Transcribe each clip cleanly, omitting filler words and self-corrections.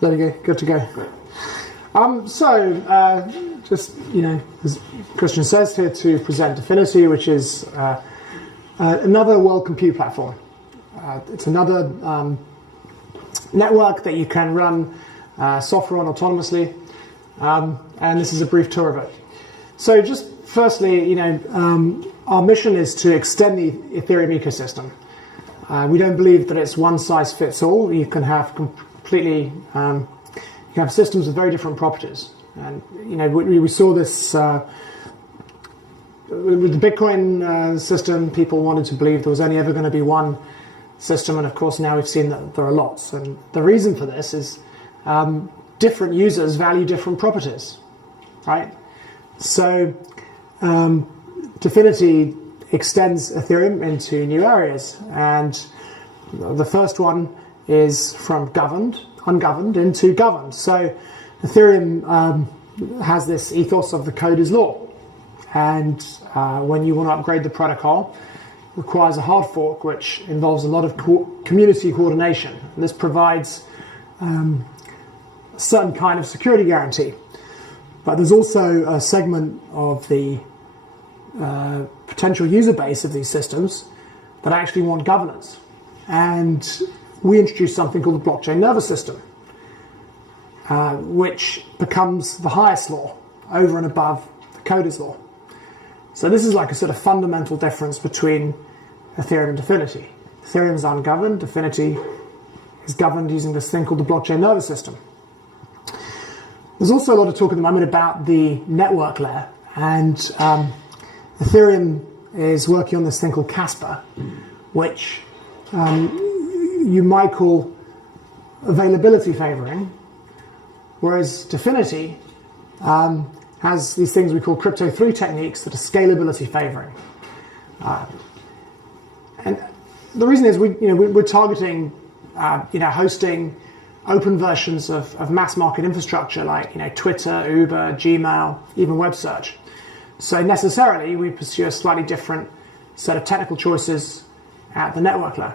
There we go, good to go. Just, as Christian says here, to present Dfinity, which is another world compute platform. It's another network that you can run software on autonomously, and this is a brief tour of it. So just firstly, our mission is to extend the Ethereum ecosystem. We don't believe that it's one size fits all. You can have completely, you can have systems with very different properties. And we saw this with the Bitcoin system. People wanted to believe there was only ever going to be one system, and of course now we've seen that there are lots. And the reason for this is different users value different properties, right? So Dfinity extends Ethereum into new areas, and the first one is from ungoverned into governed. So Ethereum has this ethos of the code is law, and when you want to upgrade the protocol, it requires a hard fork, which involves a lot of community coordination. And this provides a certain kind of security guarantee. But there's also a segment of the potential user base of these systems that actually want governance. And we introduced something called the blockchain nervous system, which becomes the highest law over and above the code is law. So this is like a sort of fundamental difference between Ethereum and Dfinity. Ethereum is ungoverned, Dfinity is governed using this thing called the blockchain nervous system. There's also a lot of talk at the moment about the network layer, and Ethereum is working on this thing called Casper, which you might call availability favoring, whereas Dfinity has these things we call crypto 3 techniques that are scalability favoring. And the reason is we're targeting hosting open versions of mass market infrastructure like Twitter, Uber, Gmail, even web search. So necessarily we pursue a slightly different set of technical choices at the network layer.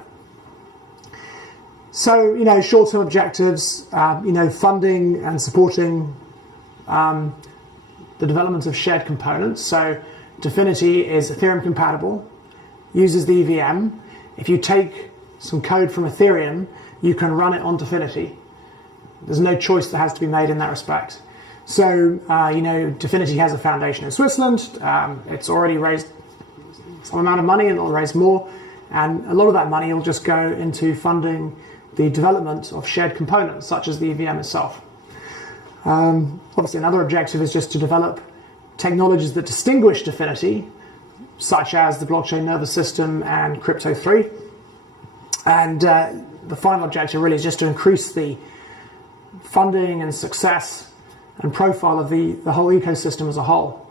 So short-term objectives, funding and supporting the development of shared components. So Dfinity is Ethereum compatible, uses the EVM. If you take some code from Ethereum, you can run it on Dfinity. There's no choice that has to be made in that respect. So, Dfinity has a foundation in Switzerland. It's already raised some amount of money, and it'll raise more. And a lot of that money will just go into funding the development of shared components, such as the EVM itself. Obviously, another objective is just to develop technologies that distinguish Dfinity, such as the blockchain nervous system and crypto 3. And the final objective really is just to increase the funding and success and profile of the whole ecosystem as a whole.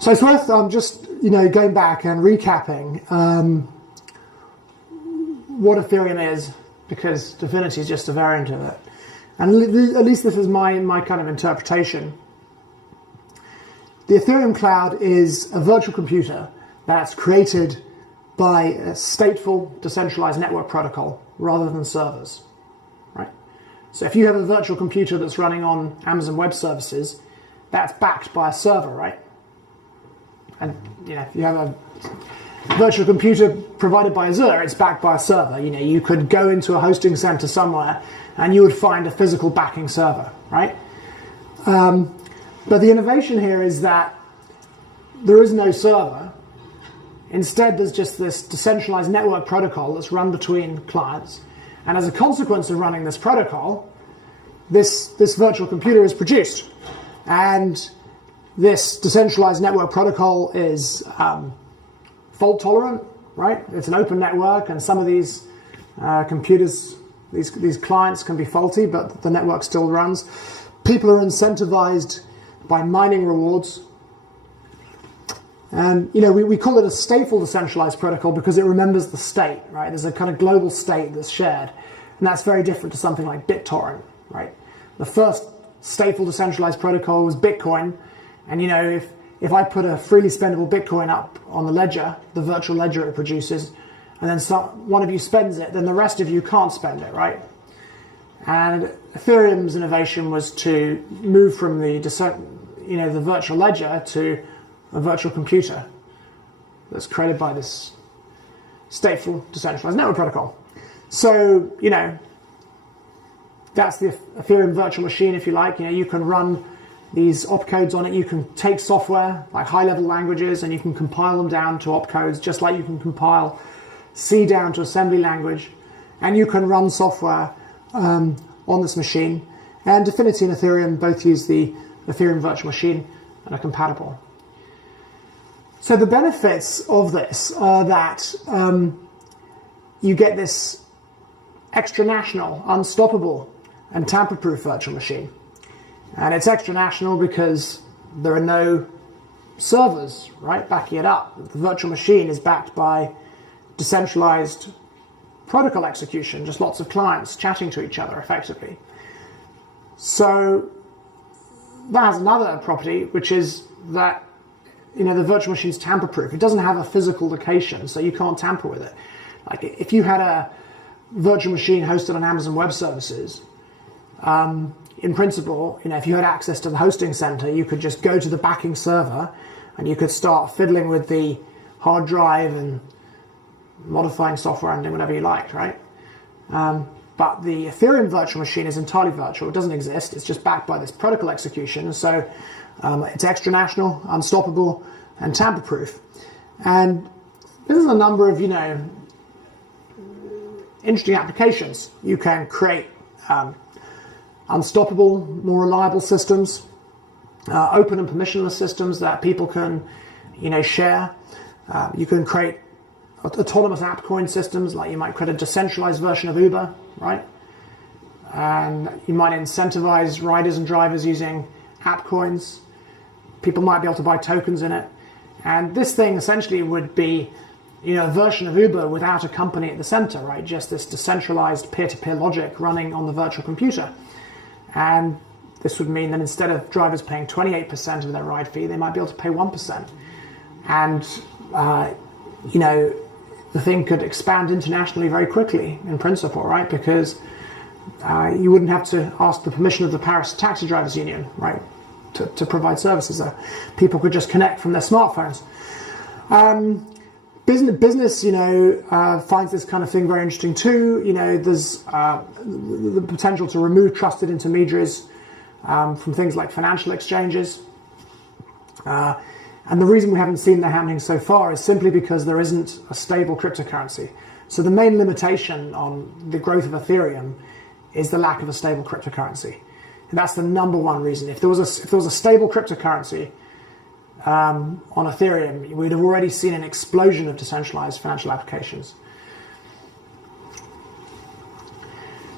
So it's worth just going back and recapping what Ethereum is, because Dfinity is just a variant of it. And at least this is my kind of interpretation. The Ethereum cloud is a virtual computer that's created by a stateful decentralized network protocol rather than servers, right? So if you have a virtual computer that's running on Amazon Web Services, that's backed by a server, right? And if you have a virtual computer provided by Azure, it's backed by a server. You could go into a hosting center somewhere and you would find a physical backing server, right? But the innovation here is that there is no server. Instead, there's just this decentralized network protocol that's run between clients. And as a consequence of running this protocol, this virtual computer is produced. And this decentralized network protocol is fault tolerant, right? It's an open network, and some of these computers, these clients can be faulty, but the network still runs. People are incentivized by mining rewards. And we call it a stateful decentralized protocol because it remembers the state, right? There's a kind of global state that's shared, and that's very different to something like BitTorrent, right? The first stateful decentralized protocol was Bitcoin, and if I put a freely spendable Bitcoin up on the ledger, the virtual ledger it produces, and then one of you spends it, then the rest of you can't spend it, right? And Ethereum's innovation was to move from the virtual ledger to a virtual computer that's created by this stateful decentralized network protocol. So, that's the Ethereum virtual machine, if you like. You can run these opcodes on it. You can take software like high-level languages and you can compile them down to opcodes, just like you can compile C down to assembly language. And you can run software on this machine. And Dfinity and Ethereum both use the Ethereum virtual machine and are compatible. So the benefits of this are that you get this extra-national, unstoppable, and tamper-proof virtual machine. And it's extra-national because there are no servers, right, backing it up. The virtual machine is backed by decentralized protocol execution, just lots of clients chatting to each other effectively. So that has another property, which is that the virtual machine is tamper-proof. It doesn't have a physical location, so you can't tamper with it. Like if you had a virtual machine hosted on Amazon Web Services, in principle, if you had access to the hosting center, you could just go to the backing server and you could start fiddling with the hard drive and modifying software and doing whatever you liked, right? But the Ethereum virtual machine is entirely virtual. It doesn't exist. It's just backed by this protocol execution. So it's extra-national, unstoppable, and tamper-proof. And this is a number of, interesting applications. You can create unstoppable, more reliable systems, open and permissionless systems that people can, share. You can create autonomous app coin systems, like you might create a decentralized version of Uber, right? And you might incentivize riders and drivers using app coins. People might be able to buy tokens in it. And this thing essentially would be, a version of Uber without a company at the center, right? Just this decentralized peer-to-peer logic running on the virtual computer. And this would mean that instead of drivers paying 28% of their ride fee, they might be able to pay 1%. And, the thing could expand internationally very quickly in principle, right? Because you wouldn't have to ask the permission of the Paris Taxi Drivers Union, right, to provide services there. People could just connect from their smartphones. Business, finds this kind of thing very interesting too. There's the potential to remove trusted intermediaries from things like financial exchanges. And the reason we haven't seen that happening so far is simply because there isn't a stable cryptocurrency. So the main limitation on the growth of Ethereum is the lack of a stable cryptocurrency. And that's the number one reason. If there was a stable cryptocurrency on Ethereum, we'd have already seen an explosion of decentralized financial applications.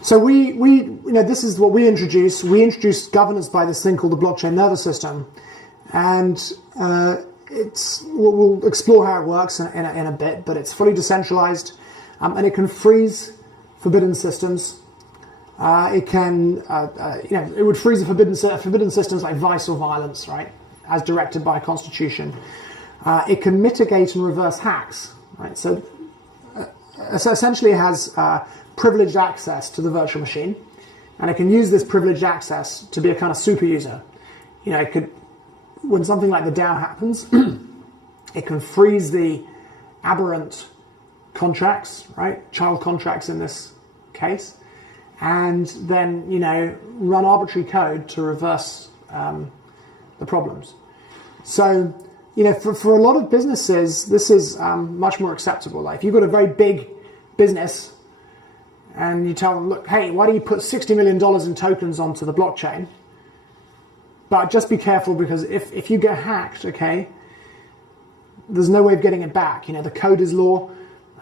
So this is what we introduced. We introduced governance by this thing called the blockchain nervous system. And we'll explore how it works in a bit, but it's fully decentralized, and it can freeze forbidden systems. It would freeze the forbidden systems like vice or violence, right, as directed by a constitution. It can mitigate and reverse hacks, right? So essentially, it has privileged access to the virtual machine, and it can use this privileged access to be a kind of super user. It could. When something like the DAO happens, it can freeze the aberrant contracts, right? Child contracts in this case, and then, run arbitrary code to reverse the problems. So, for a lot of businesses, this is much more acceptable. Like if you've got a very big business and you tell them, look, hey, why don't you put $60 million in tokens onto the blockchain? But just be careful, because if you get hacked, okay, there's no way of getting it back. The code is law,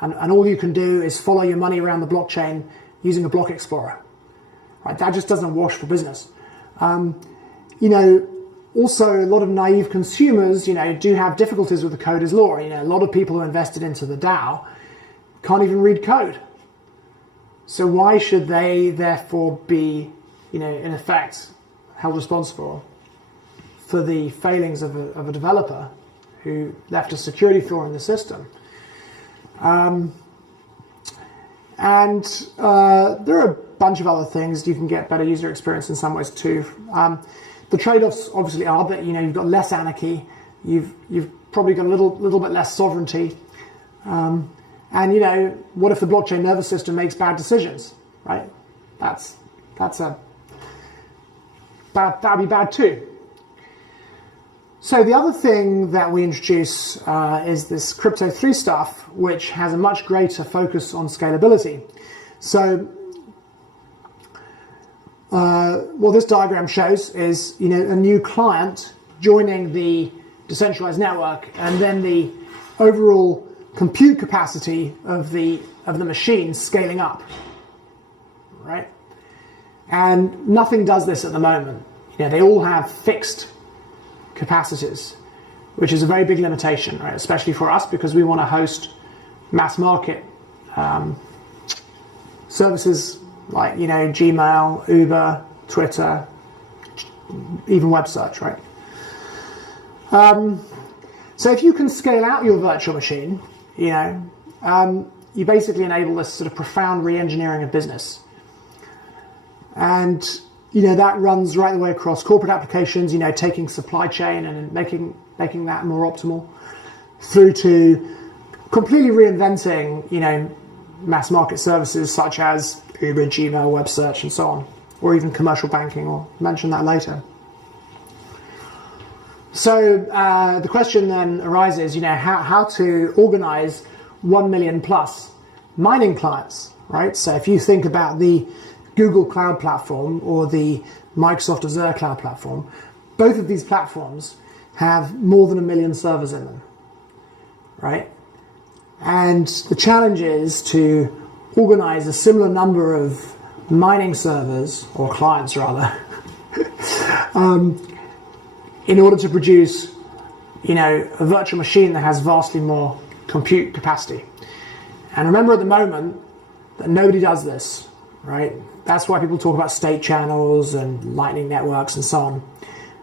and all you can do is follow your money around the blockchain using a block explorer. Right? That just doesn't wash for business. Also, a lot of naive consumers, do have difficulties with the code is law. A lot of people who invested into the DAO can't even read code. So why should they therefore be, in effect, held responsible for the failings of a developer who left a security flaw in the system? And there are a bunch of other things. You can get better user experience in some ways too. The trade-offs obviously are that you've got less anarchy, you've probably got a little bit less sovereignty, and what if the blockchain nervous system makes bad decisions, right? That'd be bad too. So the other thing that we introduce is this Crypto 3 stuff, which has a much greater focus on scalability. So what this diagram shows is a new client joining the decentralized network, and then the overall compute capacity of the machine scaling up, right? And nothing does this at the moment. They all have fixed capacities, which is a very big limitation, right? Especially for us, because we want to host mass market services like Gmail, Uber, Twitter, even web search, right? So if you can scale out your virtual machine, you basically enable this sort of profound re-engineering of business. And that runs right the way across corporate applications, taking supply chain and making that more optimal, through to completely reinventing, mass market services such as Uber, Gmail, web search, and so on, or even commercial banking. I'll mention that later. So the question then arises, how to organize 1 million plus mining clients, right? So if you think about the Google Cloud Platform or the Microsoft Azure Cloud Platform, both of these platforms have more than 1 million servers in them, right? And the challenge is to organize a similar number of mining servers, or clients rather, in order to produce, a virtual machine that has vastly more compute capacity. And remember at the moment that nobody does this, right? That's why people talk about state channels and lightning networks and so on,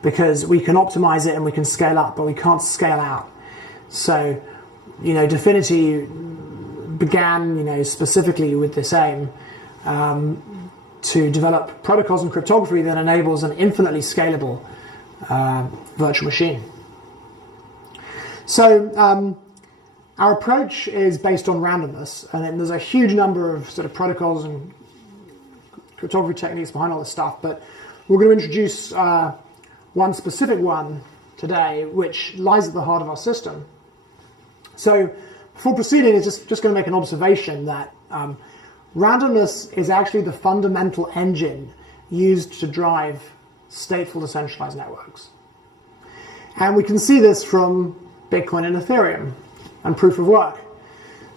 because we can optimize it and we can scale up, but we can't scale out. So, Dfinity began, specifically with this aim to develop protocols and cryptography that enables an infinitely scalable virtual machine. So our approach is based on randomness, and there's a huge number of sort of protocols and cryptography techniques behind all this stuff, but we're going to introduce one specific one today, which lies at the heart of our system. So before proceeding, it's just going to make an observation that randomness is actually the fundamental engine used to drive stateful decentralized networks. And we can see this from Bitcoin and Ethereum and proof of work.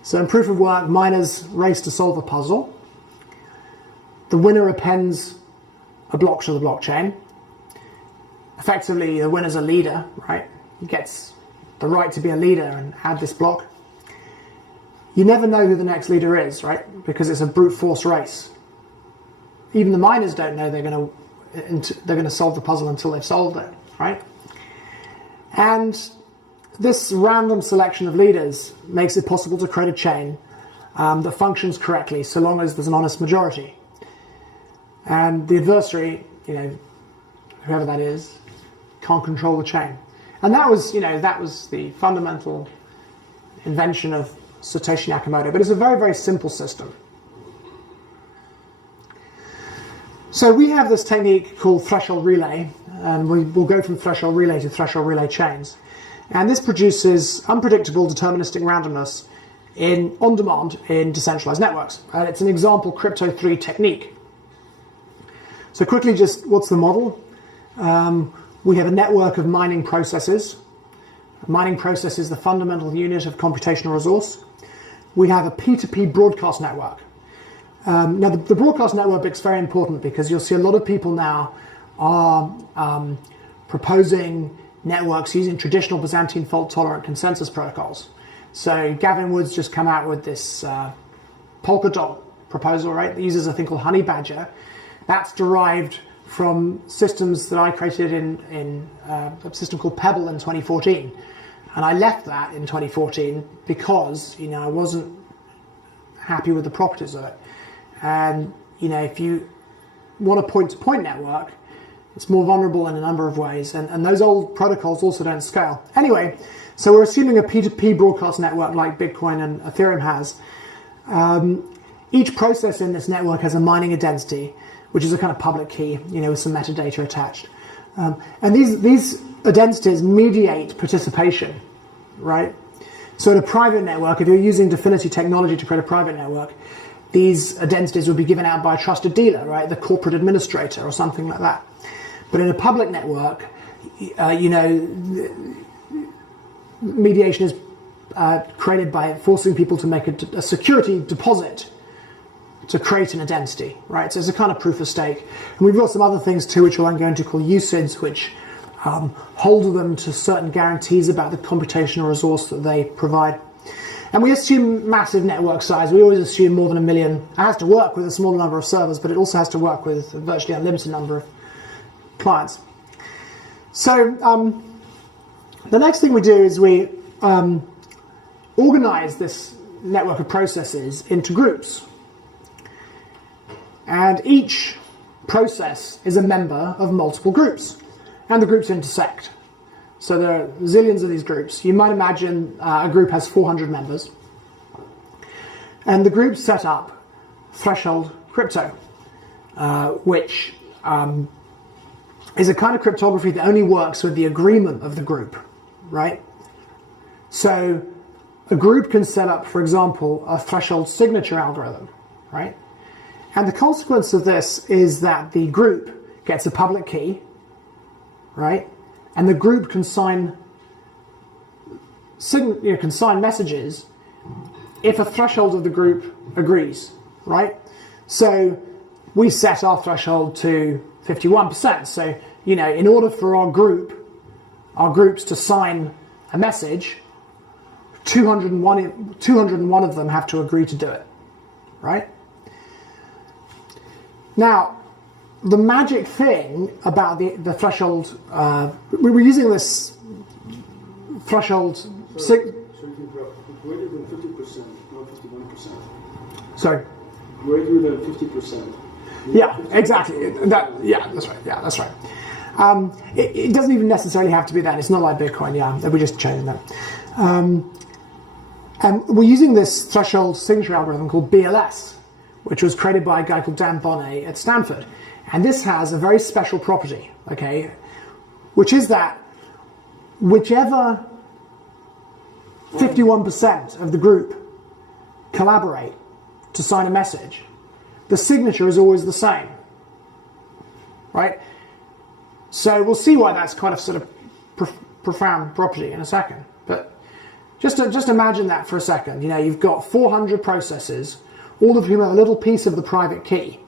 So in proof of work, miners race to solve a puzzle. The winner appends a block to the blockchain. Effectively, the winner's a leader, right? He gets the right to be a leader and add this block. You never know who the next leader is, right? Because it's a brute force race. Even the miners don't know they're going to solve the puzzle until they've solved it, right? And this random selection of leaders makes it possible to create a chain that functions correctly so long as there's an honest majority. And the adversary, whoever that is, can't control the chain. And that was the fundamental invention of Satoshi Nakamoto. But it's a very, very simple system. So we have this technique called threshold relay, and we'll go from threshold relay to threshold relay chains. And this produces unpredictable deterministic randomness on demand in decentralized networks. And it's an example Crypto 3 technique. So quickly, just what's the model? We have a network of mining processes. A mining process is the fundamental unit of computational resource. We have a P2P broadcast network. Now, the broadcast network is very important because you'll see a lot of people now are proposing networks using traditional Byzantine fault-tolerant consensus protocols. So Gavin Wood's just come out with this Polkadot proposal, right, that uses a thing called Honey Badger. That's derived from systems that I created in a system called Pebble in 2014. And I left that in 2014 because, I wasn't happy with the properties of it. And if you want a point-to-point network, it's more vulnerable in a number of ways, and those old protocols also don't scale. Anyway, so we're assuming a P2P broadcast network like Bitcoin and Ethereum has. Each process in this network has a mining identity, which is a kind of public key, with some metadata attached. And these identities mediate participation, right? So in a private network, if you're using Dfinity technology to create a private network, these identities would be given out by a trusted dealer, right? The corporate administrator or something like that. But in a public network, mediation is created by forcing people to make a security deposit to create an identity, right? So it's a kind of proof of stake. And we've got some other things too, which I won't go into, called USIDs, which hold them to certain guarantees about the computational resource that they provide. And we assume massive network size. We always assume more than 1 million. It has to work with a smaller number of servers, but it also has to work with a virtually unlimited number of clients. So the next thing we do is we organize this network of processes into groups. And each process is a member of multiple groups, and the groups intersect. So there are zillions of these groups. You might imagine a group has 400 members, and the groups set up threshold crypto, which is a kind of cryptography that only works with the agreement of the group, right? So a group can set up, for example, a threshold signature algorithm, right? And the consequence of this is that the group gets a public key, right? And the group can sign messages if a threshold of the group agrees, right? So we set our threshold to 51%. So, in order for our groups to sign a message, 201 of them have to agree to do it, right? Now, the magic thing about the threshold, we were using this threshold... Greater than 50%, not 51%. Sorry? Greater than 50%. Yeah, exactly. That's right. Yeah, that's right. It doesn't even necessarily have to be that. It's not like Bitcoin, we just changed that. And we're using this threshold signature algorithm called BLS, which was created by a guy called Dan Bonnet at Stanford. And this has a very special property, okay, which is that whichever 51% of the group collaborate to sign a message, the signature is always the same, right? So we'll see why that's kind of sort of profound property in a second. But just imagine that for a second. You've got 400 processes, all of whom have a little piece of the private key.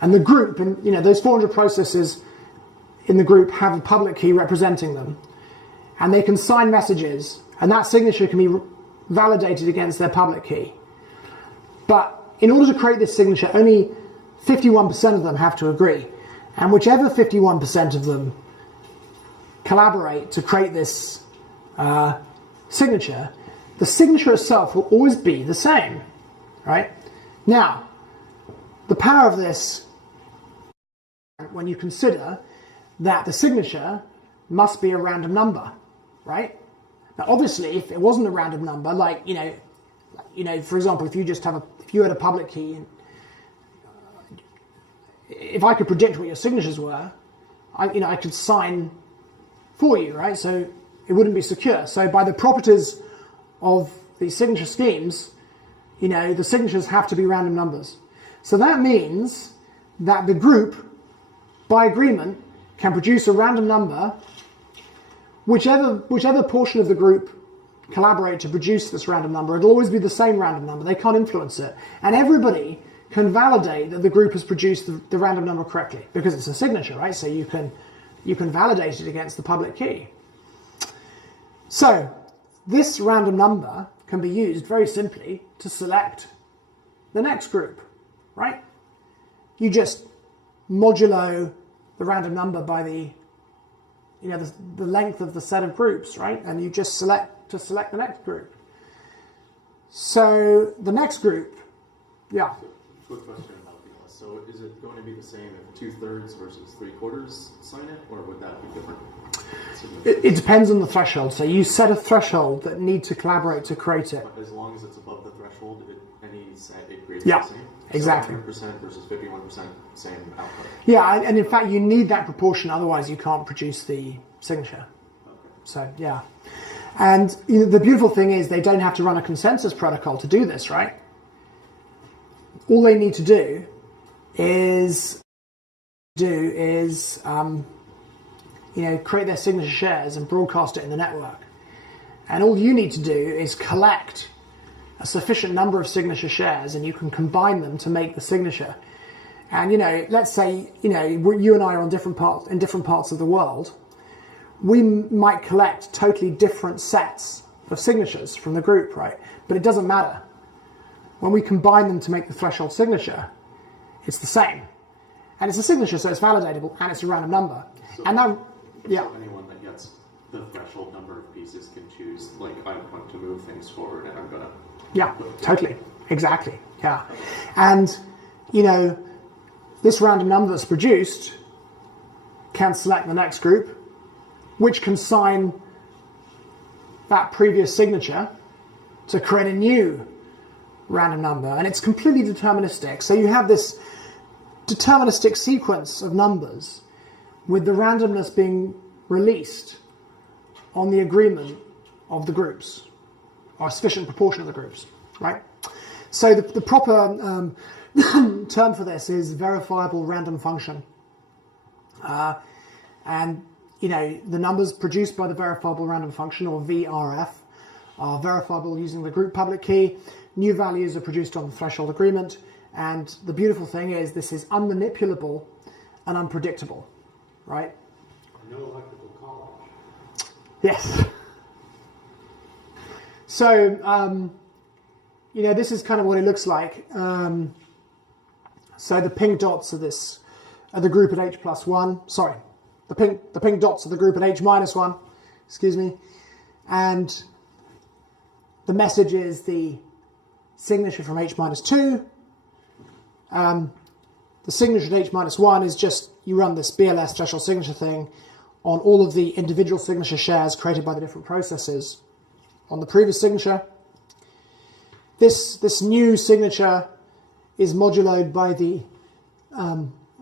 And the group, and those 400 processes in the group have a public key representing them. And they can sign messages, and that signature can be validated against their public key. But in order to create this signature, only 51% of them have to agree. And whichever 51% of them collaborate to create this signature, the signature itself will always be the same, right? Now, the power of this, when you consider that the signature must be a random number, right? Now, obviously, if it wasn't a random number, like, for example, if you had a public key, and if I could predict what your signatures were, I could sign for you, right? So it wouldn't be secure. So by the properties of these signature schemes, the signatures have to be random numbers. So that means that the group, by agreement, can produce a random number. Whichever portion of the group collaborate to produce this random number, it'll always be the same random number. They can't influence it. And everybody can validate that the group has produced the random number correctly, because it's a signature, right? So you can validate it against the public key. So this random number can be used very simply to select the next group, right? You just modulo the random number by the length of the set of groups, right? And you just select the next group. So the next group Yeah. Quick question about the So is it going to be the same if 2/3 versus 3/4 sign it, or would that be different? It depends on the threshold. So you set a threshold that need to collaborate to create it. But as long as it's above the threshold, it creates Yeah, the same? exactly. 100% versus 51%, same output. Yeah, and in fact you need that proportion, otherwise you can't produce the signature. Okay. So yeah. And the beautiful thing is they don't have to run a consensus protocol to do this, right? All they need to do is create their signature shares and broadcast it in the network. And all you need to do is collect a sufficient number of signature shares, and you can combine them to make the signature. And let's say you and I are in different parts of the world. We might collect totally different sets of signatures from the group, right? But it doesn't matter. When we combine them to make the threshold signature, it's the same. And it's a signature, so it's validatable, and it's a random number. So, and that, yeah. So anyone that gets the threshold number of pieces can choose, like, I want to move things forward, and I'm going to... Yeah, totally. Exactly, yeah. And, this random number that's produced can select the next group, which can sign that previous signature to create a new random number. And it's completely deterministic. So you have this deterministic sequence of numbers with the randomness being released on the agreement of the groups, or a sufficient proportion of the groups, right? So the proper term for this is verifiable random function. And the numbers produced by the verifiable random function, or VRF, are verifiable using the group public key. New values are produced on the threshold agreement. And the beautiful thing is this is unmanipulable and unpredictable, right? No electrical call-off. Yes. So, this is kind of what it looks like. So the pink dots are the group at H+1. Sorry, the pink dots are the group at H-1. Excuse me. And the message is the signature from H-2. The signature at H-1 is just, you run this BLS threshold signature thing on all of the individual signature shares created by the different processes on the previous signature. This new signature is moduloed by the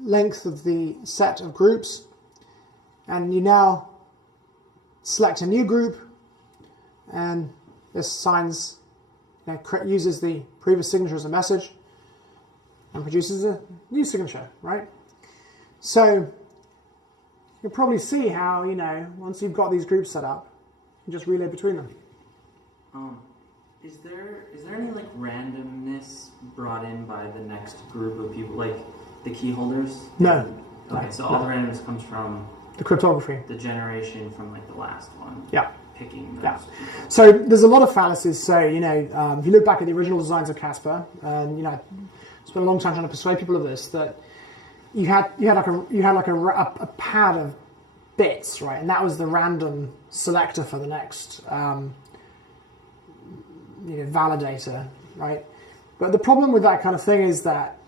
length of the set of groups, and you now select a new group, and this uses the previous signature as a message and produces a new signature, right? So you'll probably see how, once you've got these groups set up, you just relay between them. Is there any randomness brought in by the next group of people, like the key holders? No. Okay, so all the randomness comes from the cryptography, the generation from the last one. Yeah. Picking those. Yeah. So there's a lot of fallacies. So if you look back at the original designs of Casper, and I spent a long time trying to persuade people of this, that you had a pad of bits, right, and that was the random selector for the next validator, right? But the problem with that kind of thing is that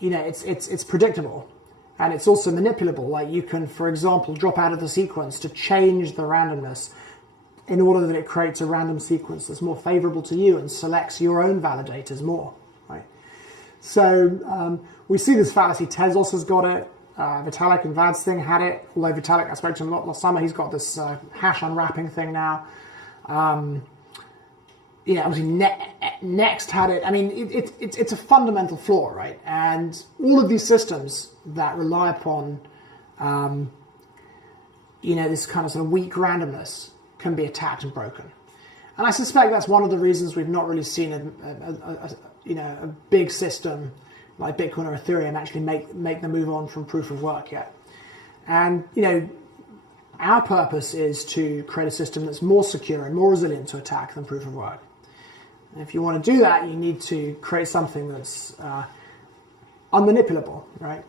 it's predictable, and it's also manipulable. Like you can, for example, drop out of the sequence to change the randomness in order that it creates a random sequence that's more favorable to you and selects your own validators more, right? So we see this fallacy. Tezos has got it. Vitalik and Vad's thing had it. Although Vitalik, I spoke to him last summer, he's got this hash unwrapping thing now. Obviously Next had it. I mean, it's a fundamental flaw, right? And all of these systems that rely upon, this kind of sort of weak randomness can be attacked and broken. And I suspect that's one of the reasons we've not really seen a big system like Bitcoin or Ethereum actually make the move on from proof of work yet. And our purpose is to create a system that's more secure and more resilient to attack than proof of work. And if you want to do that, you need to create something that's unmanipulable, right?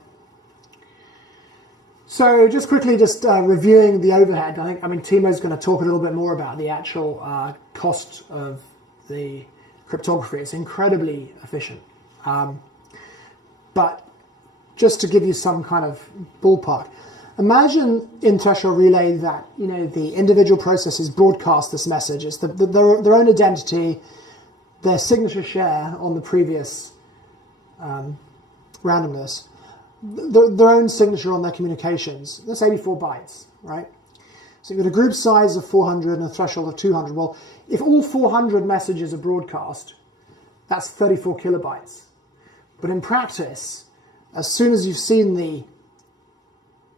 So just quickly, reviewing the overhead. Timo's going to talk a little bit more about the actual cost of the cryptography. It's incredibly efficient. But just to give you some kind of ballpark, imagine in threshold relay that the individual processes broadcast this message. It's their own identity, their signature share on the previous randomness, their own signature on their communications. That's 84 bytes, right? So you've got a group size of 400 and a threshold of 200. Well, if all 400 messages are broadcast, that's 34 kilobytes. But in practice, as soon as you've seen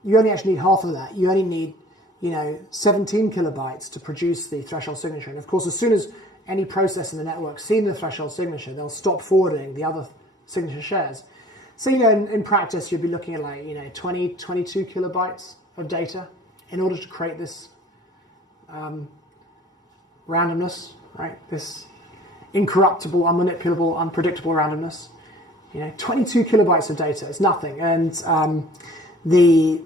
you only actually need half of that. You only need, 17 kilobytes to produce the threshold signature. And of course, as soon as any process in the network seen the threshold signature, they'll stop forwarding the other signature shares. So, in practice, you'd be looking at 20, 22 kilobytes of data in order to create this randomness, right? This incorruptible, unmanipulable, unpredictable randomness. 22 kilobytes of data is nothing. And the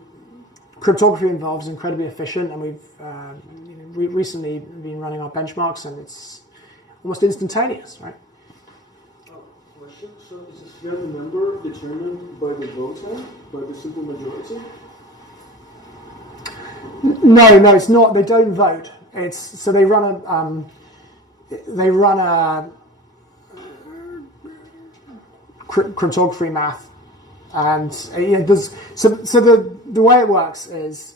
cryptography involved is incredibly efficient, and we've recently been running our benchmarks, and it's almost instantaneous, right? Question. So is this random number determined by the voter, by the simple majority? No, it's not. They don't vote. So they run a cryptography math, and there's the way it works is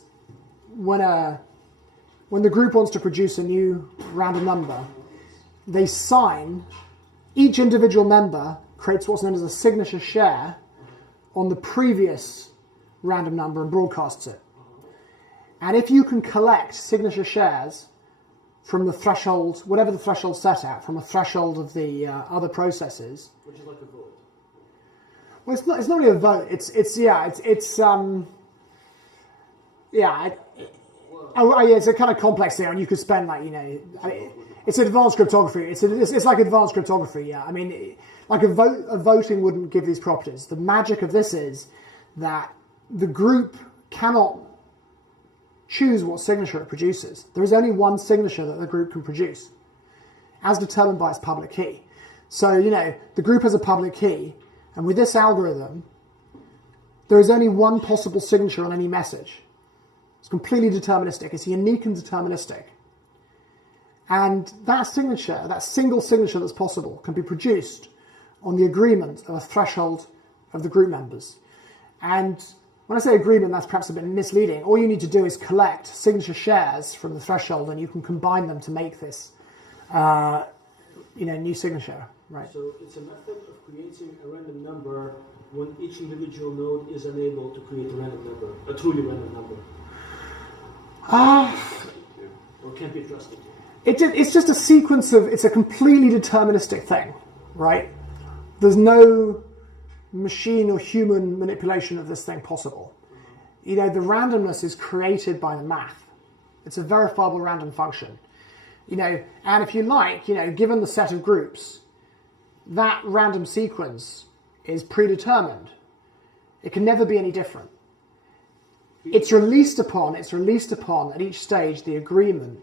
when the group wants to produce a new random number, they sign. Each individual member creates what's known as a signature share on the previous random number and broadcasts it. And if you can collect signature shares from the threshold, whatever the threshold set at, from a threshold of the other processes, Which is like a vote. well, it's not really a vote. It's a kind of complex thing, and you could spend it's advanced cryptography. It's like advanced cryptography. Yeah, I mean, like a voting wouldn't give these properties. The magic of this is that the group cannot choose what signature it produces. There is only one signature that the group can produce, as determined by its public key. So, the group has a public key, and with this algorithm, there is only one possible signature on any message. It's completely deterministic. It's unique and deterministic. And that signature, that single signature that's possible, can be produced on the agreement of a threshold of the group members. And when I say agreement, that's perhaps a bit misleading. All you need to do is collect signature shares from the threshold, and you can combine them to make this, new signature, right? So it's a method of creating a random number when each individual node is unable to create a random number, a truly random number. Or can't be trusted. It's just a sequence of, it's a completely deterministic thing, right? There's no machine or human manipulation of this thing possible. The randomness is created by the math. It's a verifiable random function. And if you like, given the set of groups, that random sequence is predetermined. It can never be any different. It's released upon at each stage the agreement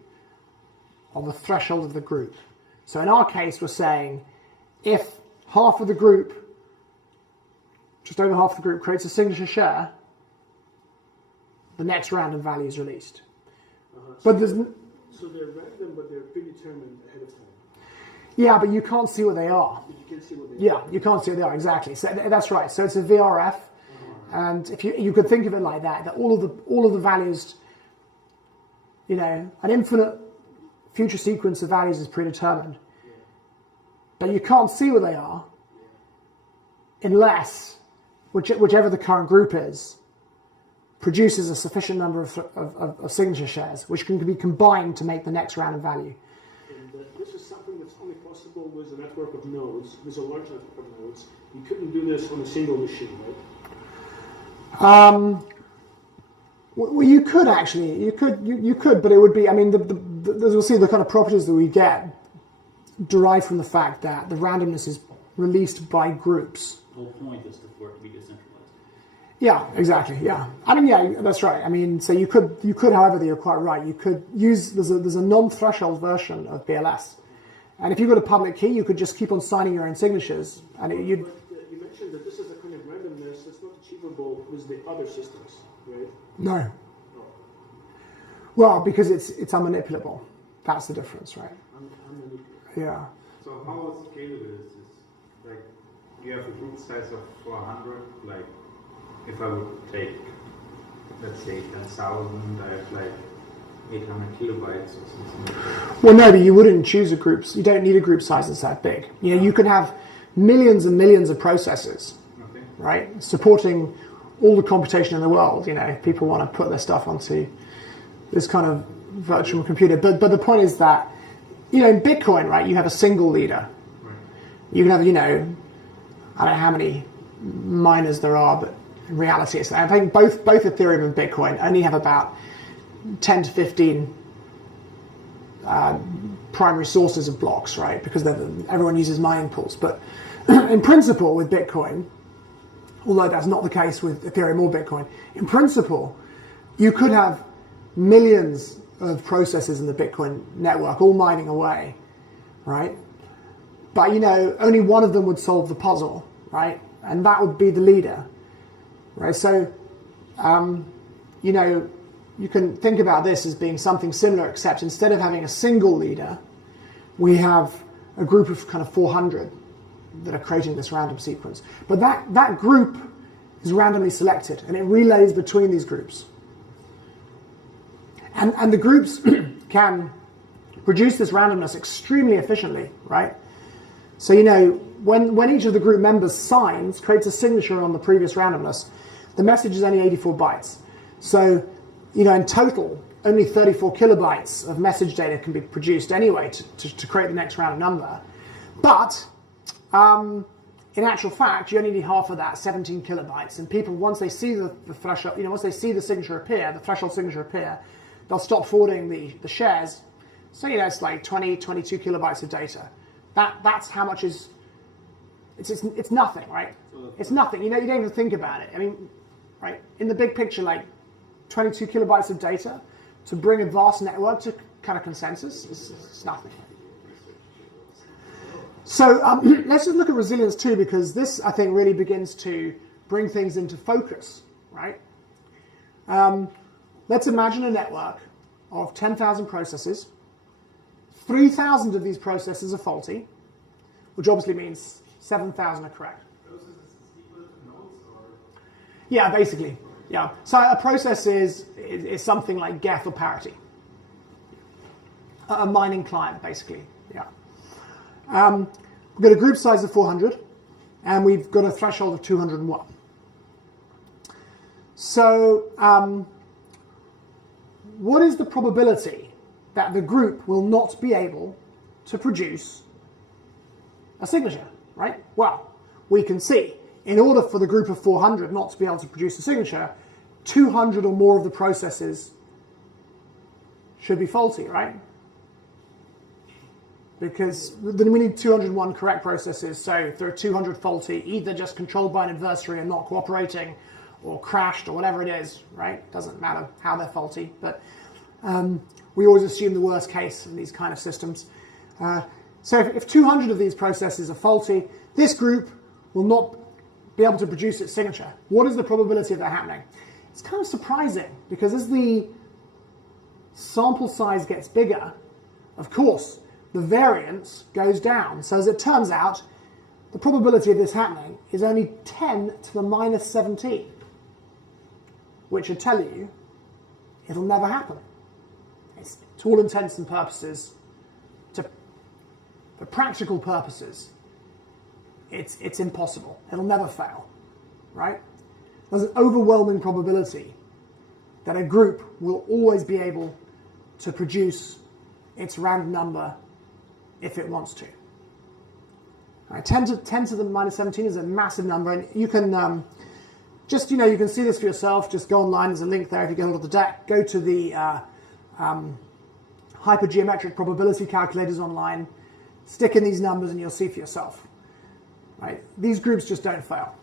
on the threshold of the group. So in our case, we're saying if half of the group, just over half the group, creates a signature share, the next random value is released. But there's So they're random, but they're predetermined ahead of time. Yeah, but you can't see what they are. But you can see what they are. Yeah, you can't see what they are, exactly. So that's right. So it's a VRF, and if you could think of it like that all of the values, an infinite future sequence of values is predetermined. But you can't see what they are unless whichever the current group is produces a sufficient number of signature shares, which can be combined to make the next random value. And this is something that's only possible with a network of nodes, with a large network of nodes. You couldn't do this on a single machine, right? Well, you could actually, you could, but it would be, I mean, as we'll see, the kind of properties that we get derive from the fact that the randomness is released by groups. The whole point is for it to be decentralized. Yeah, exactly. Yeah, I mean, yeah, that's right. I mean, so you could, however, you're quite right. You could use there's a non-threshold version of BLS, and if you've got a public key, you could just keep on signing your own signatures, and you'd. But mentioned that this is a kind of randomness that's not achievable with the other systems, right? No. No. Well, because it's unmanipulable. That's the difference, right? Yeah. So how scalable is this? Like, you have a group size of 400, like, if I would take, let's say, 10,000, I have like 800 kilobytes or something. Well, no, but you wouldn't choose a group. You don't need a group size that's that big. You know, you can have millions and millions of processes, Okay. right, supporting all the computation in the world. You know, if people want to put their stuff onto this kind of virtual computer. But the point is that, you know, in Bitcoin, right, you have a single leader. Right. You can have, you know, I don't know how many miners there are, but in reality, I think both Ethereum and Bitcoin only have about 10 to 15 primary sources of blocks, right? Because everyone uses mining pools. But in principle, with Bitcoin, although that's not the case with Ethereum or Bitcoin, in principle, you could have millions of processes in the Bitcoin network all mining away, right? But, you know, only one of them would solve the puzzle, right? And that would be the leader, right? So, you know, you can think about this as being something similar, except instead of having a single leader, we have a group of kind of 400 that are creating this random sequence. But that group is randomly selected, and it relays between these groups. And the groups can produce this randomness extremely efficiently, right? So, you know, when each of the group members signs, creates a signature on the previous randomness, the message is only 84 bytes. So, you know, in total, only 34 kilobytes of message data can be produced anyway to create the next random number. But in actual fact, you only need half of that, 17 kilobytes. And people, once they see the threshold, you know, once they see the signature appear, the threshold signature appear, they'll stop forwarding the shares. So, you know, it's like 20, 22 kilobytes of data. That's how much is. It's nothing, right? It's nothing. You know, you don't even think about it. I mean, right? In the big picture, like 22 kilobytes of data to bring a vast network to kind of consensus is nothing. So let's just look at resilience too, because this, I think, really begins to bring things into focus, right? Let's imagine a network of 10,000 processes. 3,000 of these processes are faulty, which obviously means 7,000 are correct. Processes equal to nodes, or? Yeah, basically. Yeah. So a process is something like Geth or parity. A mining client, basically. Yeah. We've got a group size of 400, and we've got a threshold of 201. So what is the probability that the group will not be able to produce a signature, right? Well, we can see, in order for the group of 400 not to be able to produce a signature, 200 or more of the processes should be faulty, right? Because then we need 201 correct processes, so if there are 200 faulty, either just controlled by an adversary and not cooperating, or crashed, or whatever it is, right? Doesn't matter how they're faulty, but we always assume the worst case in these kind of systems. So if 200 of these processes are faulty, this group will not be able to produce its signature. What is the probability of that happening? It's kind of surprising, because as the sample size gets bigger, of course, the variance goes down. So as it turns out, the probability of this happening is only 10 to the minus 17, which should tell you it'll never happen. To all intents and purposes, for practical purposes, it's impossible. It'll never fail, right? There's an overwhelming probability that a group will always be able to produce its random number if it wants to. Right, 10 to the minus 17 is a massive number, and you can you can see this for yourself. Just go online. There's a link there if you get hold of the deck. Go to the hypergeometric probability calculators online. Stick in these numbers, and you'll see for yourself. Right? These groups just don't fail.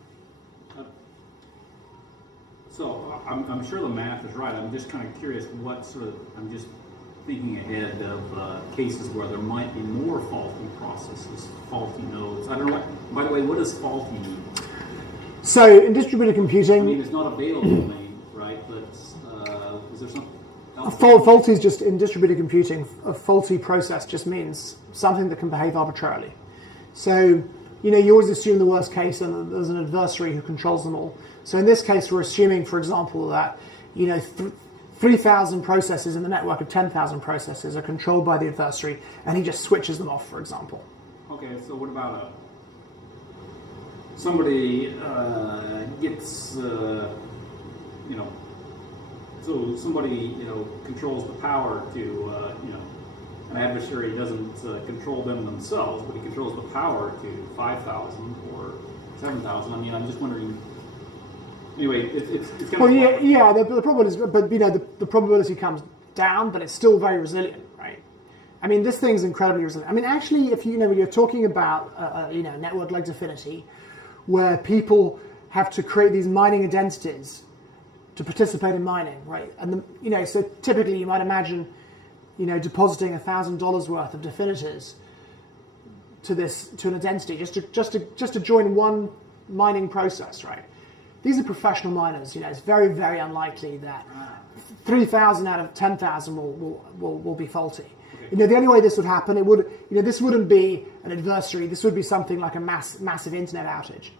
So I'm sure the math is right. I'm just kind of curious what sort of, I'm just thinking ahead of cases where there might be more faulty processes, faulty nodes. I don't know. By the way, what does faulty mean? So in distributed I mean, computing, it's not available domain, right? But is there something else? faulty is just in distributed computing. A faulty process just means something that can behave arbitrarily. So you always assume the worst case, and there's an adversary who controls them all. So in this case, we're assuming, for example, that 3,000 processes in the network of 10,000 processes are controlled by the adversary, and he just switches them off, for example. Okay, so what about somebody gets, so somebody, controls the power to, an adversary doesn't control them themselves, but he controls the power to 5,000 or 7,000. I mean, I'm just wondering. Anyway, it's kind of. Well, yeah. The probability, but the probability comes down, but it's still very resilient, right? I mean, this thing's incredibly resilient. I mean, actually, if when you're talking about a network like Dfinity, where people have to create these mining identities to participate in mining, right? And so typically you might imagine, depositing $1,000 worth of Dfinities to an identity just to join one mining process, right? These are professional miners. It's very, very unlikely that 3,000 out of 10,000 will be faulty. Okay. The only way this would happen, this wouldn't be an adversary. This would be something like a massive internet outage.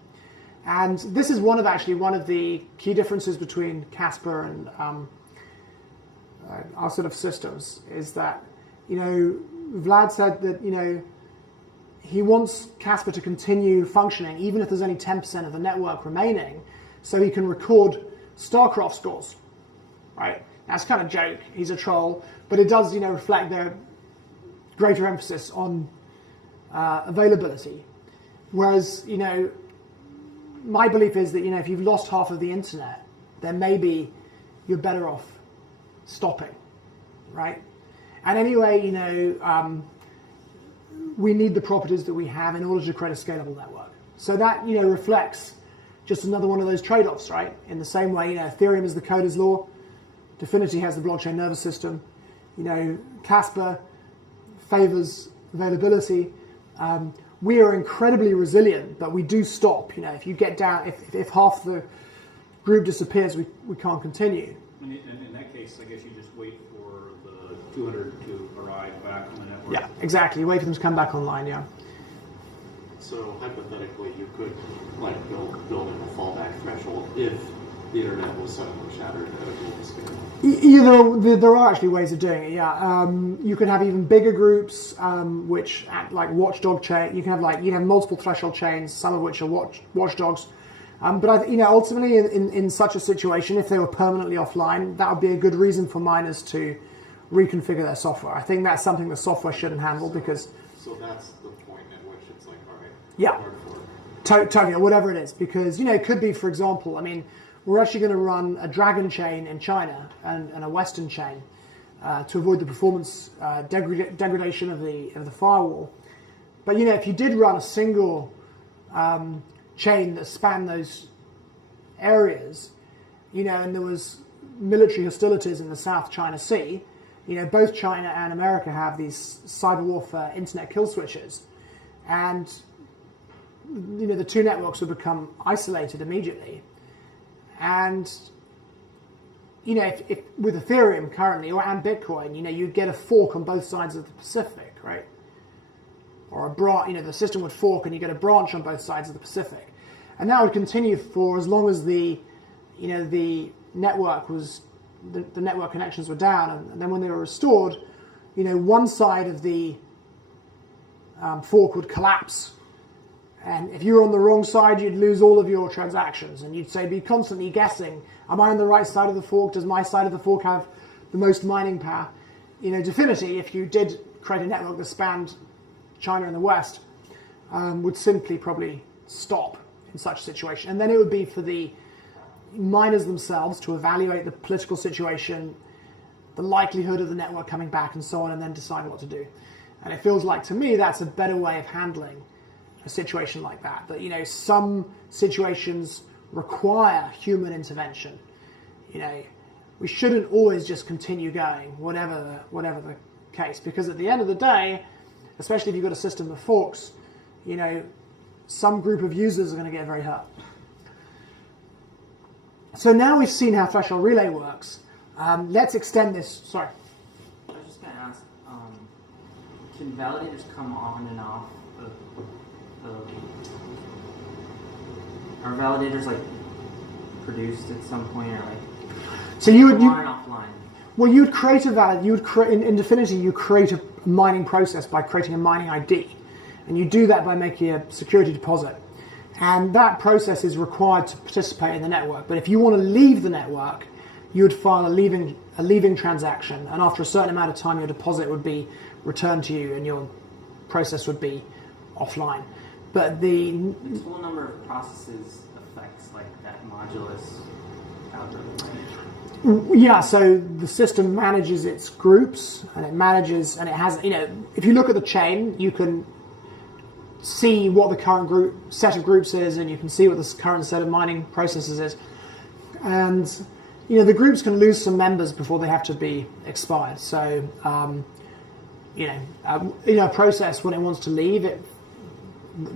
And this is one of the key differences between Casper and our sort of systems is that, Vlad said that, he wants Casper to continue functioning even if there's only 10% of the network remaining, so he can record StarCraft scores, right? That's kind of a joke. He's a troll, but it does, reflect their greater emphasis on availability. Whereas, my belief is that, if you've lost half of the internet, then maybe you're better off stopping, right? And anyway, we need the properties that we have in order to create a scalable network. So that, reflects just another one of those trade-offs, right? In the same way, Ethereum is the coder's law, Dfinity has the blockchain nervous system, Casper favors availability. We are incredibly resilient, but we do stop. If you get down, if half the group disappears, we can't continue. And in that case, I guess you just wait for the 200 to arrive back on the network. Yeah, exactly. Wait for them to come back online, yeah. So hypothetically, you could build in a fallback threshold if the internet was suddenly shattered at a global scale. There are actually ways of doing it. Yeah, you can have even bigger groups, which act like watchdog chain. You can have multiple threshold chains, some of which are watchdogs. But ultimately, in such a situation, if they were permanently offline, that would be a good reason for miners to reconfigure their software. I think that's something the software shouldn't handle because. So that's the point at which it's like, all right. Yeah. Totally, whatever it is, because it could be, for example, we're actually going to run a Dragon chain in China and a Western chain to avoid the performance degradation of the firewall. But if you did run a single chain that spanned those areas, and there was military hostilities in the South China Sea, both China and America have these cyber warfare internet kill switches, and the two networks would become isolated immediately. And if with Ethereum currently and Bitcoin, you'd get a fork on both sides of the Pacific, right? Or a branch, the system would fork and you get a branch on both sides of the Pacific, and that would continue for as long as the network connections were down, and then when they were restored, one side of the fork would collapse. And if you were on the wrong side, you'd lose all of your transactions, and you'd be constantly guessing, am I on the right side of the fork? Does my side of the fork have the most mining power? Dfinity, if you did create a network that spanned China and the West, would simply probably stop in such a situation. And then it would be for the miners themselves to evaluate the political situation, the likelihood of the network coming back, and so on, and then decide what to do. And it feels like, to me, that's a better way of handling a situation like that. That some situations require human intervention. We shouldn't always just continue going, whatever the case, because at the end of the day, especially if you've got a system of forks, some group of users are going to get very hurt. So now we've seen how threshold relay works. Let's extend this. Sorry. I was just going to ask, can validators come on and off are validators like produced at some point, or like So you would on and offline? well, you would create a valid. You would create in Dfinity. You create a mining process by creating a mining ID, and you do that by making a security deposit. And that process is required to participate in the network. But if you want to leave the network, you would file a leaving transaction, and after a certain amount of time, your deposit would be returned to you, and your process would be offline. But the total number of processes affects like that modulus algorithm, right? yeah, so the system manages its groups, and it has, if you look at the chain, you can see what the current set of groups is, and you can see what the current set of mining processes is. And the groups can lose some members before they have to be expired. So a process, when it wants to leave,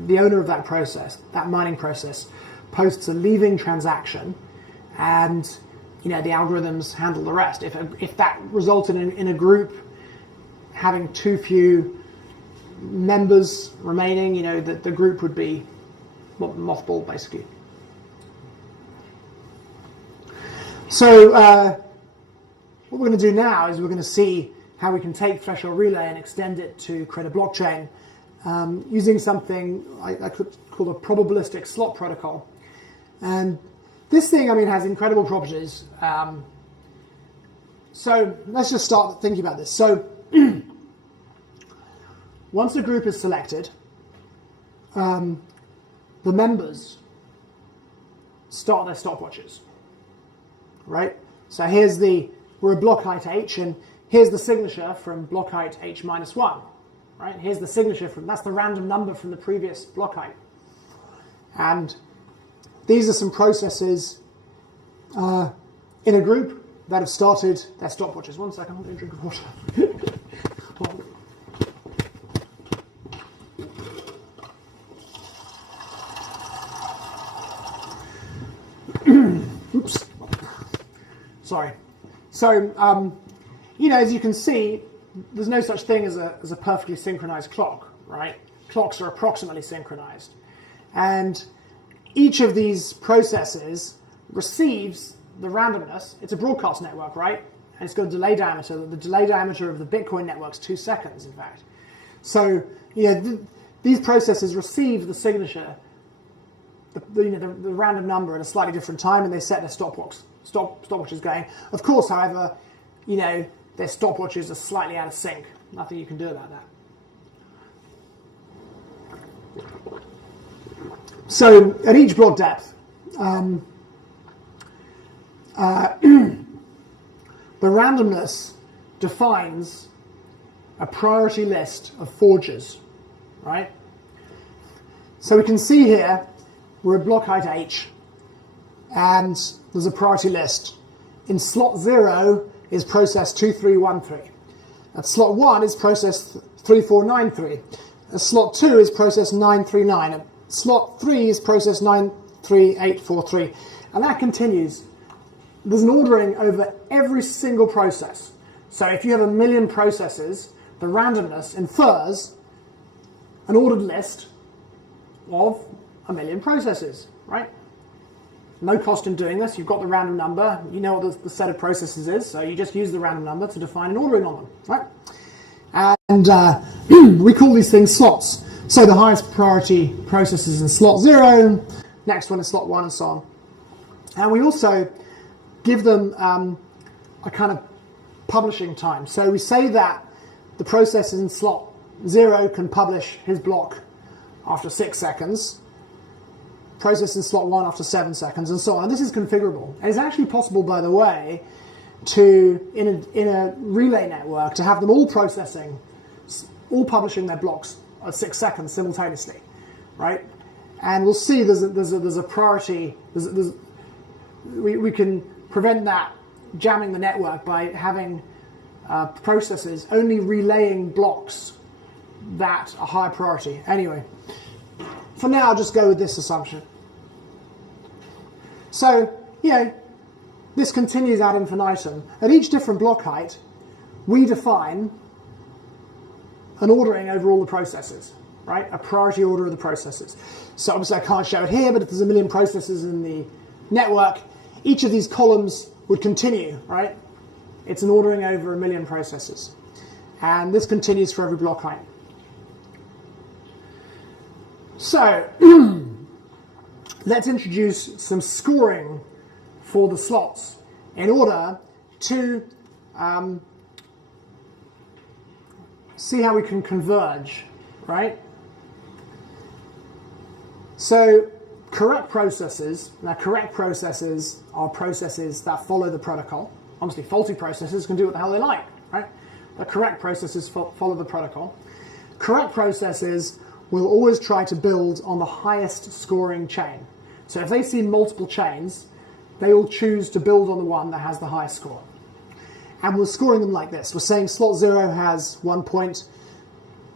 the owner of that process, that mining process, posts a leaving transaction, and the algorithms handle the rest. If that resulted in a group having too few members remaining, the group would be mothballed, basically. So what we're going to do now is we're going to see how we can take threshold relay and extend it to create a blockchain using something I could call a probabilistic slot protocol. And this thing, has incredible properties. So let's just start thinking about this. So once a group is selected, the members start their stopwatches, right? So we're a block height h, and here's the signature from block height h minus 1, right? Here's the signature that's the random number from the previous block height. And these are some processes in a group that have started their stopwatches. 1 second, I'm going to drink of water. Oops. Sorry. So, as you can see, there's no such thing as a perfectly synchronized clock, right? Clocks are approximately synchronized. And each of these processes receives the randomness. It's a broadcast network, right? And it's got a delay diameter. The delay diameter of the Bitcoin network is 2 seconds, in fact. So, these processes receive the signature, the random number at a slightly different time, and they set their stopwatches going. Of course, however, their stopwatches are slightly out of sync. Nothing you can do about that. So at each block depth, the randomness defines a priority list of forgers, right? So we can see here we're at block height h, and there's a priority list. In slot 0 is process 2313. At slot 1 is process 3493. At slot 2 is process 939. At slot 3 is process 93843. And that continues. There's an ordering over every single process. So if you have 1 million processes, the randomness infers an ordered list of 1 million processes, right? No cost in doing this. You've got the random number. You know what the set of processes is, so you just use the random number to define an ordering on them, right? And we call these things slots. So the highest priority process is in slot 0, next one is slot 1, and so on. And we also give them a kind of publishing time. So we say that the process in slot 0 can publish his block after 6 seconds, process in slot 1 after 7 seconds, and so on. And this is configurable. And it's actually possible, by the way, in a relay network, to have them all publishing their blocks at 6 seconds simultaneously, right? And we'll see there's a priority. We can prevent that jamming the network by having processes only relaying blocks that are high priority. Anyway, for now, I'll just go with this assumption. So, this continues ad infinitum. At each different block height, we define an ordering over all the processes, right? A priority order of the processes. So obviously I can't show it here, but if there's a million processes in the network, each of these columns would continue, right? It's an ordering over a million processes. And this continues for every block height. So let's introduce some scoring for the slots in order to see how we can converge, right? So correct processes are processes that follow the protocol. Obviously faulty processes can do what the hell they like, right? The correct processes follow the protocol. Correct processes will always try to build on the highest scoring chain. So if they see multiple chains, they will choose to build on the one that has the highest score. And we're scoring them like this. We're saying slot 0 has 1 point,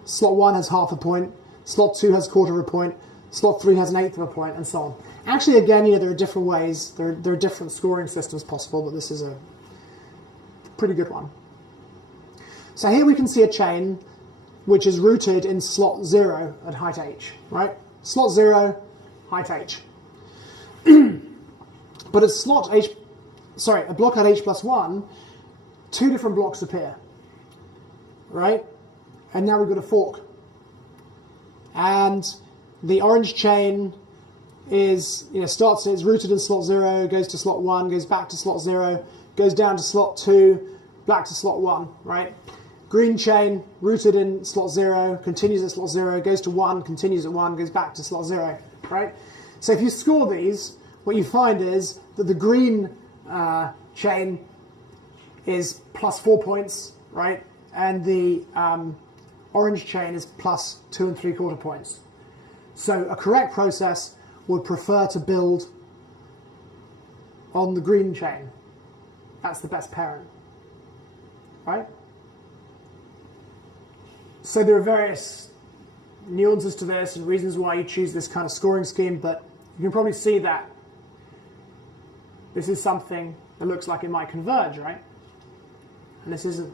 slot 1 has half a point, slot 2 has quarter of a point, slot 3 has an eighth of a point, and so on. Actually, again, there are different ways, there are different scoring systems possible, but this is a pretty good one. So here we can see a chain which is rooted in slot 0 at height h, right? Slot 0, height h. But at a block at h plus 1, 2 different blocks appear, right? And now we've got a fork. And the orange chain is, is rooted in slot 0, goes to slot 1, goes back to slot 0, goes down to slot 2, back to slot 1, right? Green chain, rooted in slot 0, continues at slot 0, goes to 1, continues at 1, goes back to slot 0, right? So if you score these, what you find is that the green chain is plus 4 points, right? And the orange chain is plus 2 3/4 points. So a correct process would prefer to build on the green chain. That's the best parent, right? So there are various nuances to this and reasons why you choose this kind of scoring scheme, but you can probably see that this is something that looks like it might converge, right? And this isn't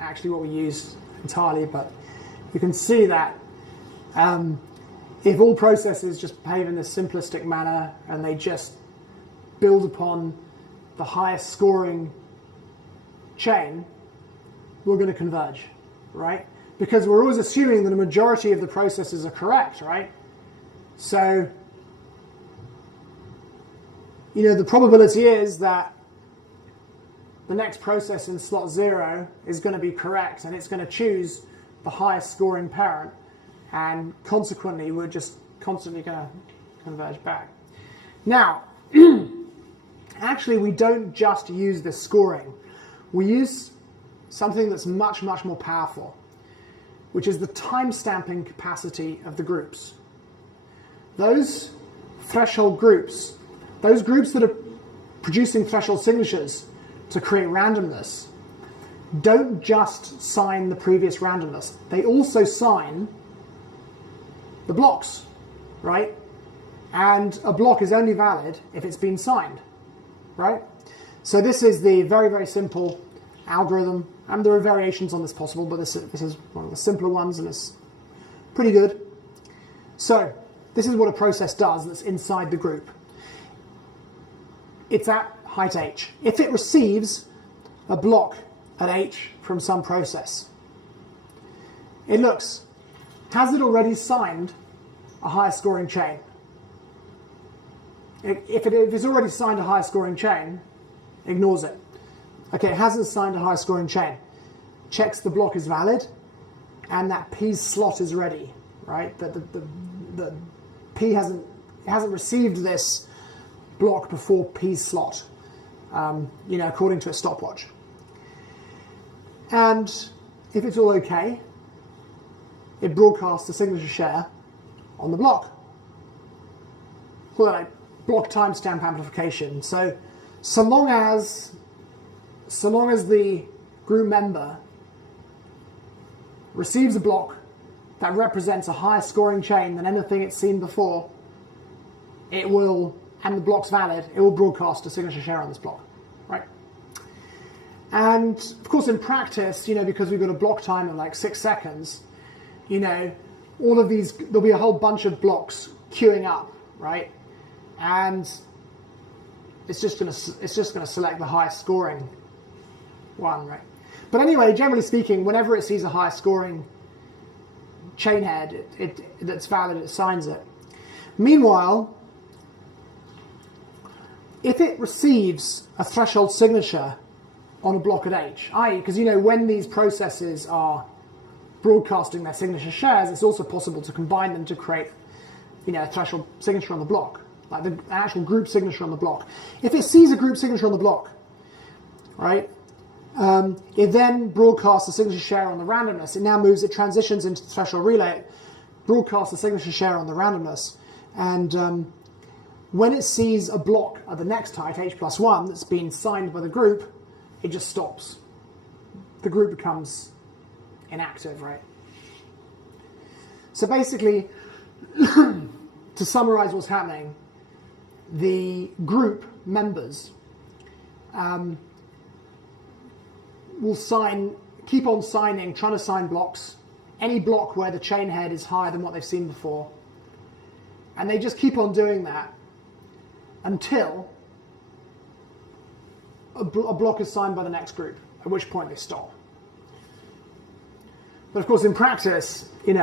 actually what we use entirely, but you can see that if all processes just behave in this simplistic manner and they just build upon the highest scoring chain, we're going to converge, right? Because we're always assuming that a majority of the processes are correct, right? So, the probability is that the next process in slot 0 is going to be correct, and it's going to choose the highest scoring parent, and consequently we're just constantly going to converge back. Now, actually we don't just use this scoring. We use something that's much, much more powerful, which is the time-stamping capacity of the groups. Those threshold groups, those groups that are producing threshold signatures to create randomness, don't just sign the previous randomness. They also sign the blocks, right? And a block is only valid if it's been signed, right? So this is the very, very simple algorithm. And there are variations on this possible, but this is one of the simpler ones, and it's pretty good. So this is what a process does that's inside the group. It's at height h. If it receives a block at h from some process, it looks, has it already signed a higher scoring chain? If it's already signed a higher scoring chain, ignores it. Okay, it hasn't signed a high scoring chain. Checks the block is valid, and that P's slot is ready, right? That the P hasn't received this block before P's slot, according to a stopwatch. And if it's all okay, it broadcasts a signature share on the block. Call that like block timestamp amplification. So long as the group member receives a block that represents a higher scoring chain than anything it's seen before, and the block's valid, it will broadcast a signature share on this block, And of course, in practice, because we've got a block time of like 6 seconds, all of these, there'll be a whole bunch of blocks queuing up, right? And it's just going to select the highest scoring one, right? But anyway, generally speaking, whenever it sees a high scoring chain head, that's valid, it assigns it. Meanwhile, if it receives a threshold signature on a block at H, i.e., because when these processes are broadcasting their signature shares, it's also possible to combine them to create a threshold signature on the block, like the actual group signature on the block. If it sees a group signature on the block, right, it then broadcasts the signature share on the randomness. It transitions into the threshold relay, broadcasts the signature share on the randomness, and when it sees a block at the next height, H+1, that's been signed by the group, it just stops. The group becomes inactive, right? So basically, to summarize what's happening, the group members will keep on signing, trying to sign blocks, any block where the chain head is higher than what they've seen before. And they just keep on doing that until a block is signed by the next group, at which point they stop. But of course, in practice, you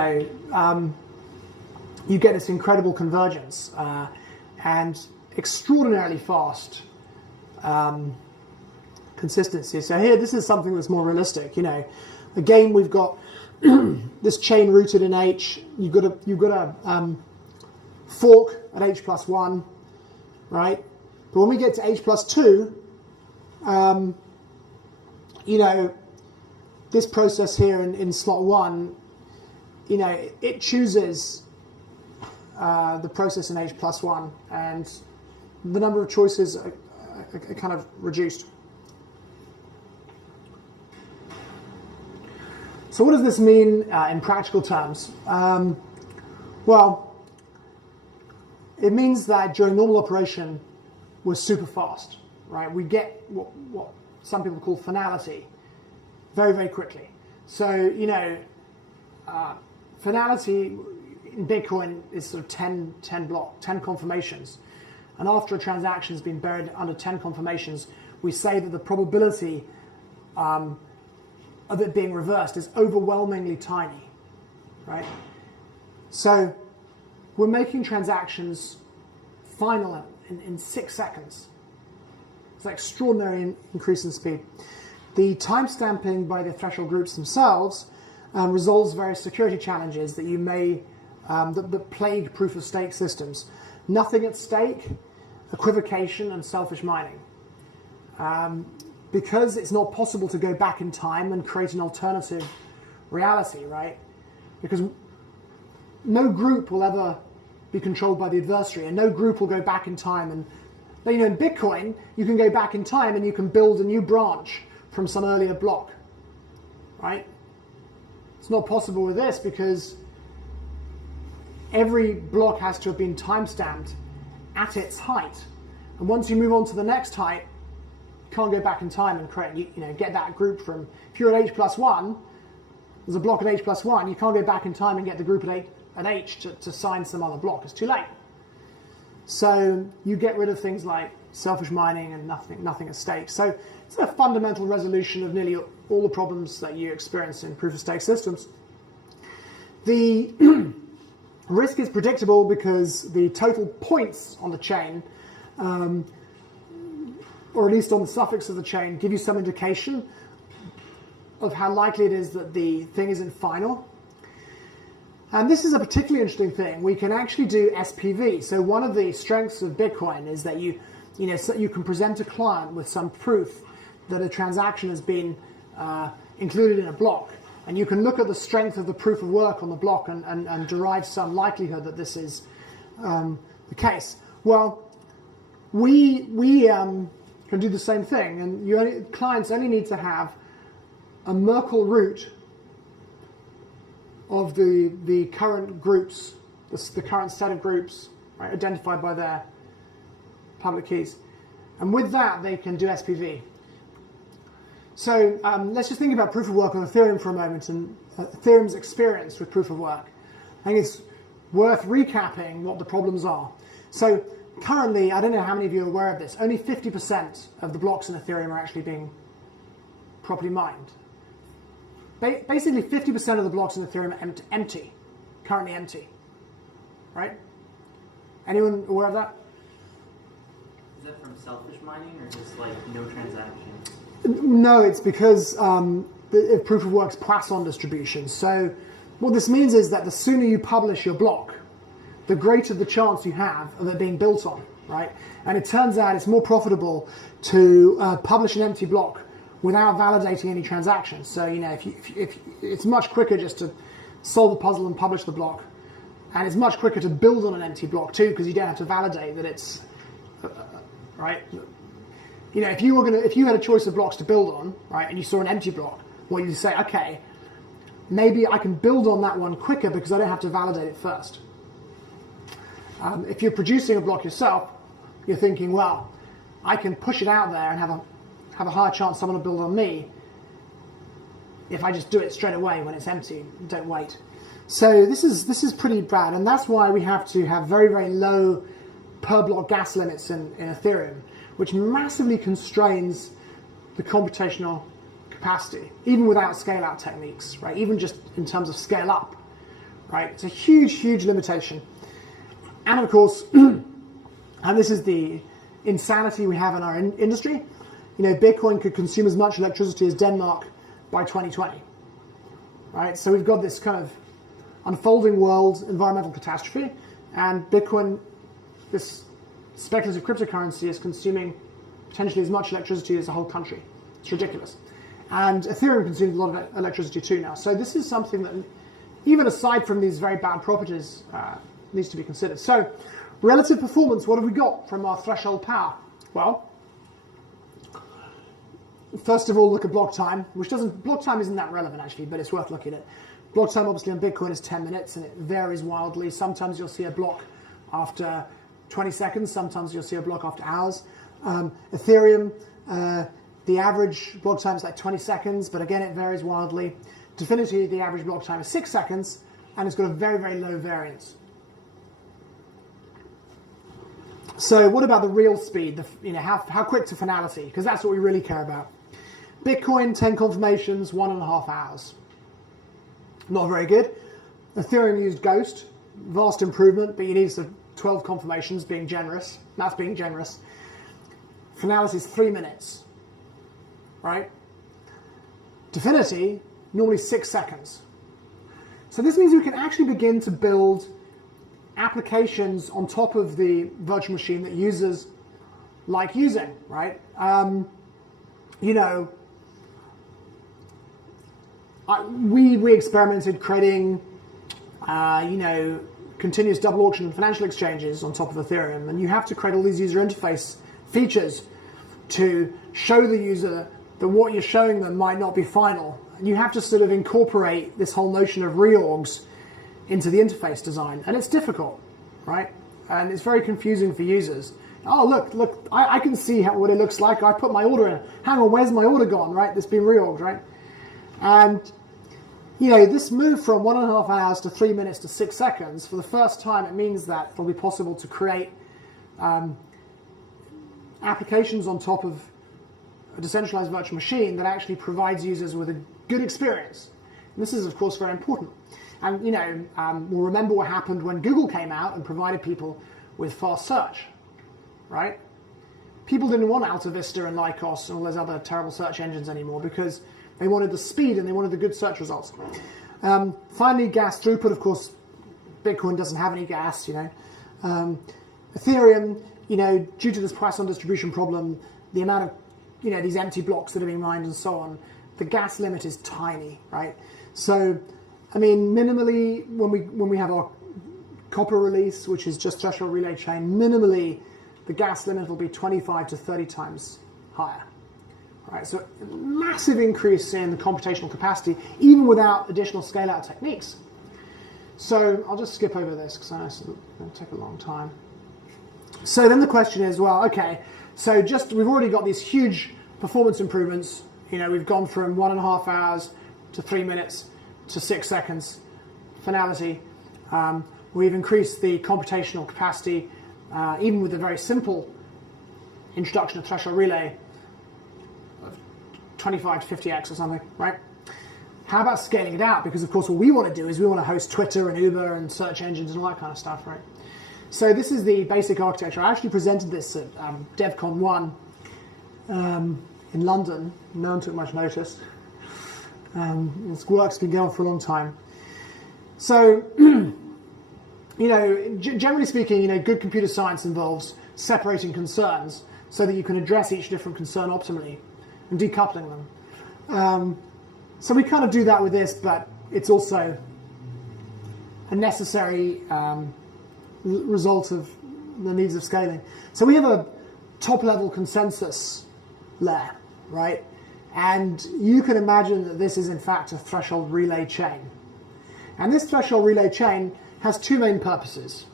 get this incredible convergence and extraordinarily fast consistency. So here, this is something that's more realistic. Again, we've got this chain rooted in H. You've got a fork at H+1, right? But when we get to H+2, this process here in slot 1, it chooses the process in H+1, and the number of choices are kind of reduced. So what does this mean in practical terms? Well, it means that during normal operation, we're super fast, right? We get what some people call finality very, very quickly. So, finality in Bitcoin is sort of 10 confirmations. And after a transaction has been buried under 10 confirmations, we say that the probability of it being reversed is overwhelmingly tiny, right? So we're making transactions final in 6 seconds. It's an extraordinary increase in speed. The timestamping by the threshold groups themselves resolves various security challenges that that plague proof-of-stake systems. Nothing at stake, equivocation, and selfish mining. Because it's not possible to go back in time and create an alternative reality, right? Because no group will ever be controlled by the adversary, and no group will go back in time. And in Bitcoin, you can go back in time and you can build a new branch from some earlier block, right? It's not possible with this because every block has to have been timestamped at its height, and once you move on to the next height, you can't go back in time and create, get that group from. If you're at H+1, there's a block at H+1. You can't go back in time and get the group at H to sign some other block. It's too late. So you get rid of things like selfish mining and nothing at stake. So it's a fundamental resolution of nearly all the problems that you experience in proof-of-stake systems. The risk is predictable because the total points on the chain, or at least on the suffix of the chain, give you some indication of how likely it is that the thing isn't final. And this is a particularly interesting thing. We can actually do SPV. So one of the strengths of Bitcoin is that you can present a client with some proof that a transaction has been included in a block. And you can look at the strength of the proof of work on the block and derive some likelihood that this is the case. Well, we can do the same thing. And clients only need to have a Merkle root of the current groups, the current set of groups, right, identified by their public keys. And with that, they can do SPV. So let's just think about proof of work on Ethereum for a moment and Ethereum's experience with proof of work. I think it's worth recapping what the problems are. So currently, I don't know how many of you are aware of this, only 50% of the blocks in Ethereum are actually being properly mined. Basically, 50% of the blocks in Ethereum are empty, currently empty, right? Anyone aware of that? Is that from selfish mining or just like no transactions? No, it's because the proof of work's Poisson distribution. So what this means is that the sooner you publish your block, the greater the chance you have of it being built on, right? And it turns out it's more profitable to publish an empty block without validating any transactions. So, you know, if it's much quicker just to solve the puzzle and publish the block. And it's much quicker to build on an empty block too, because you don't have to validate that it's, right? You know, if you had a choice of blocks to build on, right, and you saw an empty block, well, you say, okay, maybe I can build on that one quicker because I don't have to validate it first. If you're producing a block yourself, you're thinking, well, I can push it out there and have a higher chance someone will build on me if I just do it straight away when it's empty. Don't wait. So this is pretty bad, and that's why we have to have very, very low per block gas limits in Ethereum, which massively constrains the computational capacity, even without scale-out techniques, right? Even just in terms of scale-up, right? It's a huge, huge limitation. And of course, and this is the insanity we have in our industry, you know, Bitcoin could consume as much electricity as Denmark by 2020, right? So we've got this kind of unfolding world environmental catastrophe, and Bitcoin, this speculative cryptocurrency, is consuming potentially as much electricity as the whole country. It's ridiculous. And Ethereum consumes a lot of electricity too now. So this is something that, even aside from these very bad properties, needs to be considered. So, relative performance, what have we got from our threshold power? Well, first of all, look at block time, block time isn't that relevant actually, but it's worth looking at. Block time obviously on Bitcoin is 10 minutes and it varies wildly. Sometimes you'll see a block after 20 seconds, sometimes you'll see a block after hours. Ethereum, the average block time is like 20 seconds, but again, it varies wildly. Dfinity, the average block time is 6 seconds, and it's got a very, very low variance. So what about the real speed, how quick to finality? Because that's what we really care about. Bitcoin, 10 confirmations, 1.5 hours. Not very good. Ethereum used Ghost, vast improvement, but you need 12 confirmations, being generous. That's being generous. Finality is 3 minutes, right? Dfinity, normally 6 seconds. So this means we can actually begin to build applications on top of the virtual machine that users like using, right? We experimented creating, continuous double auction financial exchanges on top of Ethereum, and you have to create all these user interface features to show the user that what you're showing them might not be final. And you have to sort of incorporate this whole notion of reorgs into the interface design, and it's difficult, right? And it's very confusing for users. Oh, look, I can see what it looks like. I put my order in. Hang on, where's my order gone, right? It's been reorged, right? And, this move from 1.5 hours to 3 minutes to 6 seconds, for the first time, it means that it'll be possible to create applications on top of a decentralized virtual machine that actually provides users with a good experience. And this is, of course, very important. And, we'll remember what happened when Google came out and provided people with fast search, right? People didn't want AltaVista and Lycos and all those other terrible search engines anymore because they wanted the speed and they wanted the good search results. Finally, gas throughput. Of course, Bitcoin doesn't have any gas, Ethereum, due to this Poisson distribution problem, the amount of, these empty blocks that are being mined and so on, the gas limit is tiny, right? So, minimally, when we have our copper release, which is just threshold relay chain, minimally, the gas limit will be 25 to 30 times higher. Right, so massive increase in the computational capacity, even without additional scale-out techniques. So I'll just skip over this because I know it's going to take a long time. So then the question is, well, okay, so we've already got these huge performance improvements we've gone from 1.5 hours to 3 minutes to 6 seconds finality. We've increased the computational capacity, even with a very simple introduction of threshold relay, of 25 to 50x or something, right? How about scaling it out? Because of course what we want to do is we want to host Twitter and Uber and search engines and all that kind of stuff, right? So this is the basic architecture. I actually presented this at DevCon 1 in London. No one took much notice. This work's been going on for a long time. So, generally speaking, good computer science involves separating concerns so that you can address each different concern optimally and decoupling them. So we kind of do that with this, but it's also a necessary result of the needs of scaling. So we have a top-level consensus layer, right? And you can imagine that this is in fact a threshold relay chain. And this threshold relay chain has two main purposes.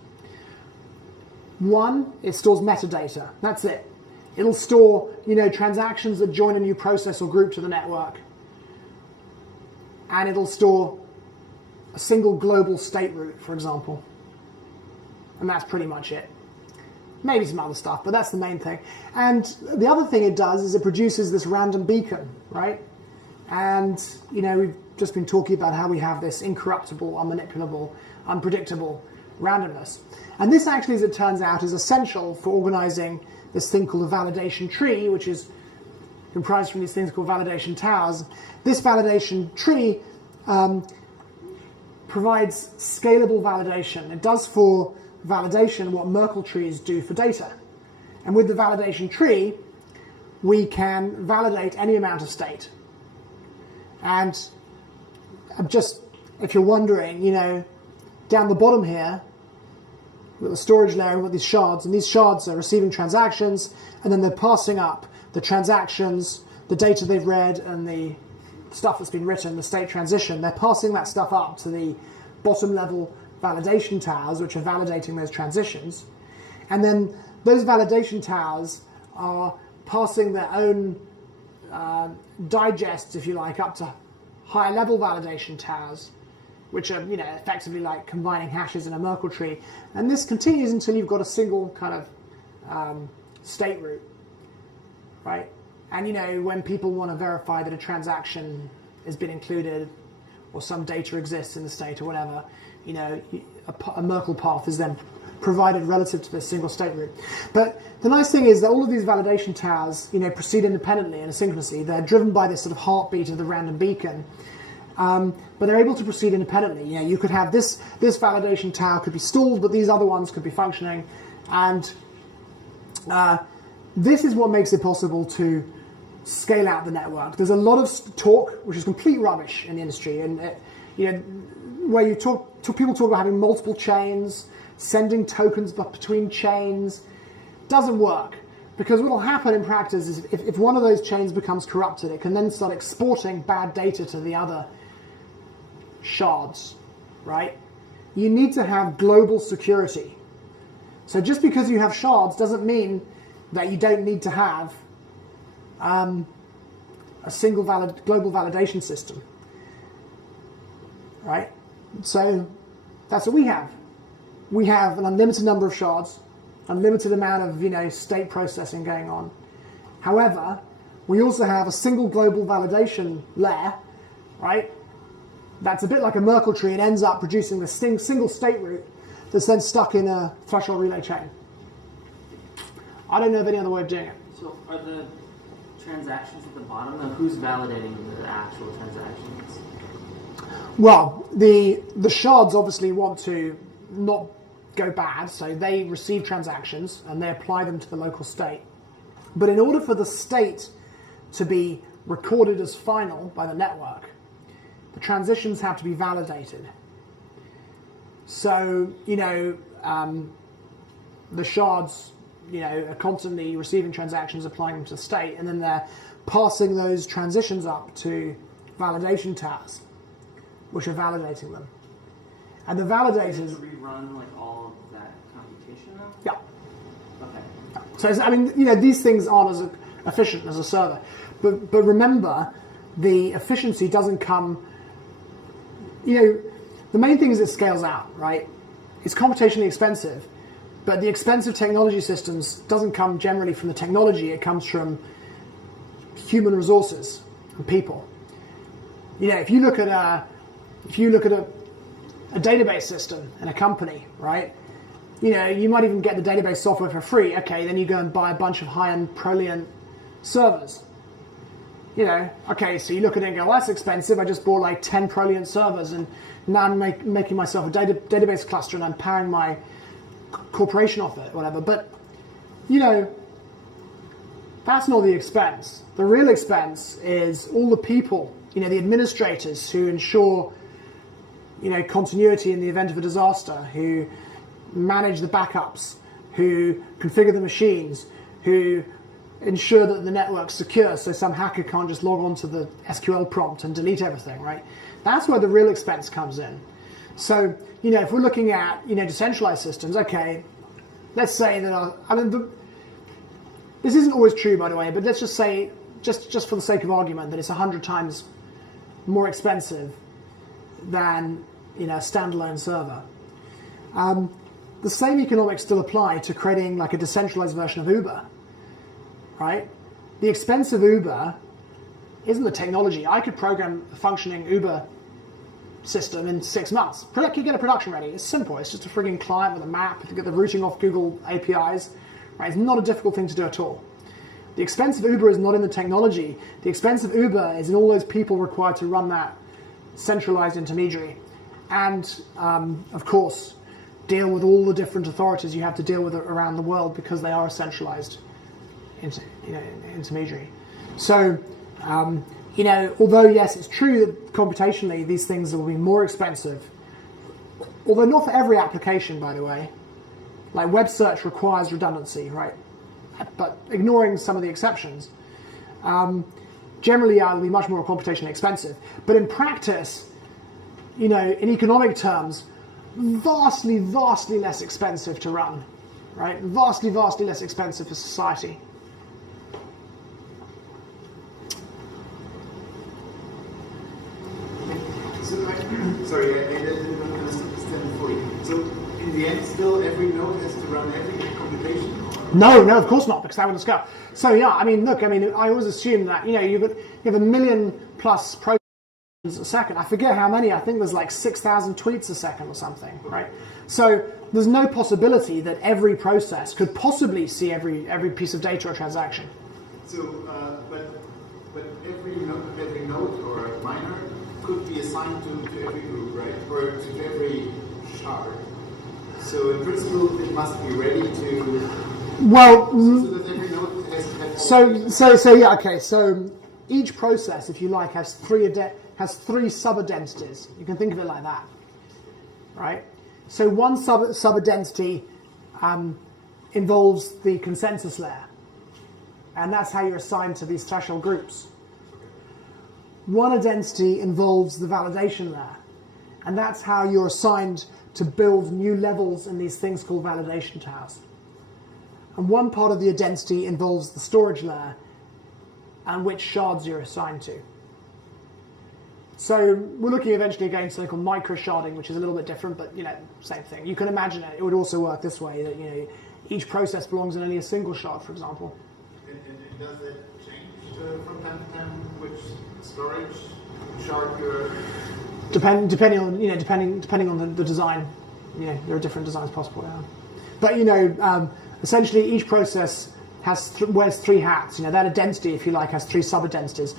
One, it stores metadata. That's it. It'll store, transactions that join a new process or group to the network. And it'll store a single global state route, for example. And that's pretty much it. Maybe some other stuff, but that's the main thing. And the other thing it does is it produces this random beacon, right? And, we've just been talking about how we have this incorruptible, unmanipulable, unpredictable randomness. And this actually, as it turns out, is essential for organizing this thing called a validation tree, which is comprised from these things called validation towers. This validation tree provides scalable validation. It does for validation what Merkle trees do for data. And with the validation tree, we can validate any amount of state. And just, if you're wondering, down the bottom here, we've got the storage layer, we've got these shards, and these shards are receiving transactions, and then they're passing up the transactions, the data they've read, and the stuff that's been written, the state transition. They're passing that stuff up to the bottom level validation towers, which are validating those transitions. And then those validation towers are passing their own digests, if you like, up to higher level validation towers, which are, effectively like combining hashes in a Merkle tree. And this continues until you've got a single kind of state route, right? And, when people want to verify that a transaction has been included or some data exists in the state or whatever, a Merkle path is then provided relative to this single state route. But the nice thing is that all of these validation towers, proceed independently in asynchronously. They're driven by this sort of heartbeat of the random beacon, but they're able to proceed independently. You could have this validation tower could be stalled, but these other ones could be functioning, and this is what makes it possible to scale out the network. There's a lot of talk, which is complete rubbish in the industry, and where people talk about having multiple chains, sending tokens between chains. Doesn't work, because what will happen in practice is if one of those chains becomes corrupted, it can then start exporting bad data to the other shards, right? You need to have global security. So just because you have shards doesn't mean that you don't need to have a single global validation system, right? So that's what we have. We have an unlimited number of shards, unlimited amount of state processing going on. However, we also have a single global validation layer, right? That's a bit like a Merkle tree and ends up producing this single state route that's then stuck in a threshold relay chain. I don't know of any other way of doing it. So are the transactions at the bottom, though, who's validating the actual transactions? Well, the shards obviously want to not go bad, so they receive transactions and they apply them to the local state. But in order for the state to be recorded as final by the network, the transitions have to be validated. So, the shards, are constantly receiving transactions, applying them to the state, and then they're passing those transitions up to validation towers, which are validating them. And the validators rerun all of that computation now? Yeah. Okay. So, these things aren't efficient as a server. But remember, the efficiency doesn't come, the main thing is it scales out, right? It's computationally expensive, but the expensive technology systems doesn't come generally from the technology, it comes from human resources and people. If you look at a database system in a company, right? You might even get the database software for free. Okay, then you go and buy a bunch of high-end Proliant servers. Okay, so you look at it and go, well, that's expensive. I just bought like 10 Proliant servers, and now I'm making myself a database cluster, and I'm powering my corporation off it, whatever. But, that's not the expense. The real expense is all the people, the administrators who ensure, continuity in the event of a disaster, who manage the backups, who configure the machines, who ensure that the network's secure so some hacker can't just log on to the SQL prompt and delete everything, right? That's where the real expense comes in. So, if we're looking at, decentralized systems, okay, let's say that, this isn't always true, by the way, but let's just say, just for the sake of argument, that it's 100 times more expensive than, a standalone server. The same economics still apply to creating like a decentralized version of Uber, right? The expense of Uber isn't the technology. I could program a functioning Uber system in 6 months. You get a production ready. It's simple. It's just a frigging client with a map to get the routing off Google APIs. Right? It's not a difficult thing to do at all. The expense of Uber is not in the technology. The expense of Uber is in all those people required to run that centralized intermediary. And, of course, deal with all the different authorities you have to deal with around the world because they are a centralized intermediary. So, although yes, it's true that computationally these things will be more expensive, although not for every application, by the way. Like web search requires redundancy, right? But ignoring some of the exceptions, generally it'll be much more computationally expensive. But in practice, in economic terms, vastly, vastly less expensive to run, right? Vastly, vastly less expensive for society. Sorry, I didn't understand fully. So, in the end, still every node has to run every computation? No, of course not, because that wouldn't scale. So yeah, I always assume that you have 1 million plus processes a second. I forget how many. I think there's like 6,000 tweets a second or something, right? So there's no possibility that every process could possibly see every piece of data or transaction. So, but every node or miner could be assigned to every group, right? Or to every shard. So in principle, it must be ready to. Well, so that every node has yeah, okay. So each process, if you like, has three sub-identities. You can think of it like that, right? So one sub-identity involves the consensus layer, and that's how you're assigned to these threshold groups. One identity involves the validation layer, and that's how you're assigned to build new levels in these things called validation towers. And one part of the identity involves the storage layer and which shards you're assigned to. So we're looking eventually again something called micro-sharding, which is a little bit different, but same thing. You can imagine it would also work this way, that each process belongs in only a single shard, for example. And does that change from time to time which storage shard you're depending on the design, there are different designs possible. Yeah. But essentially each process wears 3 hats. That identity, if you like, has 3 sub-identities.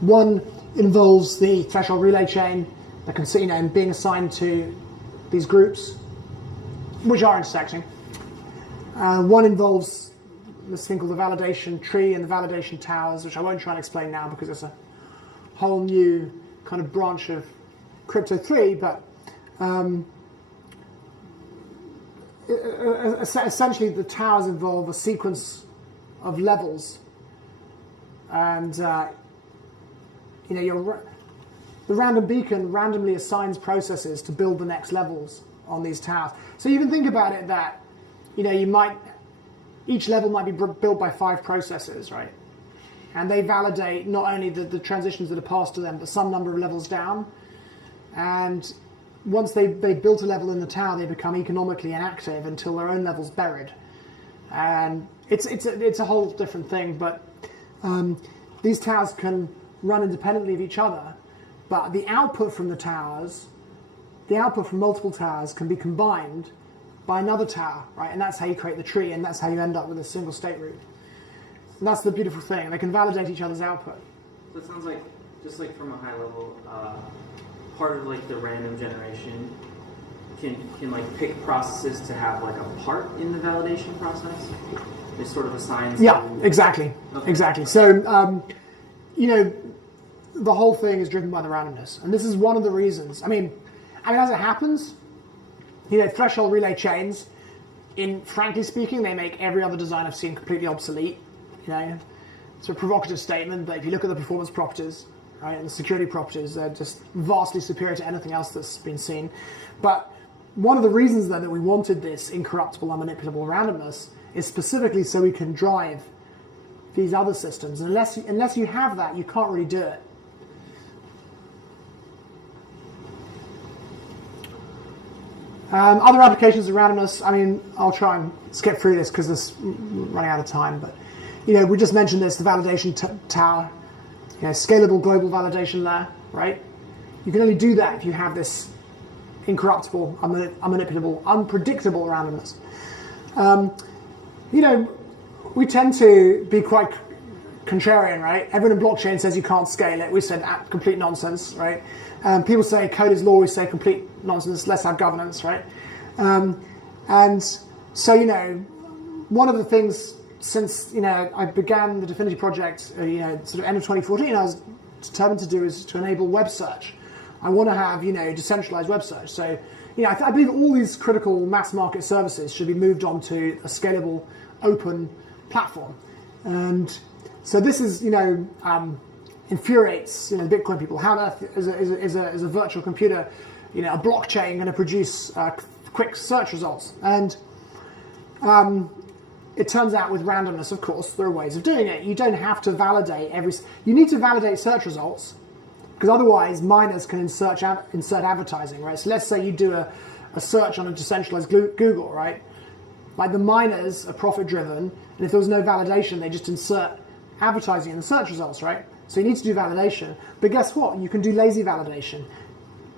One involves the threshold relay chain that can being assigned to these groups, which are intersecting. One involves this thing called the validation tree and the validation towers, which I won't try and explain now because it's a whole new kind of branch of Crypto 3, but essentially the towers involve a sequence of levels, and the random beacon randomly assigns processes to build the next levels on these towers. So you can think about it that each level might be built by 5 processes, right? and they validate not only the transitions that are passed to them, but some number of levels down. And once they've built a level in the tower, they become economically inactive until their own level's buried. And it's a whole different thing, but these towers can run independently of each other, but the output from the towers, the output from multiple towers can be combined by another tower, right? And that's how you create the tree, and that's how you end up with a single state root. And that's the beautiful thing. They can validate each other's output. So it sounds like, just like from a high level, part of like the random generation can like pick processes to have like a part in the validation process. It sort of assigns. Yeah, exactly, Okay. exactly. So you know, the whole thing is driven by the randomness, and this is one of the reasons. I mean, as it happens, you know, threshold relay chains, frankly speaking, they make every other design I've seen completely obsolete. You know, it's a provocative statement, but if you look at the performance properties, right, and the security properties, they're just vastly superior to anything else that's been seen. But one of the reasons, though, that we wanted this incorruptible, unmanipulable randomness is specifically so we can drive these other systems. And unless you have that, you can't really do it. Other applications of randomness, I mean, I'll try and skip through this because it's running out of time, but you know, we just mentioned this, the validation tower, you know, scalable global validation layer, right? You can only do that if you have this incorruptible, unmanipulable, unpredictable randomness. You know, we tend to be quite contrarian, right? Everyone in blockchain says you can't scale it. We said complete nonsense, right? People say code is law. We say complete nonsense. Let's have governance, right? And so, you know, one of the things since, you know, I began the Dfinity project, you know, sort of end of 2014, I was determined to do is to enable web search. I want to have, you know, decentralized web search. So, you know, I believe all these critical mass market services should be moved onto a scalable, open platform. And so this is, you know, infuriates, you know, the Bitcoin people. How on earth is a virtual computer, you know, a blockchain going to produce quick search results? And it turns out with randomness, of course, there are ways of doing it. You don't have to validate you need to validate search results, because otherwise miners can insert advertising, right? So let's say you do a search on a decentralized Google, right? Like the miners are profit driven, and if there was no validation, they just insert advertising in the search results, right? So you need to do validation. But guess what? You can do lazy validation.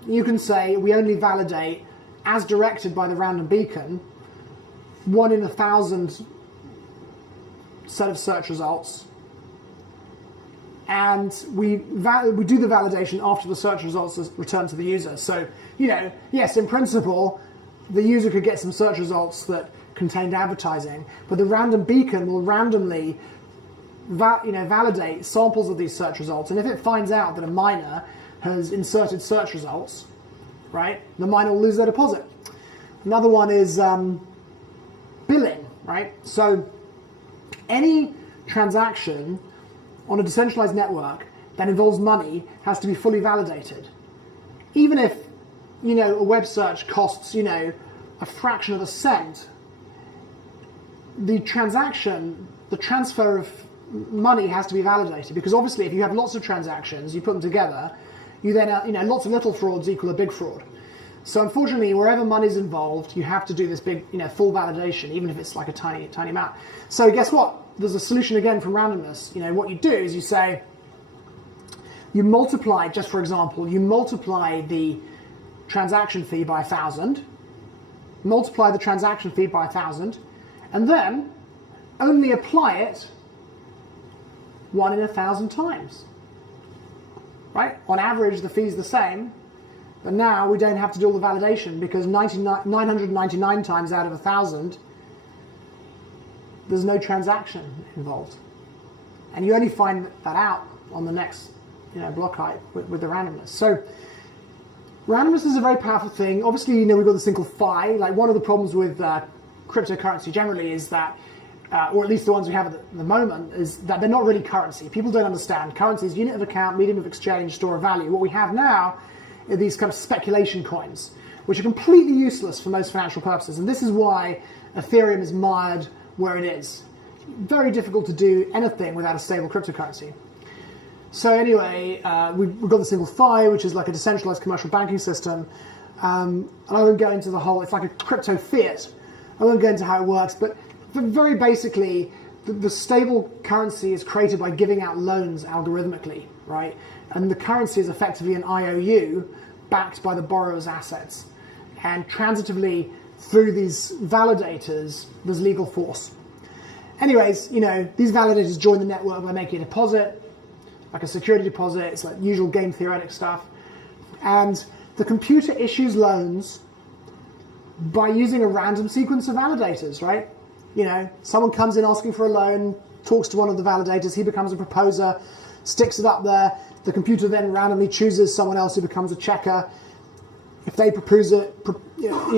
You can say we only validate as directed by the random beacon 1 in 1,000 set of search results, and we do the validation after the search results are returned to the user. So, you know, yes, in principle, the user could get some search results that contained advertising, but the random beacon will randomly validate samples of these search results, and if it finds out that a miner has inserted search results, right, the miner will lose their deposit. Another one is billing, right? So any transaction on a decentralized network that involves money has to be fully validated. Even if, you know, a web search costs, you know, a fraction of a cent, the transaction, the transfer of money has to be validated, because obviously if you have lots of transactions, you put them together, you then, you know, lots of little frauds equal a big fraud. So unfortunately, wherever money's involved, you have to do this big, you know, full validation, even if it's like a tiny amount. So guess what? There's a solution again from randomness. You know, what you do is you say, you multiply, just for example, you multiply the transaction fee by 1,000, multiply the transaction fee by 1,000, and then only apply it 1 in 1,000 times. Right? On average, the fee's the same, but now we don't have to do all the validation, because 999 times out of 1,000, there's no transaction involved. And you only find that out on the next, you know, block height with the randomness. So randomness is a very powerful thing. Obviously, you know, we've got this thing called phi. Like, one of the problems with cryptocurrency generally is that, or at least the ones we have at the moment, is that they're not really currency. People don't understand. Currency is unit of account, medium of exchange, store of value. What we have now are these kind of speculation coins, which are completely useless for most financial purposes. And this is why Ethereum is mired where it is. very difficult to do anything without a stable cryptocurrency. So anyway, we've got the single FI, which is like a decentralized commercial banking system. And I won't go into the whole, it's like a crypto fiat. I won't go into how it works, but very basically, the stable currency is created by giving out loans algorithmically, right? And the currency is effectively an IOU backed by the borrower's assets. And transitively, through these validators, there's legal force. Anyways, these validators join the network by making a deposit, like a security deposit. It's like usual game theoretic stuff. And the computer issues loans by using a random sequence of validators, right? Someone comes in asking for a loan, talks to one of the validators, he becomes a proposer, sticks it up there. The computer then randomly chooses someone else who becomes a checker. If they propose it,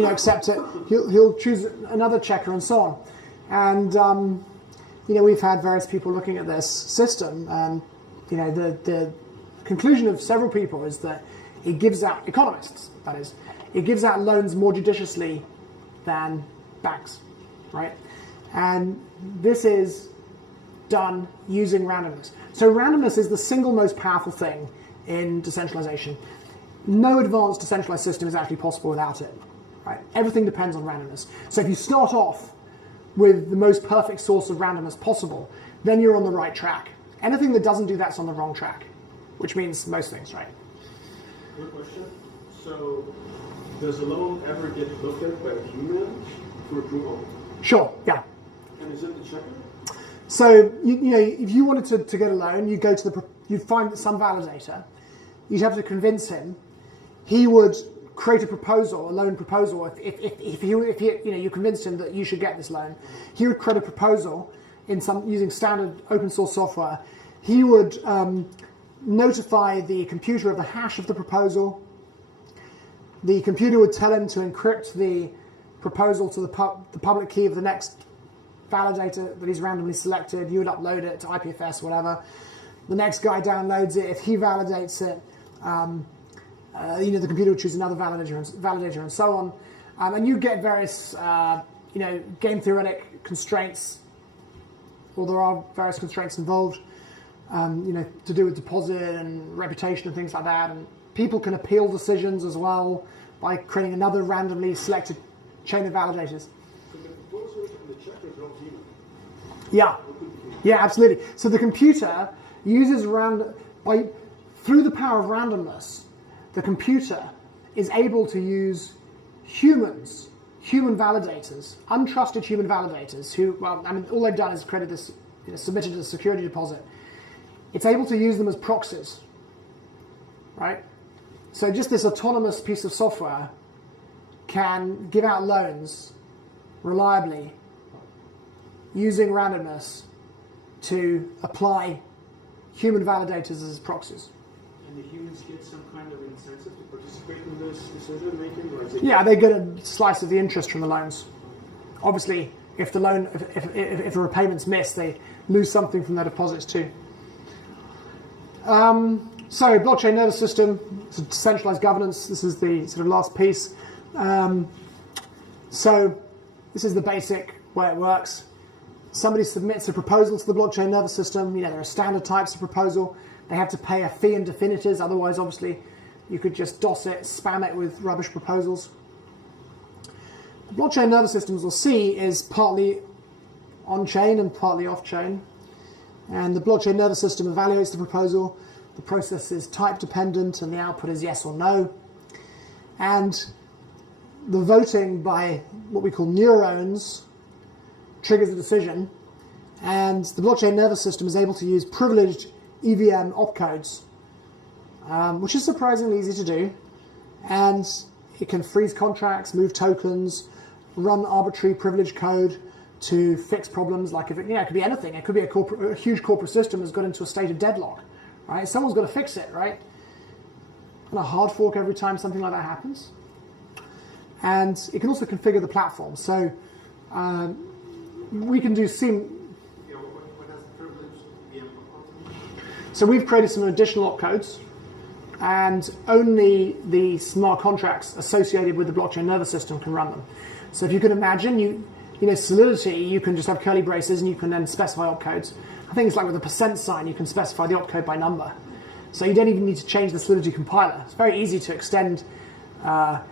accept it, he'll choose another checker and so on. And we've had various people looking at this system, and the conclusion of several people is that it gives out, economists that is, it gives out loans more judiciously than banks, right? And this is done using randomness. So randomness is the single most powerful thing in decentralization. No advanced decentralized system is actually possible without it, right? Everything depends on randomness. So if you start off with the most perfect source of randomness possible, then you're on the right track. Anything that doesn't do that's on the wrong track, which means most things, right? Good question. So, does a loan ever get looked at by a human for approval? Sure, yeah. And is it the checker? So, if you wanted to get a loan, you go to you'd find some validator, you'd have to convince him, he would create a proposal, a loan proposal. If you convinced him that you should get this loan, he would create a proposal using standard open source software. He would notify the computer of the hash of the proposal. The computer would tell him to encrypt the proposal to the public key of the next validator that he's randomly selected. You would upload it to IPFS, whatever. The next guy downloads it. If he validates it, the computer would choose another validator and so on. And you get various, game theoretic constraints, or there are various constraints involved, to do with deposit and reputation and things like that. And people can appeal decisions as well by creating another randomly selected chain of validators. So the proposer and the checker is not human. Yeah, absolutely. So the computer uses through the power of randomness, the computer is able to use human validators, untrusted human validators who, all they've done is created this, submitted a security deposit. It's able to use them as proxies, right? So just this autonomous piece of software can give out loans reliably using randomness to apply human validators as proxies. And the humans get some kind of incentive to participate in this decision making, or is it? Yeah, they get a slice of the interest from the loans. Obviously, if the loan, if the repayments miss, they lose something from their deposits too. So, blockchain nervous system, so decentralized governance. This is the sort of last piece. So, this is the basic way it works. Somebody submits a proposal to the blockchain nervous system. There are standard types of proposal. They have to pay a fee in definitors. Otherwise, obviously, you could just DOS it, spam it with rubbish proposals. The blockchain nervous system, as we'll see, is partly on-chain and partly off-chain. And the blockchain nervous system evaluates the proposal. The process is type dependent, and the output is yes or no. And the voting by what we call neurons triggers a decision. And the blockchain nervous system is able to use privileged EVM opcodes, which is surprisingly easy to do. And it can freeze contracts, move tokens, run arbitrary privilege code to fix problems. Like if it could be anything. It could be a huge corporate system has got into a state of deadlock, right? Someone's got to fix it, right? And a hard fork every time something like that happens. And it can also configure the platform. So we can do What does privilege VM opcode? So we've created some additional opcodes, and only the smart contracts associated with the blockchain nervous system can run them. So if you can imagine, Solidity, you can just have curly braces and you can then specify opcodes. I think it's like with a % sign, you can specify the opcode by number. So you don't even need to change the Solidity compiler. It's very easy to extend the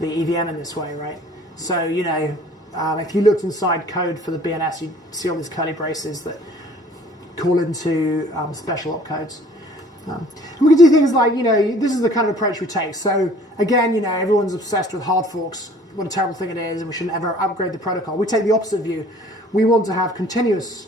EVM in this way, right? So, if you looked inside code for the BNS, you'd see all these curly braces that call into special opcodes. And we can do things like, this is the kind of approach we take. So again, everyone's obsessed with hard forks, what a terrible thing it is, and we shouldn't ever upgrade the protocol. We take the opposite view. We want to have continuous.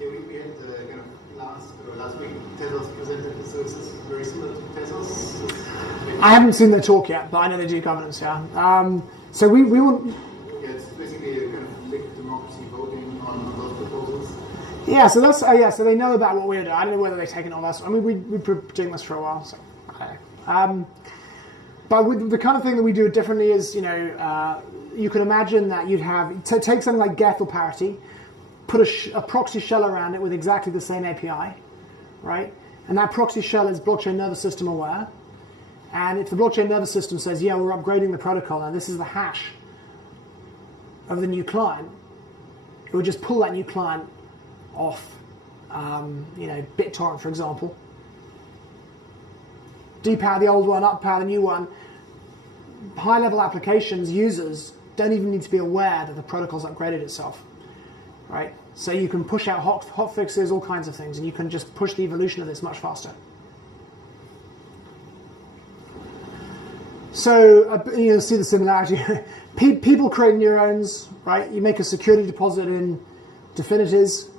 Yeah, we had kind of last week, Tezos presented the services very similar to Tezos. I haven't seen their talk yet, but I know they do governance, yeah. So we want. Yeah, it's basically a kind of liquid democracy voting on those proposals. Yeah, so that's so they know about what we're doing. I don't know whether they've taken all that. I mean, we've been doing this for a while, so I don't know. But the kind of thing that we do differently is, you can imagine that you'd have take something like Geth or Parity, put a proxy shell around it with exactly the same API, right? And that proxy shell is blockchain nervous system aware. And if the blockchain nervous system says, yeah, we're upgrading the protocol, and this is the hash of the new client, it would just pull that new client off, BitTorrent, for example. Depower the old one, uppower the new one. High-level applications, users, don't even need to be aware that the protocol's upgraded itself, right? So you can push out hot fixes, all kinds of things, and you can just push the evolution of this much faster. So, you'll see the similarity. People create neurons, right? You make a security deposit in Dfinities.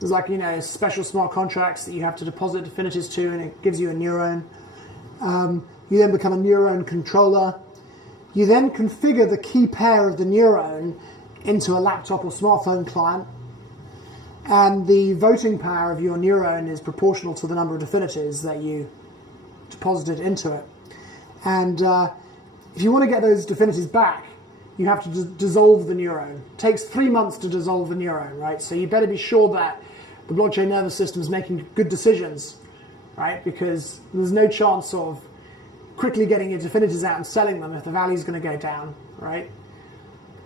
There's like, special smart contracts that you have to deposit Dfinities to, and it gives you a neuron. You then become a neuron controller. You then configure the key pair of the neuron into a laptop or smartphone client. And the voting power of your neuron is proportional to the number of Dfinities that you deposited into it. And if you want to get those Dfinities back, you have to dissolve the neuron. It takes 3 months to dissolve the neuron, right? So you better be sure that the blockchain nervous system is making good decisions, right? Because there's no chance of quickly getting your Dfinities out and selling them if the value is going to go down, right?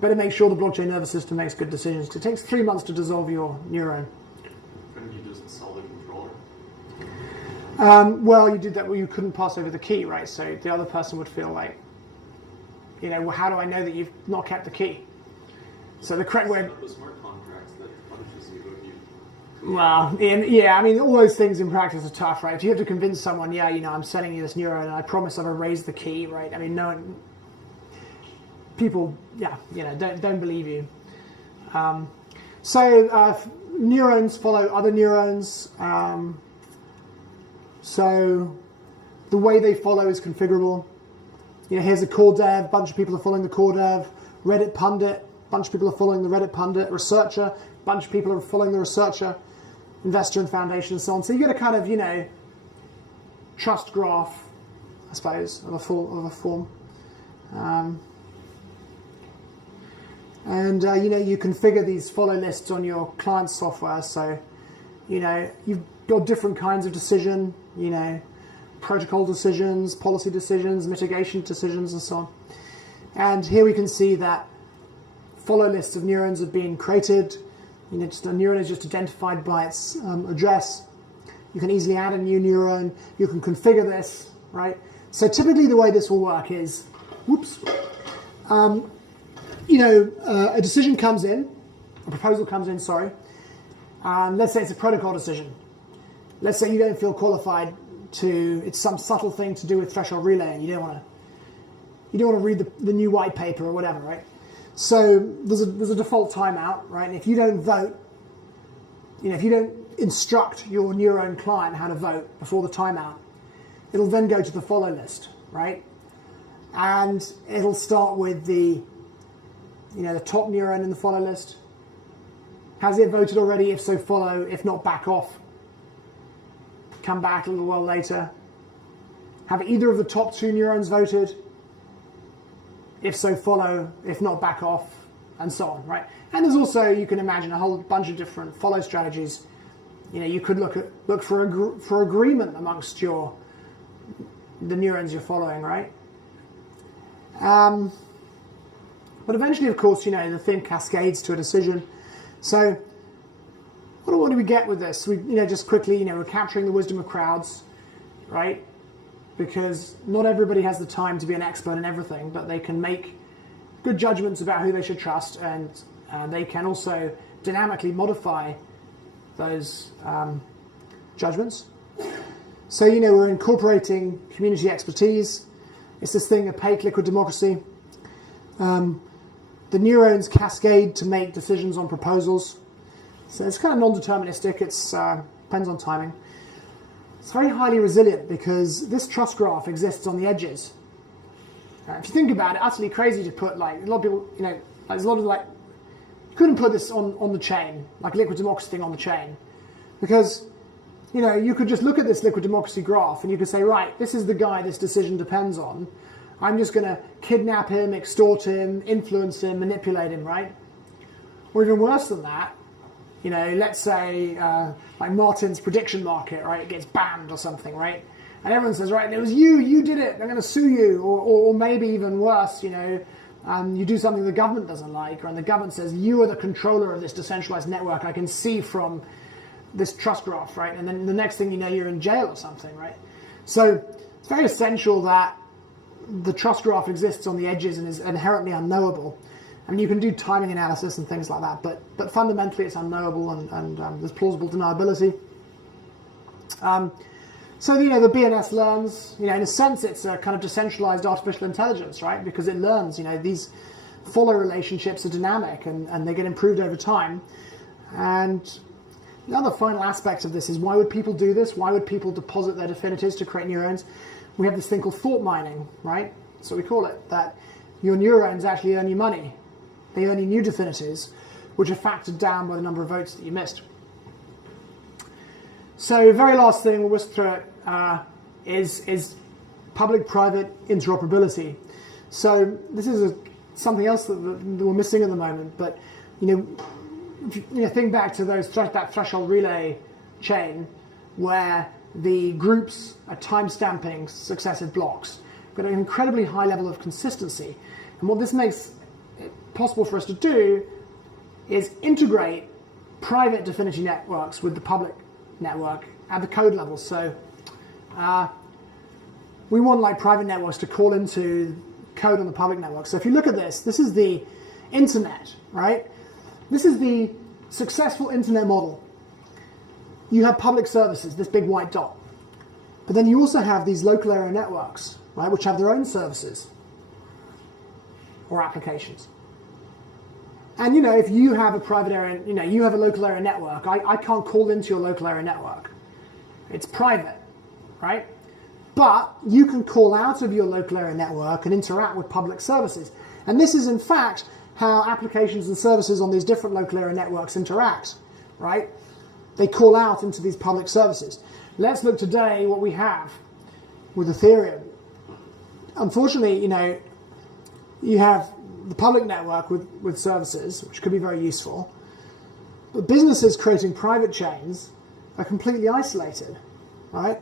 Better make sure the blockchain nervous system makes good decisions. It takes 3 months to dissolve your neuron. Couldn't you just sell the controller? Well, you did that. Well, you couldn't pass over the key, right? So the other person would feel like, well, how do I know that you've not kept the key? So the correct way. The smart contracts that punishes you if you. Well, all those things in practice are tough, right? If you have to convince someone, I'm selling you this neuron, and I promise I've erased the key, right? I mean, no one. People, don't believe you. Neurons follow other neurons. So the way they follow is configurable. Here's a core dev, a bunch of people are following the core dev. Reddit pundit, a bunch of people are following the Reddit pundit. Researcher, a bunch of people are following the researcher. Investor and foundation and so on. So you get a kind of, trust graph, I suppose, of a form. You configure these follow lists on your client software. So, you've got different kinds of decision, protocol decisions, policy decisions, mitigation decisions, and so on. And here we can see that follow lists of neurons have been created. Just a neuron is just identified by its address. You can easily add a new neuron. You can configure this, right? So typically the way this will work is, a decision comes in, a proposal comes in, sorry. Let's say it's a protocol decision. Let's say you don't feel qualified it's some subtle thing to do with threshold relay, and you don't want to read the new white paper or whatever, right? So there's a default timeout, right? And if you don't vote, if you don't instruct your neuron client how to vote before the timeout, it'll then go to the follow list, right? And it'll start with the top neuron in the follow list. Has it voted already? If so, follow. If not, back off. Come back a little while later. Have either of the top 2 neurons voted? If so, follow. If not, back off, and so on, right? And there's also, you can imagine, a whole bunch of different follow strategies. You could look for agreement amongst the neurons you're following, right? But eventually, of course, the thing cascades to a decision. So what do we get with this? We, just quickly, we're capturing the wisdom of crowds, right? Because not everybody has the time to be an expert in everything, but they can make good judgments about who they should trust, and they can also dynamically modify those judgments. So, we're incorporating community expertise. It's this thing, opaque liquid democracy. The neurons cascade to make decisions on proposals. So it's kind of non-deterministic. It depends on timing. It's very highly resilient because this trust graph exists on the edges. If you think about it, utterly crazy to put, like, a lot of people, there's a lot of, like, you couldn't put this on the chain, like a liquid democracy thing on the chain. Because, you could just look at this liquid democracy graph and you could say, right, this is the guy this decision depends on. I'm just going to kidnap him, extort him, influence him, manipulate him, right? Or even worse than that, let's say, like Martin's prediction market, right? It gets banned or something, right? And everyone says, right, it was you did it, I'm going to sue you. Or maybe even worse, you do something the government doesn't like, and the government says, you are the controller of this decentralized network, I can see from this trust graph, right? And then the next thing you know, you're in jail or something, right? So it's very essential that the trust graph exists on the edges and is inherently unknowable. I mean, you can do timing analysis and things like that, but fundamentally it's unknowable and there's plausible deniability. So, the BNS learns, in a sense it's a kind of decentralized artificial intelligence, right? Because it learns, these follow relationships are dynamic and they get improved over time. And the other final aspect of this is, why would people do this? Why would people deposit their Dfinities to create neurons? We have this thing called thought mining, right? So we call it, that your neurons actually earn you money. They earn you new Dfinities, which are factored down by the number of votes that you missed. So very last thing, we'll whisk through it, is public-private interoperability. So this is something else that we're missing at the moment, but if you think back to that threshold relay chain where the groups are time-stamping successive blocks. We've got an incredibly high level of consistency. And what this makes it possible for us to do is integrate private Dfinity networks with the public network at the code level. So we want, like, private networks to call into code on the public network. So if you look at this is the internet, right? This is the successful internet model. You have public services, this big white dot. But then you also have these local area networks, right, which have their own services or applications. And, if you have a private area, you have a local area network, I can't call into your local area network. It's private, right? But you can call out of your local area network and interact with public services. And this is, in fact, how applications and services on these different local area networks interact, right? They call out into these public services. Let's look today what we have with Ethereum. Unfortunately, you have the public network with services, which could be very useful. But businesses creating private chains are completely isolated, right?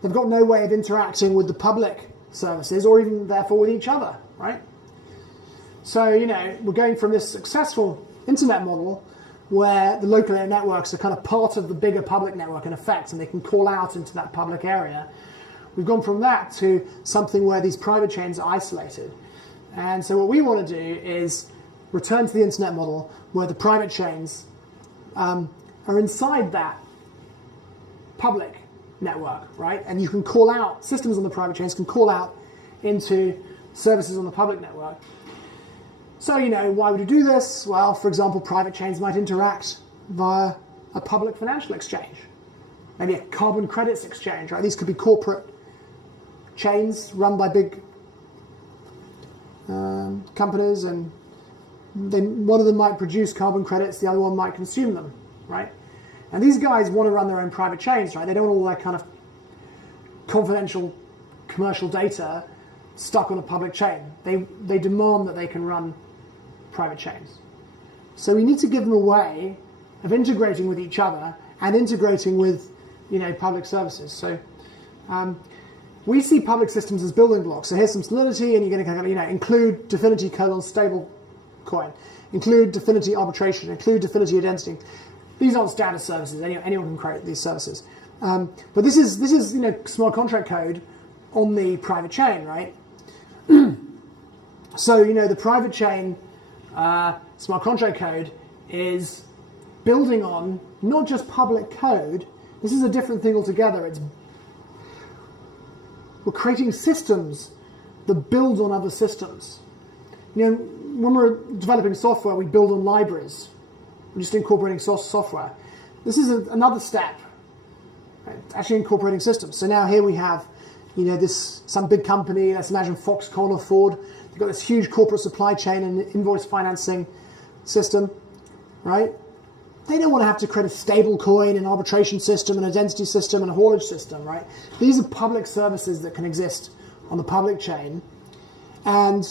They've got no way of interacting with the public services or even, therefore, with each other, right? So, we're going from this successful internet model where the local area networks are kind of part of the bigger public network in effect, and they can call out into that public area. We've gone from that to something where these private chains are isolated. And so what we want to do is return to the internet model where the private chains are inside that public network, right? And you can call out, systems on the private chains can call out into services on the public network. So, why would you do this? Well, for example, private chains might interact via a public financial exchange, maybe a carbon credits exchange, right? These could be corporate chains run by big companies, and one of them might produce carbon credits, the other one might consume them, right? And these guys want to run their own private chains, right? They don't want all that kind of confidential commercial data stuck on a public chain. They demand that they can run private chains. So we need to give them a way of integrating with each other and integrating with, public services. So we see public systems as building blocks. So here's some solidity, and you're going to include Dfinity : stable coin. Include Dfinity arbitration, include Dfinity identity. These aren't standard services. Anyone can create these services. But this is smart contract code on the private chain, right? So the private chain smart contract code is building on not just public code. This is a different thing altogether. We're creating systems that build on other systems. When we're developing software, we build on libraries. We're just incorporating software. This is another step, right? Actually incorporating systems. So now here we have, some big company. Let's imagine Foxconn or Ford. They've got this huge corporate supply chain and invoice financing system, right? They don't want to have to create a stable coin, an arbitration system, an identity system, and a haulage system, right? These are public services that can exist on the public chain. And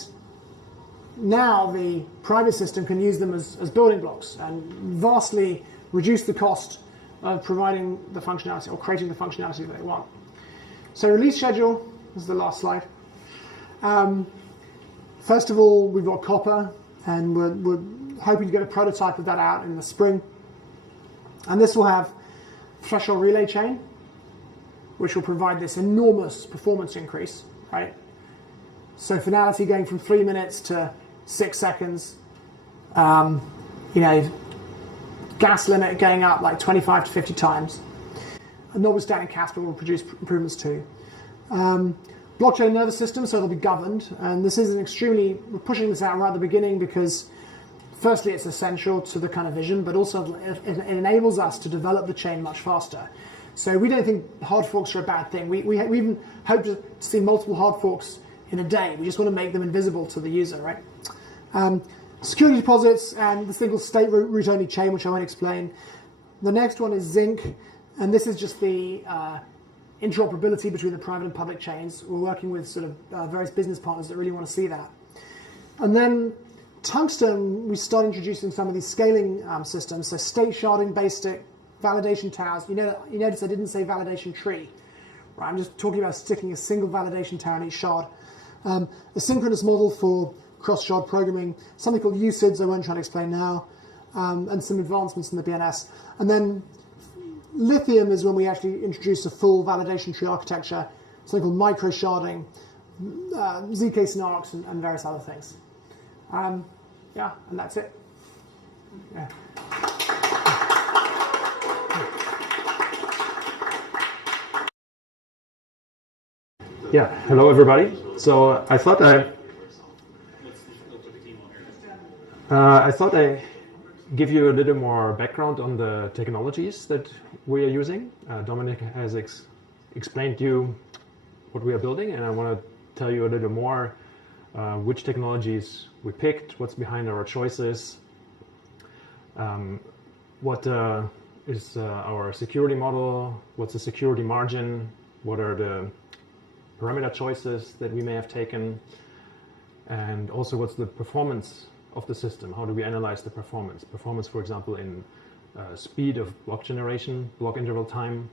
now the private system can use them as building blocks and vastly reduce the cost of providing the functionality or creating the functionality that they want. So release schedule, this is the last slide. First of all, we've got Copper, and we're hoping to get a prototype of that out in the spring. And this will have threshold relay chain, which will provide this enormous performance increase, right? So finality going from 3 minutes to 6 seconds. Gas limit going up like 25 to 50 times. And notwithstanding Casper will produce improvements too. Blockchain nervous system, so it'll be governed. And this is we're pushing this out right at the beginning because firstly, it's essential to the kind of vision, but also it enables us to develop the chain much faster. So we don't think hard forks are a bad thing. We even hope to see multiple hard forks in a day. We just want to make them invisible to the user, right? Security deposits and the single state root-only chain, which I won't explain. The next one is Zinc, and this is just the interoperability between the private and public chains. We're working with sort of various business partners that really want to see that. And then Tungsten, we start introducing some of these scaling systems, so state sharding, basic, validation towers. You notice I didn't say validation tree. Right, I'm just talking about sticking a single validation tower in each shard. A synchronous model for cross-shard programming, something called USIDS I won't try to explain now, and some advancements in the BNS. And then Lithium is when we actually introduce a full validation tree architecture, something called micro-sharding, ZK snarks, and various other things. And that's it. Yeah. Yeah, hello everybody. So I thought I give you a little more background on the technologies that we are using. Dominic has explained to you what we are building, and I want to tell you a little more which technologies we picked, what's behind our choices, what is our security model, what's the security margin, what are the parameter choices that we may have taken, and also what's the performance of the system. How do we analyze the performance? Performance, for example, in speed of block generation, block interval time,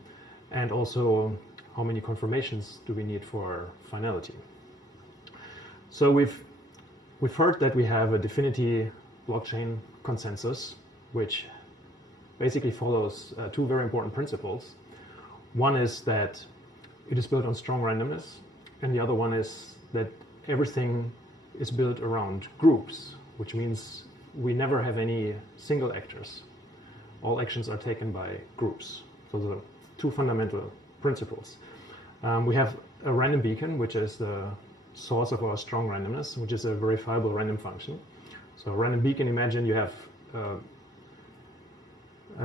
and also how many confirmations do we need for finality. So we've heard that we have a Dfinity blockchain consensus, which basically follows two very important principles. One is that it is built on strong randomness, and the other one is that everything is built around groups, which means we never have any single actors. All actions are taken by groups. So the two fundamental principles. We have a random beacon, which is the source of our strong randomness, which is a verifiable random function. So a random beacon, imagine you have a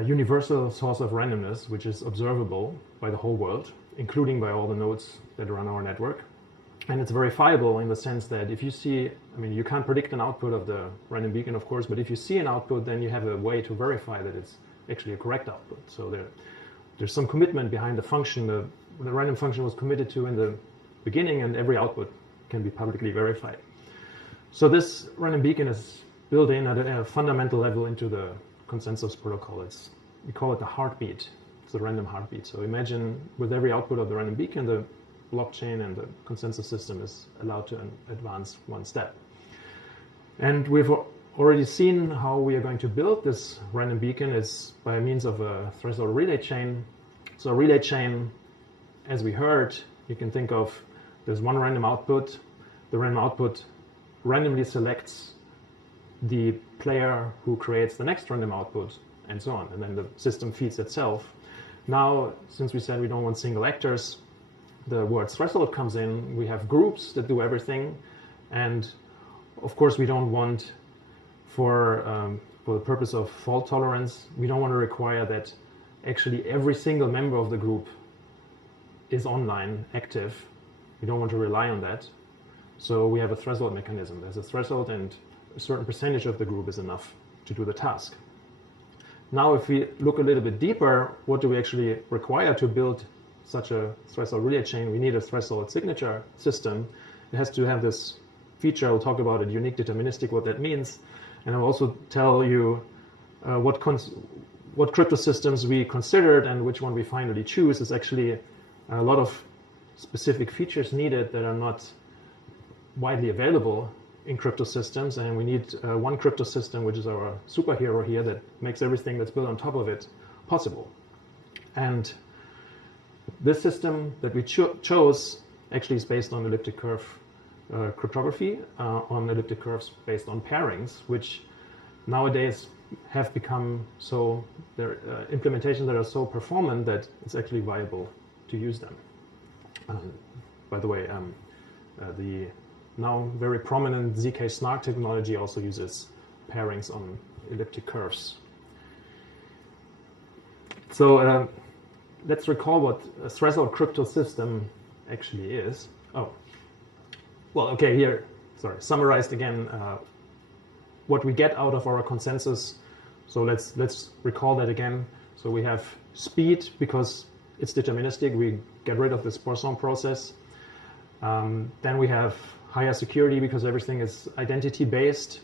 universal source of randomness, which is observable by the whole world, including by all the nodes that are on our network. And it's verifiable in the sense that if you see, you can't predict an output of the random beacon, of course, but if you see an output, then you have a way to verify that it's actually a correct output. So there's some commitment behind the function. The random function was committed to in the beginning, and every output can be publicly verified. So this random beacon is built in at a fundamental level into the consensus protocol. We call it the heartbeat. It's a random heartbeat. So imagine with every output of the random beacon, the blockchain and the consensus system is allowed to advance one step. And we've already seen how we are going to build this random beacon is by means of a threshold relay chain. So a relay chain, as we heard, you can think of there's one random output. The random output randomly selects the player who creates the next random output, and so on. And then the system feeds itself. Now, since we said we don't want single actors, the word threshold comes in. We have groups that do everything. And of course, we don't want, for the purpose of fault tolerance, we don't want to require that actually every single member of the group is online, active. We don't want to rely on that. So we have a threshold mechanism. There's a threshold, and a certain percentage of the group is enough to do the task. Now, if we look a little bit deeper, what do we actually require to build such a threshold relay chain? We need a threshold signature system. It has to have this feature. I'll talk about it, unique deterministic, what that means. And I'll also tell you what crypto systems we considered and which one we finally choose. Is actually a lot of specific features needed that are not widely available in crypto systems, and we need one crypto system, which is our superhero here, that makes everything that's built on top of it possible. And this system that we chose actually is based on elliptic curve cryptography, on elliptic curves based on pairings, which nowadays have become so, they're implementations that are so performant that it's actually viable to use them. By the way, the now very prominent ZK SNARK technology also uses pairings on elliptic curves. So let's recall what a threshold crypto system actually is. Oh, well, okay, here, sorry, summarized again what we get out of our consensus. So let's recall that again. So we have speed because it's deterministic. We get rid of this Poisson process. Then we have higher security because everything is identity-based.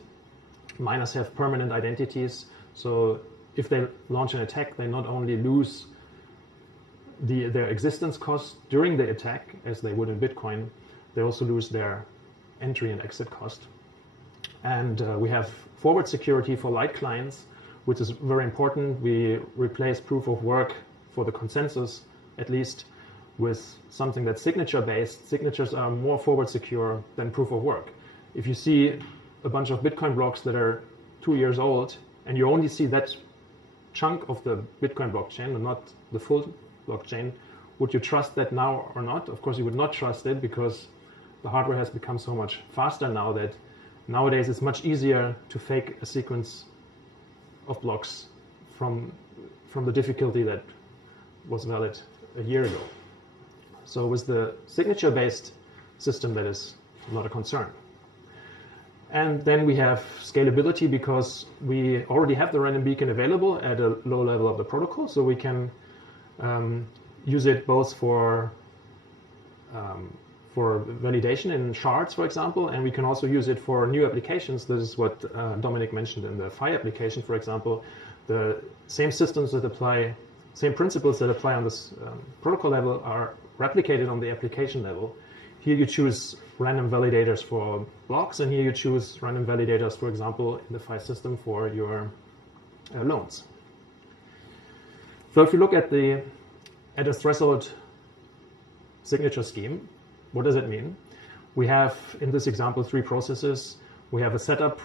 Miners have permanent identities. So if they launch an attack, they not only lose their existence cost during the attack, as they would in Bitcoin, they also lose their entry and exit cost. And we have forward security for light clients, which is very important. We replace proof of work for the consensus, at least, with something that's signature-based. Signatures are more forward secure than proof of work. If you see a bunch of Bitcoin blocks that are 2 years old, and you only see that chunk of the Bitcoin blockchain and not the full blockchain, would you trust that now or not? Of course, you would not trust it because the hardware has become so much faster now that nowadays it's much easier to fake a sequence of blocks from the difficulty that was valid a year ago. So with the signature-based system, that is not a concern. And then we have scalability because we already have the random beacon available at a low level of the protocol. So we can use it both for validation in shards, for example, and we can also use it for new applications. This is what Dominic mentioned in the Fi application, for example. The same systems that apply, same principles that apply on this protocol level are replicated on the application level. Here you choose random validators for blocks, and here you choose random validators, for example, in the Fi system for your loans. So if you look at a threshold signature scheme, what does it mean? We have, in this example, 3 processes. We have a setup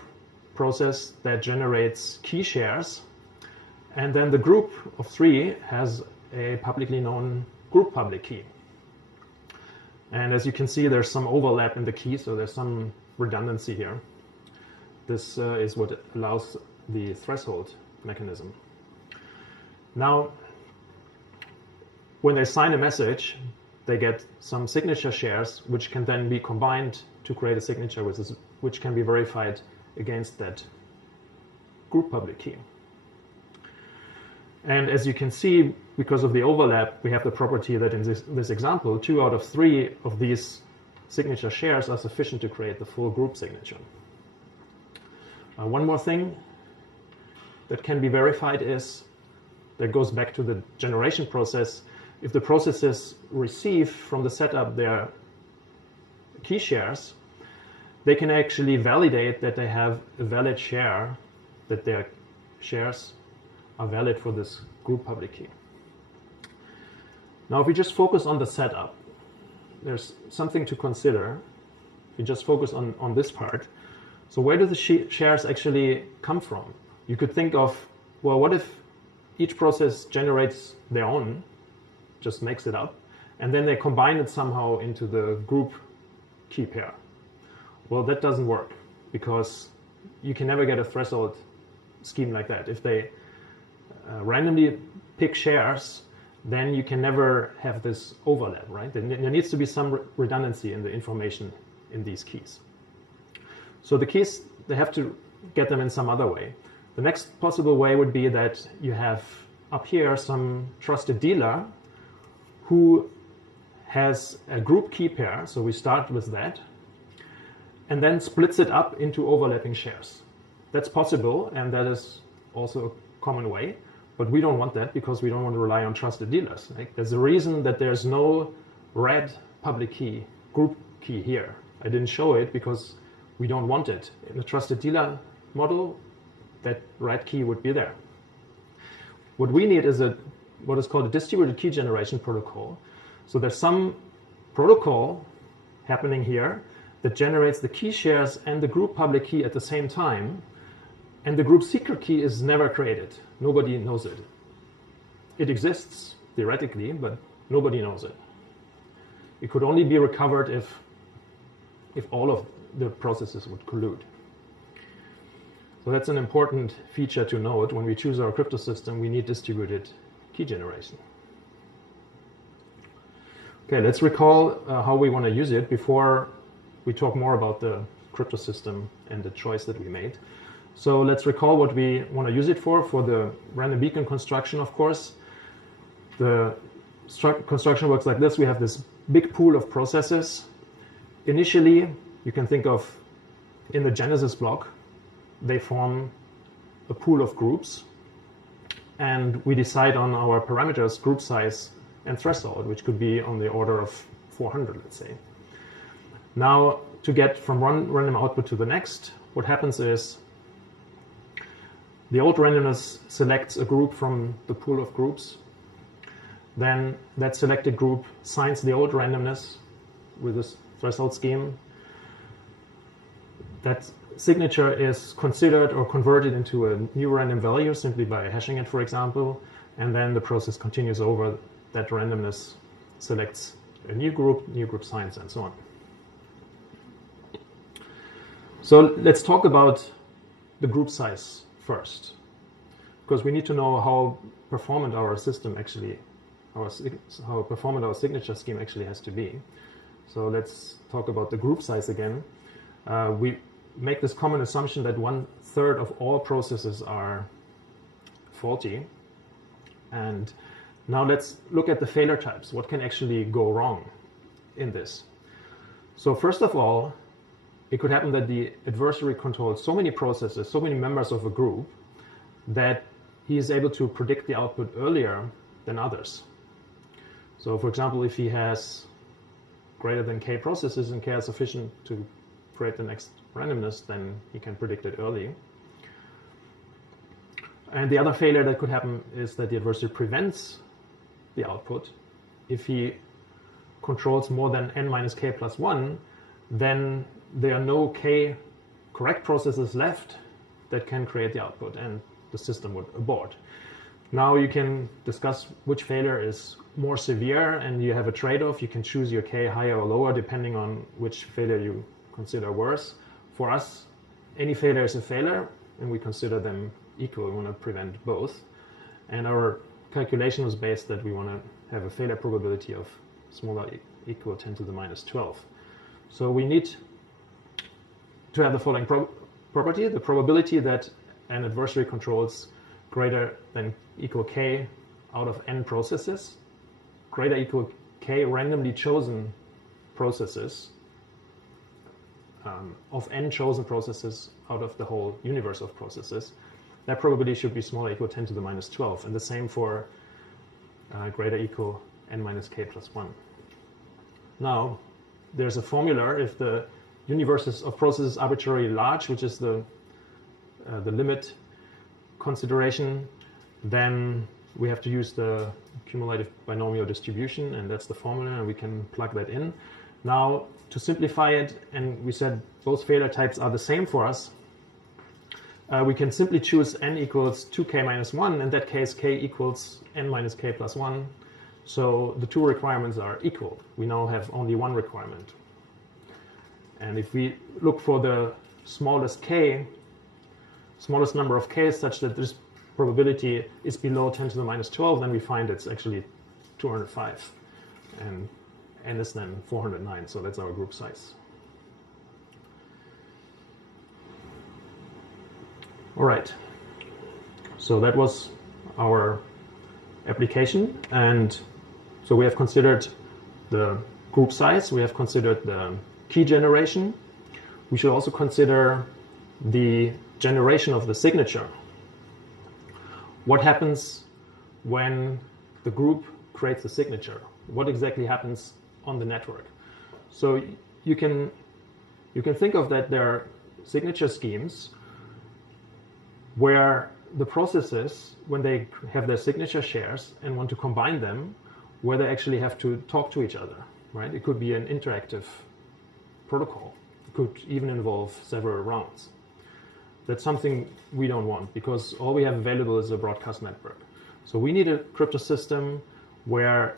process that generates key shares, and then the group of 3 has a publicly known group public key. And as you can see, there's some overlap in the key, so there's some redundancy here. This is what allows the threshold mechanism. Now, when they sign a message, they get some signature shares, which can then be combined to create a signature, which can be verified against that group public key. And as you can see, because of the overlap, we have the property that in this example, 2 out of 3 of these signature shares are sufficient to create the full group signature. One more thing that can be verified is, that goes back to the generation process. If the processes receive from the setup their key shares, they can actually validate that they have a valid share, that their shares are valid for this group public key. Now, if we just focus on the setup, there's something to consider. If we just focus on this part. So where do the shares actually come from? You could think of, well, what if each process generates their own, just makes it up, and then they combine it somehow into the group key pair? Well, that doesn't work, because you can never get a threshold scheme like that. If they randomly pick shares, then you can never have this overlap, right? There needs to be some redundancy in the information in these keys. So the keys, they have to get them in some other way. The next possible way would be that you have up here some trusted dealer who has a group key pair, so we start with that, and then splits it up into overlapping shares. That's possible, and that is also a common way, but we don't want that because we don't want to rely on trusted dealers. Like, there's a reason that there's no red public key, group key here. I didn't show it because we don't want it. In the trusted dealer model, that red key would be there. What we need is what is called a distributed key generation protocol. So there's some protocol happening here that generates the key shares and the group public key at the same time, and the group secret key is never created. Nobody knows it. It exists theoretically, but nobody knows it. It could only be recovered if all of the processes would collude. So that's an important feature to note. When we choose our crypto system, we need distributed key generation. Okay, let's recall how we want to use it before we talk more about the crypto system and the choice that we made. So let's recall what we want to use it for the random beacon construction, of course. The construction works like this. We have this big pool of processes. Initially, you can think of, in the Genesis block, they form a pool of groups, and we decide on our parameters, group size and threshold, which could be on the order of 400, let's say. Now, to get from one random output to the next, what happens is the old randomness selects a group from the pool of groups. Then that selected group signs the old randomness with this threshold scheme. That signature is considered or converted into a new random value simply by hashing it, for example, and then the process continues over. That randomness selects a new group signs, and so on. So let's talk about the group size first, because we need to know how performant our system actually, how performant our signature scheme actually has to be. So let's talk about the group size again. We make this common assumption that 1/3 of all processes are faulty. And now let's look at the failure types. What can actually go wrong in this? So first of all, it could happen that the adversary controls so many processes, so many members of a group, that he is able to predict the output earlier than others. So for example, if he has greater than k processes and k is sufficient to create the next randomness, then he can predict it early. And the other failure that could happen is that the adversary prevents the output. If he controls more than n minus k plus 1, then there are no k correct processes left that can create the output, and the system would abort. Now you can discuss which failure is more severe, and you have a trade-off. You can choose your k higher or lower depending on which failure you consider worse. For us, any failure is a failure, and we consider them equal. We want to prevent both. And our calculation was based that we want to have a failure probability of smaller equal 10 to the minus 12. So we need to have the following property: the probability that an adversary controls greater than equal k out of n processes, greater equal k randomly chosen processes, of n chosen processes out of the whole universe of processes. That probability should be smaller equal 10 to the minus 12, and the same for greater equal n minus k plus 1. Now, there's a formula. If the universe of processes arbitrarily large, which is the limit consideration, then we have to use the cumulative binomial distribution, and that's the formula, and we can plug that in. Now, to simplify it, and we said both failure types are the same for us, we can simply choose n equals 2k minus 1. In that case, k equals n minus k plus 1. So the two requirements are equal. We now have only one requirement. And if we look for the smallest number of k's such that this probability is below 10 to the minus 12, then we find it's actually 205. And n is then 409, so that's our group size. All right, so that was our application. And so we have considered the group size, we have considered the key generation. We should also consider the generation of the signature. What happens when the group creates a signature? What exactly happens on the network? So you can think of that there are signature schemes where the processes, when they have their signature shares and want to combine them, where they actually have to talk to each other, right? It could be an interactive protocol. It could even involve several rounds. That's something we don't want, because all we have available is a broadcast network. So we need a crypto system where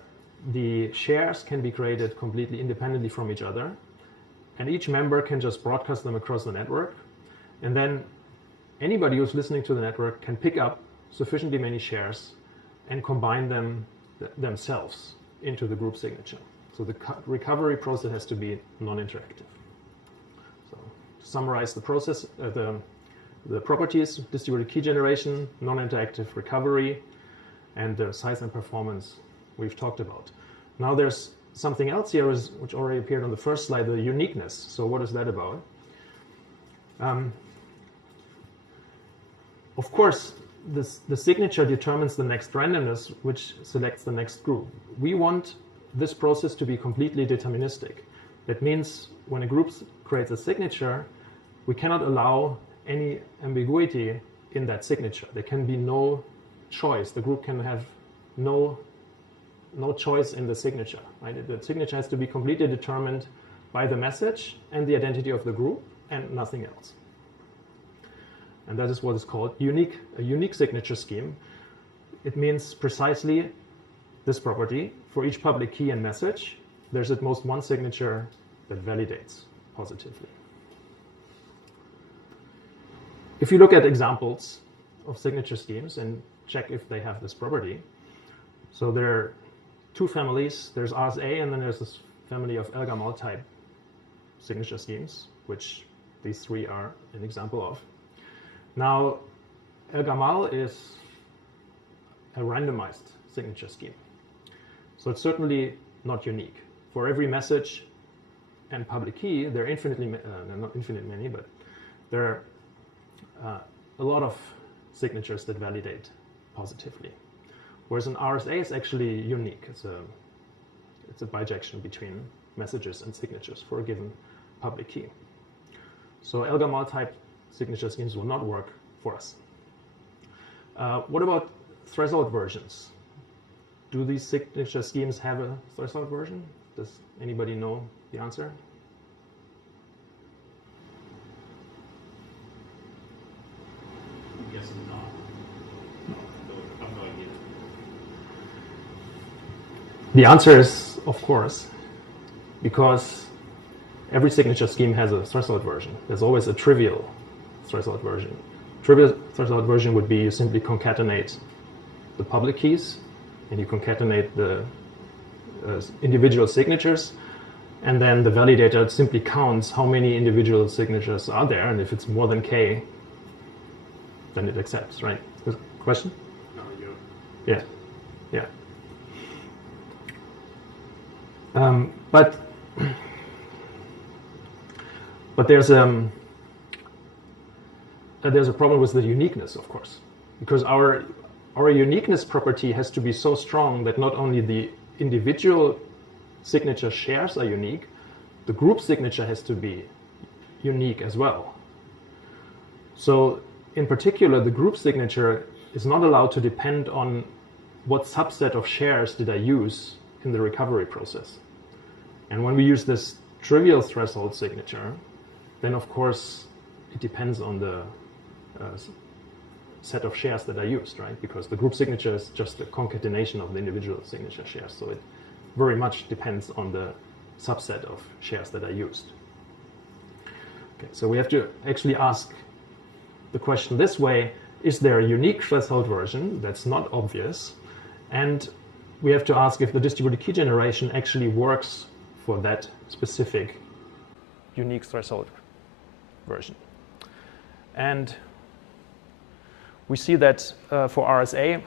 the shares can be created completely independently from each other, and each member can just broadcast them across the network, and then anybody who's listening to the network can pick up sufficiently many shares and combine them themselves into the group signature. So the recovery process has to be non-interactive. So to summarize the process, the properties: distributed key generation, non-interactive recovery, and the size and performance we've talked about. Now there's something else here which already appeared on the first slide, the uniqueness. So what is that about? Of course, the signature determines the next randomness, which selects the next group. We want this process to be completely deterministic. That means when a group creates a signature, we cannot allow any ambiguity in that signature. There can be no choice. The group can have no choice in the signature. Right? The signature has to be completely determined by the message and the identity of the group and nothing else. And that is what is called a unique signature scheme. It means precisely this property. For each public key and message, there's at most one signature that validates positively. If you look at examples of signature schemes and check if they have this property, so there are two families. There's RSA, and then there's this family of Elgamal type signature schemes, which these three are an example of. Now, Elgamal is a randomized signature scheme. So it's certainly not unique. For every message and public key, there are not infinite many, but there are a lot of signatures that validate positively. Whereas an RSA is actually unique. It's a bijection between messages and signatures for a given public key. So Elgamal type signature schemes will not work for us. What about threshold versions? Do these signature schemes have a threshold version? Does anybody know the answer? I'm guessing not. I'm no idea. The answer is, of course, because every signature scheme has a threshold version. There's always a trivial threshold version. Trivial threshold version would be you simply concatenate the public keys and you concatenate the individual signatures, and then the validator simply counts how many individual signatures are there, and if it's more than k, then it accepts, right? Question? No, you. Yeah, yeah. But there's a problem with the uniqueness, of course, because our uniqueness property has to be so strong that not only the individual signature shares are unique, the group signature has to be unique as well. So in particular, the group signature is not allowed to depend on what subset of shares did I use in the recovery process. And when we use this trivial threshold signature, then of course it depends on the set of shares that I used, right? Because the group signature is just a concatenation of the individual signature shares. So it very much depends on the subset of shares that I used. Okay, so we have to actually ask the question this way: is there a unique threshold version that's not obvious? And we have to ask if the distributed key generation actually works for that specific unique threshold version. And we see that for RSA,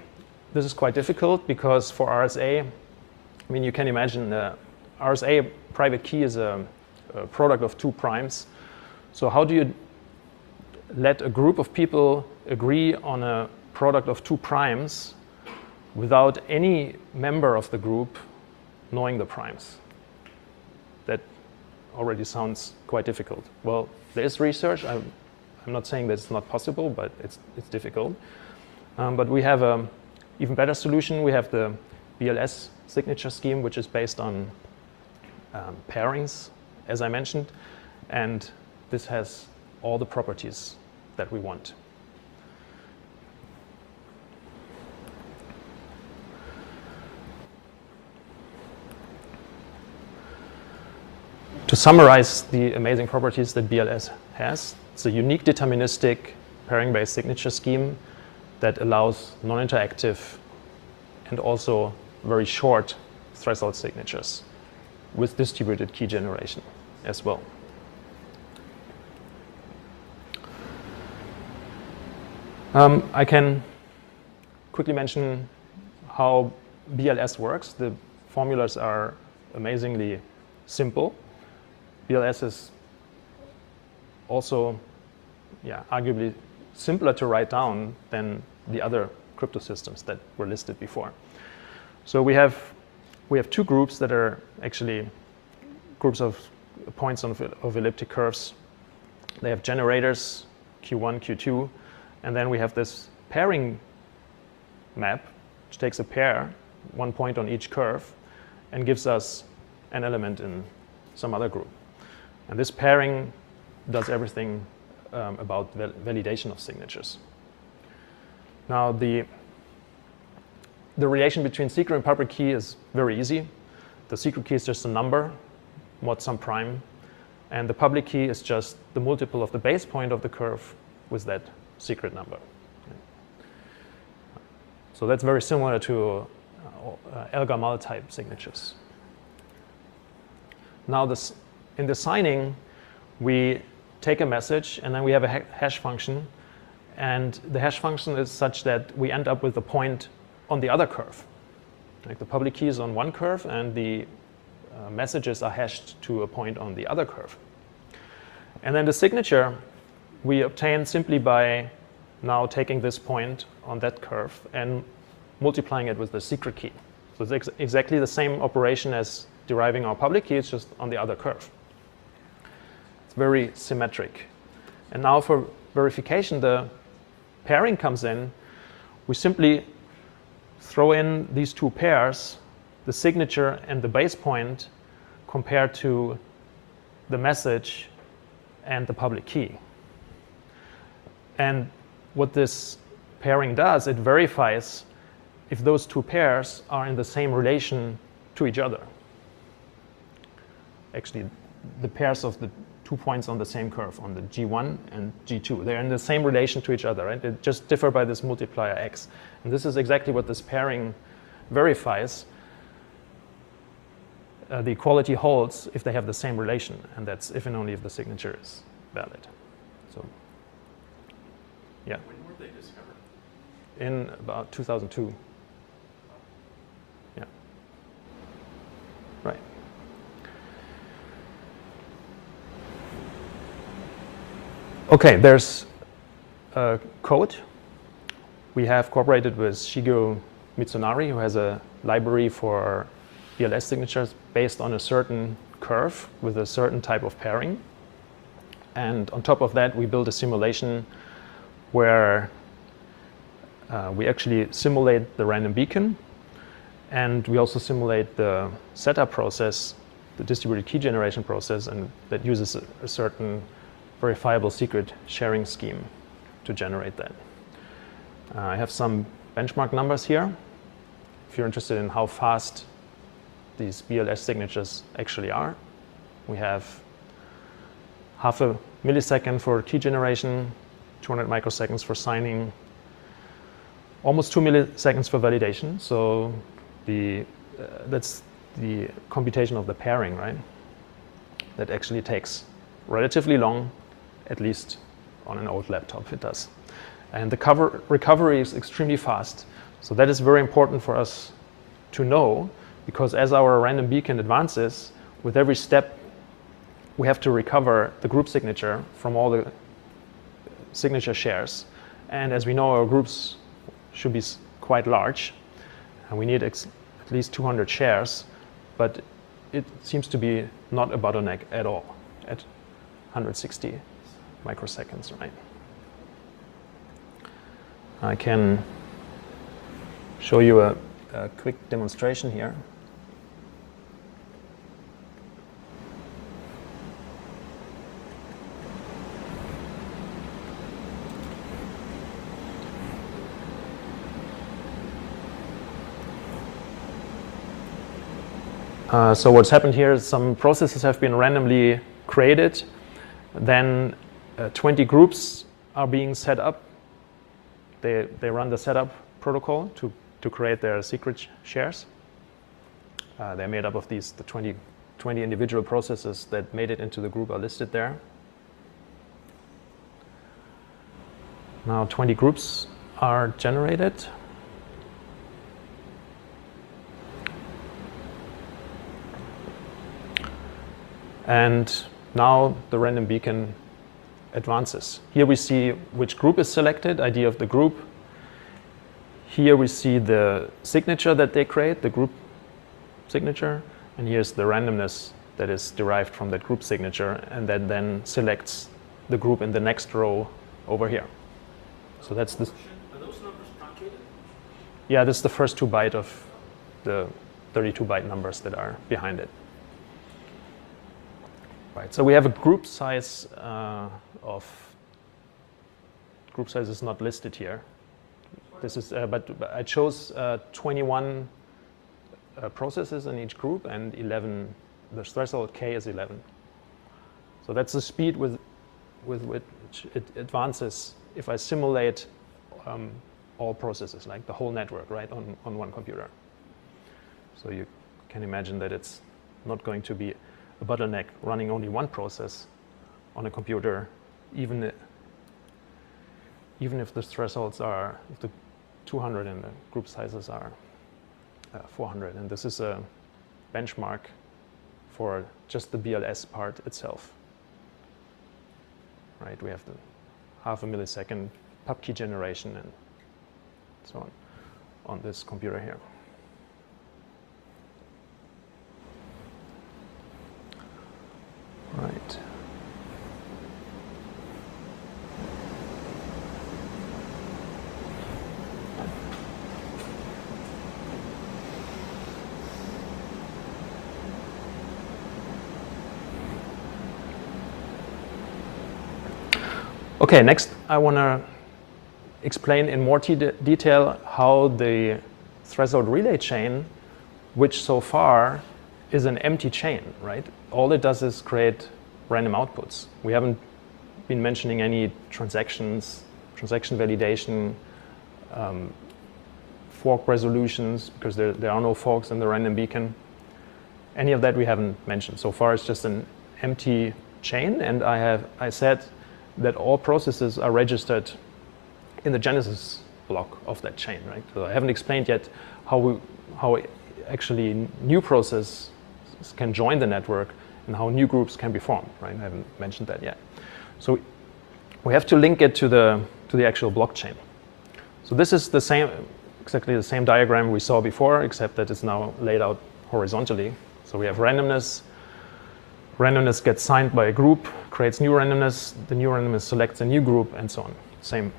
this is quite difficult, because for RSA, I mean, you can imagine RSA private key is a product of two primes. So how do you let a group of people agree on a product of two primes without any member of the group knowing the primes? That already sounds quite difficult. Well, there is research. I'm not saying that it's not possible, but it's difficult. But we have an even better solution. We have the BLS signature scheme, which is based on pairings, as I mentioned. And this has all the properties that we want. To summarize the amazing properties that BLS has, it's a unique deterministic pairing-based signature scheme that allows non-interactive and also very short threshold signatures with distributed key generation as well. I can quickly mention how BLS works. The formulas are amazingly simple. BLS is also, arguably simpler to write down than the other crypto systems that were listed before. So we have two groups that are actually groups of points of elliptic curves. They have generators, Q1, Q2, and then we have this pairing map, which takes a pair, 1 point on each curve, and gives us an element in some other group. And this pairing does everything about validation of signatures. Now, the relation between secret and public key is very easy. The secret key is just a number, mod some prime, and the public key is just the multiple of the base point of the curve with that secret number. So that's very similar to Elgamal type signatures. Now, in the signing, we take a message and then we have a hash function, and the hash function is such that we end up with a point on the other curve. Like the public key is on one curve and the messages are hashed to a point on the other curve. And then the signature we obtain simply by now taking this point on that curve and multiplying it with the secret key. So it's exactly the same operation as deriving our public key, it's just on the other curve. It's very symmetric. And now for verification, the pairing comes in. We simply throw in these two pairs, the signature and the base point, compared to the message and the public key. And what this pairing does, it verifies if those two pairs are in the same relation to each other. Actually, the pairs of the 2 points on the same curve, on the G1 and G2, they're in the same relation to each other, right? They just differ by this multiplier x. And this is exactly what this pairing verifies. The equality holds if they have the same relation, and that's if and only if the signature is valid. So, yeah. When were they discovered? In about 2002. Yeah. Right. Okay, there's a code. We have cooperated with Shigeru Mitsunari, who has a library for BLS signatures based on a certain curve with a certain type of pairing. And on top of that, we build a simulation where we actually simulate the random beacon, and we also simulate the setup process, the distributed key generation process, and that uses a certain verifiable secret sharing scheme to generate that. I have some benchmark numbers here. If you're interested in how fast these BLS signatures actually are, we have half a millisecond for key generation, 200 microseconds for signing, almost 2 milliseconds for validation. So that's the computation of the pairing, right? That actually takes relatively long, at least on an old laptop it does. And the recovery is extremely fast. So that is very important for us to know, because as our random beacon advances, with every step we have to recover the group signature from all the signature shares. And as we know, our groups should be quite large, and we need at least 200 shares, but it seems to be not a bottleneck at all at 160 microseconds, right? I can show you a quick demonstration here. So what's happened here is some processes have been randomly created. Then 20 groups are being set up. They run the setup protocol to create their secret shares. They're made up of the 20 individual processes that made it into the group are listed there. Now 20 groups are generated. And now the random beacon advances. Here we see which group is selected, ID of the group. Here we see the signature that they create, the group signature. And here's the randomness that is derived from that group signature, and that then selects the group in the next row over here. So that's this. Are those numbers truncated? Yeah, this is the first 2 bytes of the 32-byte numbers that are behind it. Right, so we have a group size group size is not listed here. This is, but I chose 21 processes in each group, and 11. The threshold K is 11. So that's the speed with which it advances if I simulate all processes, like the whole network, right, on one computer. So you can imagine that it's not going to be a bottleneck running only one process on a computer, even if the thresholds are, if the 200 and the group sizes are 400. And this is a benchmark for just the BLS part itself. Right, we have the half a millisecond pub key generation and so on this computer here. Right. Okay, next I want to explain in more detail how the threshold relay chain, which so far is an empty chain, right? All it does is create random outputs. We haven't been mentioning any transactions, transaction validation, fork resolutions, because there are no forks in the random beacon. Any of that we haven't mentioned. So far it's just an empty chain, and I said that all processes are registered in the genesis block of that chain, right? So I haven't explained yet how actually new processes can join the network and how new groups can be formed, right? I haven't mentioned that yet. So we have to link it to the actual blockchain. So this is exactly the same diagram we saw before, except that it's now laid out horizontally. So we have randomness, randomness gets signed by a group, creates new randomness, the new randomness selects a new group, and so on. Same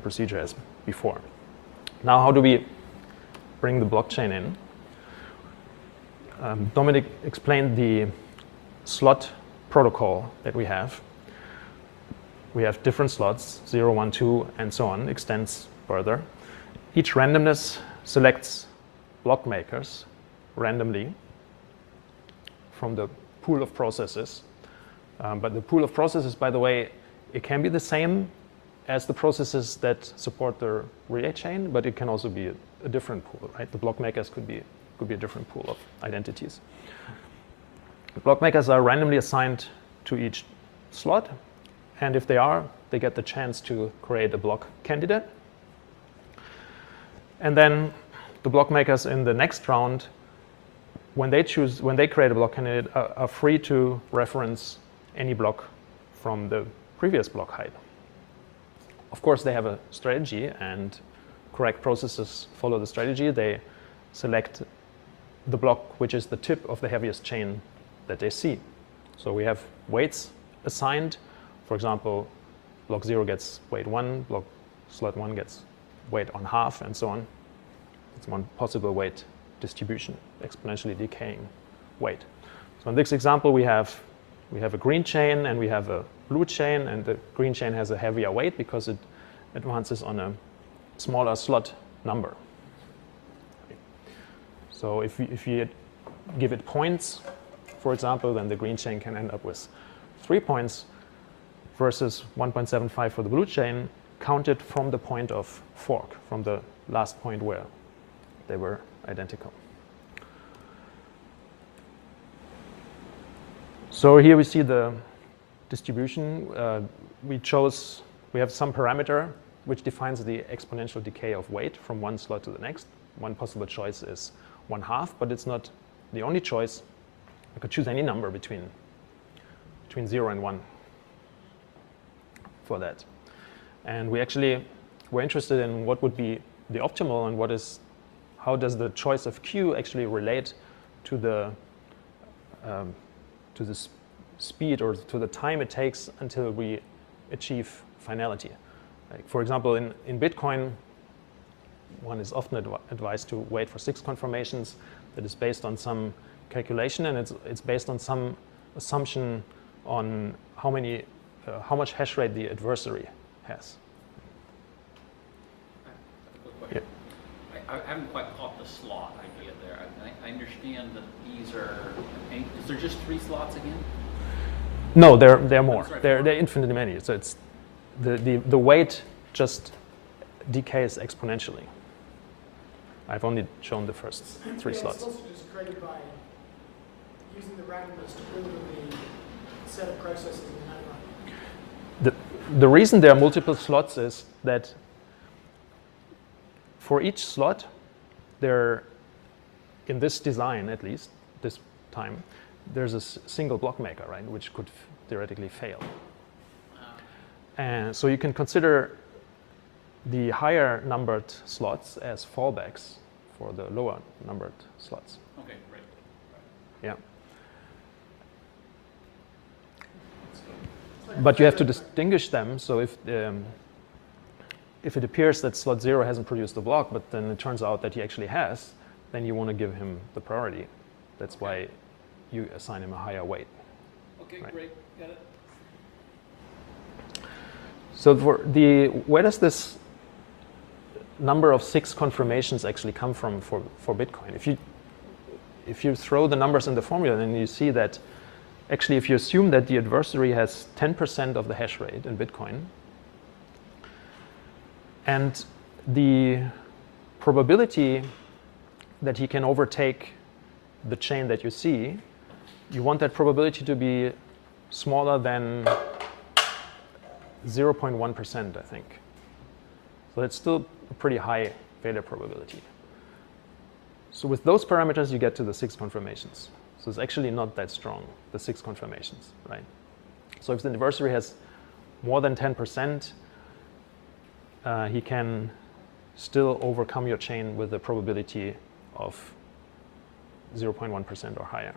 procedure as before. Now, how do we bring the blockchain in? Dominic explained the slot protocol that we have. We have different slots, 0, 1, 2, and so on, extends further. Each randomness selects block makers randomly from the pool of processes. But the pool of processes, by the way, it can be the same as the processes that support the relay chain, but it can also be a different pool, right? The block makers could be a different pool of identities. The block makers are randomly assigned to each slot, and if they are, they get the chance to create a block candidate. And then the block makers in the next round, when they create a block candidate, are free to reference any block from the previous block height. Of course, they have a strategy, and correct processes follow the strategy. They select the block which is the tip of the heaviest chain that they see. So we have weights assigned. For example, block 0 gets weight 1, slot 1 gets weight on half, and so on. It's one possible weight distribution, exponentially decaying weight. So in this example, we have a green chain and we have a blue chain, and the green chain has a heavier weight because it advances on a smaller slot number. So if you give it points, for example, then the green chain can end up with 3 points versus 1.75 for the blue chain, counted from the point of fork, from the last point where they were identical. So here we see the distribution. We have some parameter which defines the exponential decay of weight from one slot to the next. One possible choice is 1/2, but it's not the only choice. I could choose any number between 0 and 1 for that. And we're interested in what would be the optimal and how does the choice of Q actually relate to the speed or to the time it takes until we achieve finality. Like for example, in Bitcoin, one is often advised to wait for 6 confirmations. That is based on some calculation, and it's based on some assumption on how much hash rate the adversary has. Yeah. I haven't quite caught the slot idea there. I understand that these are. Is there just 3 slots again? No, there are more. They're infinitely many. So it's the weight just decays exponentially. I've only shown the first 3 slots. It's also just created by using the randomness to order the set of processes in the network. The reason there are multiple slots is that for each slot, in this design at least, this time, there's a single block maker, right, which could theoretically fail. And so you can consider the higher numbered slots as fallbacks for the lower numbered slots. Okay, great. Yeah. But you have to distinguish them. So if it appears that slot 0 hasn't produced a block, but then it turns out that he actually has, then you want to give him the priority. That's why you assign him a higher weight. Okay, right. Great. Got it. So where does this number of 6 confirmations actually come from for Bitcoin? If you throw the numbers in the formula, then you see that actually if you assume that the adversary has 10% of the hash rate in Bitcoin, and the probability that he can overtake the chain that you see, you want that probability to be smaller than 0.1%, I think. So it's still a pretty high failure probability. So with those parameters, you get to the 6 confirmations. So it's actually not that strong, the 6 confirmations, right? So if the adversary has more than 10%, he can still overcome your chain with a probability of 0.1% or higher.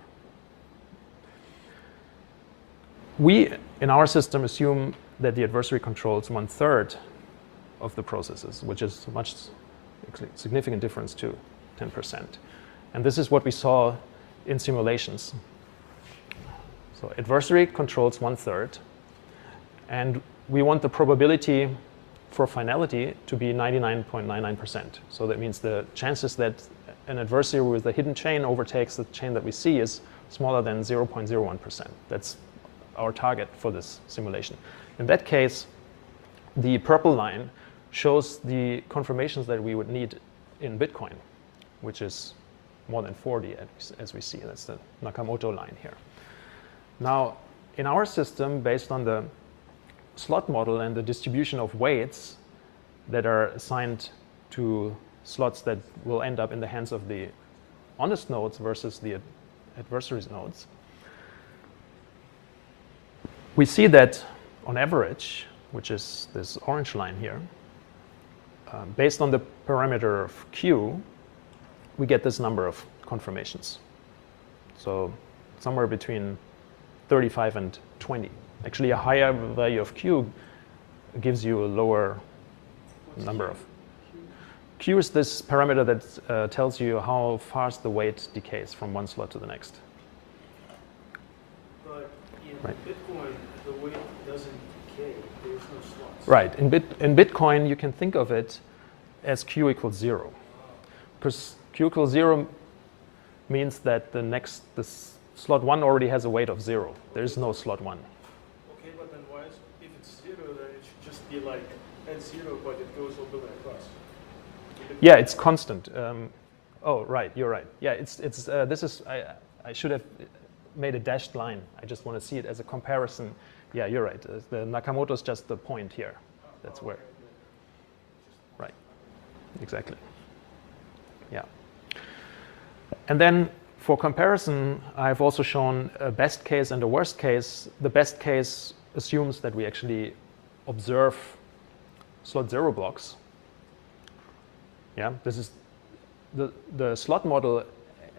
we, in our system, assume that the adversary controls 1/3 of the processes, which is a much significant difference to 10%. And this is what we saw in simulations. So adversary controls 1/3, and we want the probability for finality to be 99.99%. So that means the chances that an adversary with a hidden chain overtakes the chain that we see is smaller than 0.01%. That's our target for this simulation. In that case, the purple line shows the confirmations that we would need in Bitcoin, which is more than 40 as we see. That's the Nakamoto line here. Now, in our system, based on the slot model and the distribution of weights that are assigned to slots that will end up in the hands of the honest nodes versus the adversaries nodes, we see that on average, which is this orange line here, based on the parameter of Q, we get this number of confirmations. So somewhere between 35 and 20. Actually, a higher value of Q gives you a lower number of. Q is this parameter that tells you how fast the weight decays from one slot to the next. But in Right. Bitcoin, the weight doesn't decay. There's no slots. Right. In Bitcoin, you can think of it as Q equals 0. Because Q equals 0 means that this slot 1 already has a weight of 0. There is no slot 1. Okay, but then why is, if it's 0, then it should just be like at 0, but it goes all the way across. Yeah, it's constant. Oh, right, you're right. Yeah, this is, I should have made a dashed line. I just want to see it as a comparison. Yeah, you're right. The Nakamoto is just the point here. That's where. Right, exactly. Yeah. And then for comparison, I've also shown a best case and a worst case. The best case assumes that we actually observe slot 0 blocks. Yeah, this is the slot model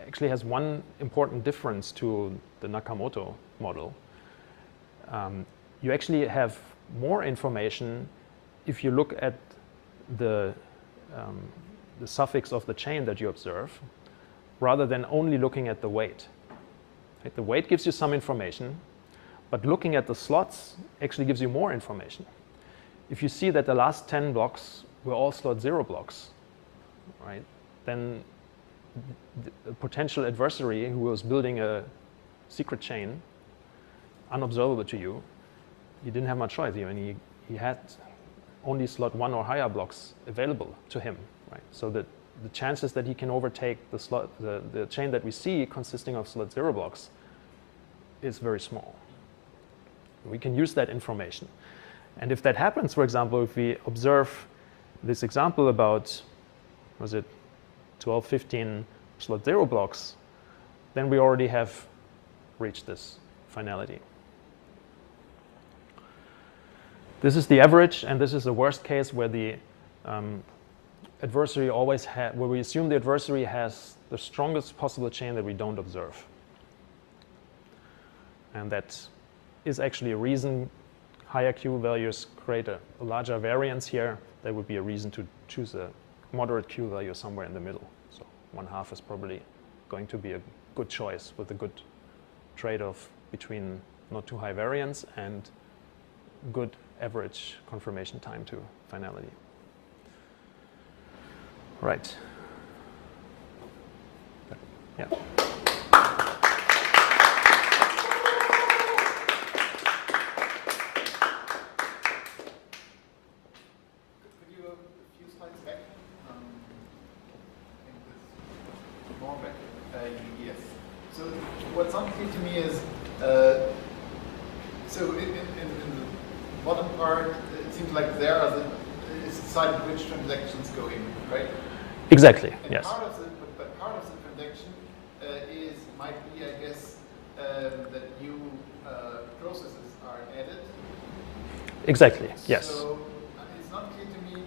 actually has one important difference to the Nakamoto model. You actually have more information if you look at the suffix of the chain that you observe, rather than only looking at the weight. Right? The weight gives you some information, but looking at the slots actually gives you more information. If you see that the last 10 blocks were all slot 0 blocks, right, then the potential adversary who was building a secret chain, unobservable to you, he didn't have much choice. I mean, he had only slot 1 or higher blocks available to him, right? So that the chances that he can overtake the chain that we see consisting of slot 0 blocks is very small. We can use that information. And if that happens, for example, if we observe this example about, was it 12, 15 slot 0 blocks, then we already have reached this finality. This is the average, and this is the worst case where the adversary always where we assume the adversary has the strongest possible chain that we don't observe. And that is actually a reason higher Q values create a larger variance here. There would be a reason to choose a moderate Q value somewhere in the middle. So 1/2 is probably going to be a good choice with a good trade-off between not too high variance and good average confirmation time to finality. Right. Yeah. Could you go a few slides back? I think this more back. Yes. So what's unclear to me is, so in the bottom part, it seems like there are it's decided which transactions go in, right? Exactly. And Yes. part of the transaction might be, I guess, that new processes are added. Exactly. Yes. So it's not clear to me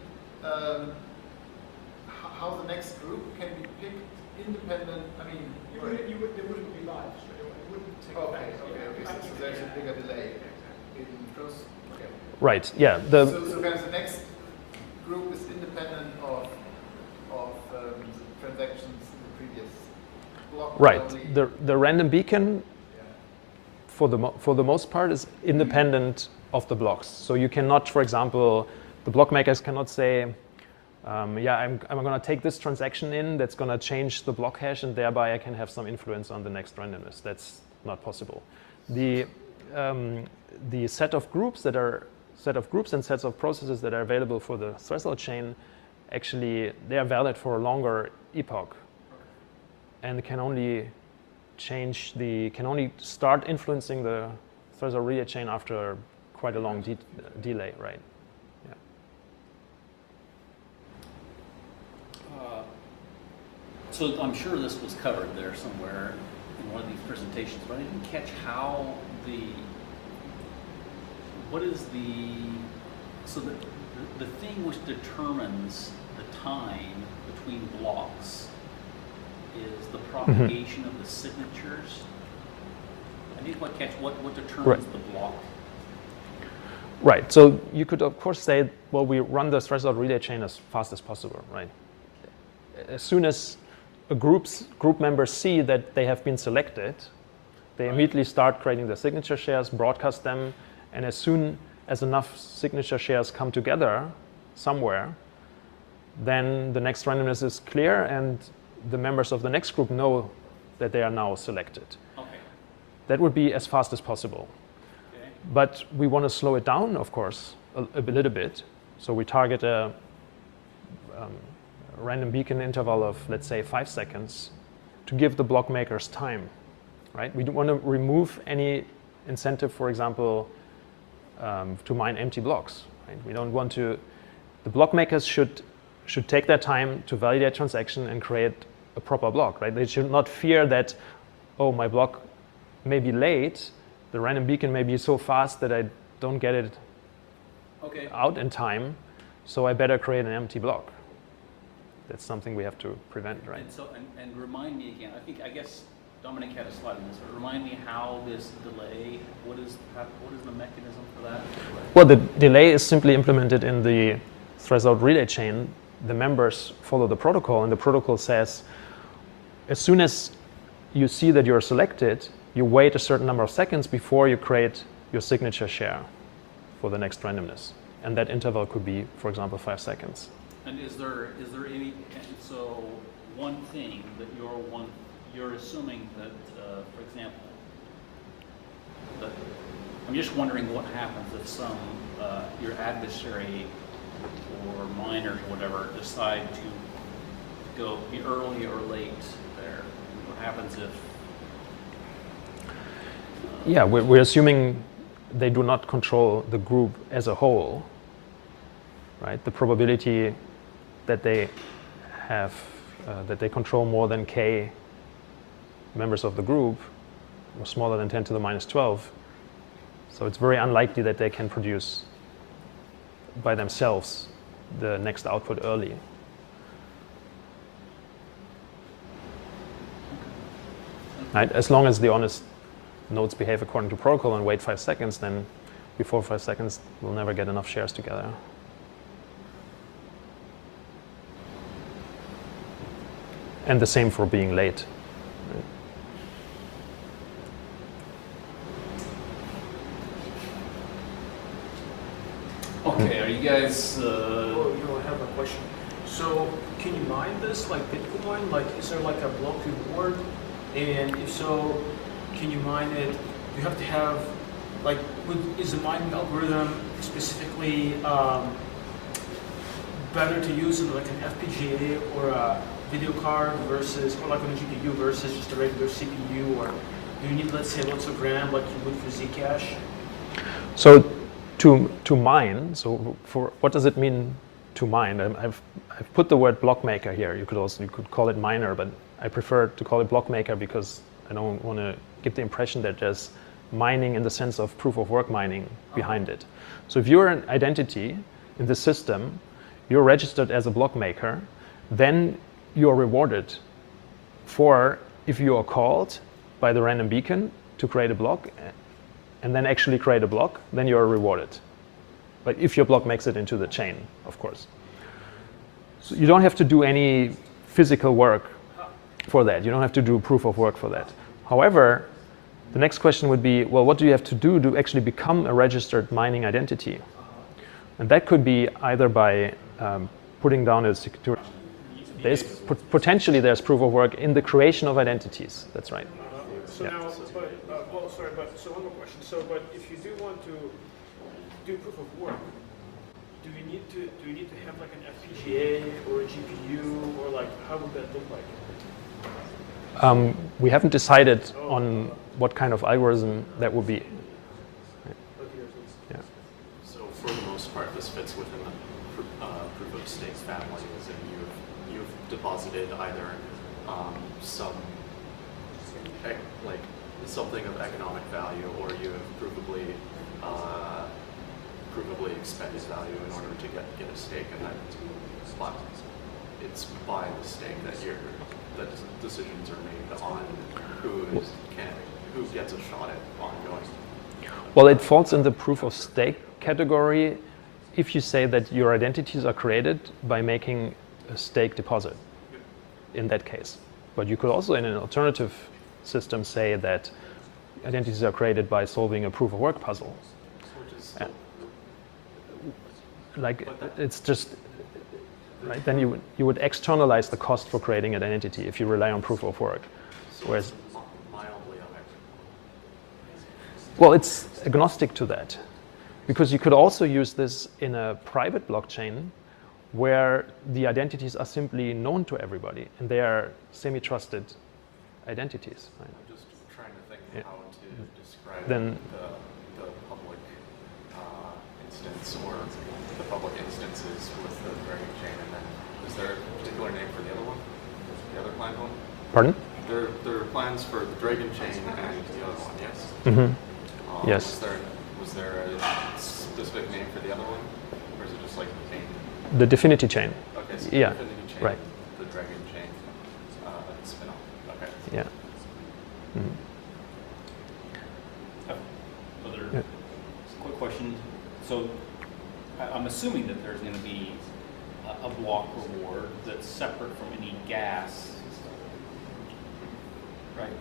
how the next group can be picked independent. I mean, They wouldn't be live straight away. It wouldn't take okay. So there's a bigger delay. Right. Yeah. So kind of the next group is independent of the transactions in the previous block. Right. Only, The random beacon, yeah. for the most part, is independent of the blocks. So you cannot, for example, the block makers cannot say, yeah, I'm going to take this transaction in that's going to change the block hash, and thereby I can have some influence on the next randomness. That's not possible. The set of groups and sets of processes that are available for the threshold chain, actually, they are valid for a longer epoch, and can only start influencing the threshold relay chain after quite a long delay, right? Yeah. So I'm sure this was covered there somewhere in one of these presentations, but I didn't catch how the thing which determines the time between blocks is the propagation of the signatures. I didn't quite catch what determines the block. Right. So you could, of course, say, well, we run the threshold relay chain as fast as possible, right? As soon as group members see that they have been selected, they immediately start creating the signature shares, broadcast them, and as soon as enough signature shares come together somewhere, then the next randomness is clear, and the members of the next group know that they are now selected. Okay. That would be as fast as possible. Okay. But we want to slow it down, of course, a little bit. So we target a random beacon interval of, let's say, 5 seconds to give the block makers time, right? We don't want to remove any incentive, for example, to mine empty blocks, right? We don't want to, the block makers should take their time to validate transaction and create a proper block, right? They should not fear that, oh, my block may be late, the random beacon may be so fast that I don't get it out in time, so I better create an empty block. That's something we have to prevent, right? And so, and remind me again, I guess Dominic had a slide on this, but remind me how this delay, what is the mechanism for that? Well, the delay is simply implemented in the threshold relay chain. The members follow the protocol, and the protocol says, as soon as you see that you're selected, you wait a certain number of seconds before you create your signature share for the next randomness. And that interval could be, for example, 5 seconds. And is there any, so one thing that you're assuming that, for example, that I'm just wondering what happens if your adversary or miners or whatever decide to go be early or late there. What happens if? Yeah, we're assuming they do not control the group as a whole, right? The probability that they have, that they control more than k members of the group, or smaller than 10 to the minus 12. So it's very unlikely that they can produce by themselves the next output early. Right? As long as the honest nodes behave according to protocol and wait 5 seconds, then before 5 seconds, we'll never get enough shares together. And the same for being late. Okay, are you guys? Oh, I have a question. So, can you mine this like Bitcoin? Like, is there like a block reward? And if so, can you mine it? You have to have, like, is the mining algorithm specifically better to use in like an FPGA or a video card versus, or like on a GPU versus just a regular CPU? Or do you need, let's say, lots of RAM like you would for Zcash? So to mine, so for what does it mean to mine? I've put the word block maker here. You could call it miner, but I prefer to call it block maker because I don't want to give the impression that there's mining in the sense of proof of work mining behind it. So if you're an identity in the system, you're registered as a block maker, then you're rewarded for if you are called by the random beacon to create a block and then actually create a block, then you're rewarded. Like if your block makes it into the chain, of course. So you don't have to do any physical work for that. You don't have to do proof of work for that. However, the next question would be, well, what do you have to do to actually become a registered mining identity? And that could be either by putting down a security. Potentially there's proof of work in the creation of identities. That's right. So Yeah. now, so one more question. So, but if you do want to do proof of work, do you need to have like an FPGA or a GPU, or like how would that look like? We haven't decided on what kind of algorithm that would be. Yeah. So for the most part, this fits within the proof of stake family, as in you've deposited either some like something of economic value, or you have provably expended value in order to get a stake, and that it's by the stake that decisions are made on who gets a shot at ongoing. Well, it falls in the proof of stake category if you say that your identities are created by making a stake deposit in that case. But you could also, in an alternative system, say that identities are created by solving a proof of work puzzle. Which is still, Like, it's just, right? Then you would externalize the cost for creating an identity if you rely on proof of work. Whereas, mildly well, it's agnostic to that, because you could also use this in a private blockchain where the identities are simply known to everybody and they are semi-trusted identities. Right? I'm just trying to think Yeah. how to describe Then- the public instance, or the public instances with the Dragon chain, and then is there a particular name for the other one? The other planned one? Pardon? There are plans for the Dragon chain and the other one, yes? Mm-hmm. Yes. Was there a specific name for the other one? Or is it just like the chain? The Dfinity chain. Okay, so Yeah, the Dfinity chain, right. the Dragon chain spin-off. Okay. Yeah. Mhm. Other Yeah. quick question. So I'm assuming that there's going to be a block reward that's separate from any gas, right?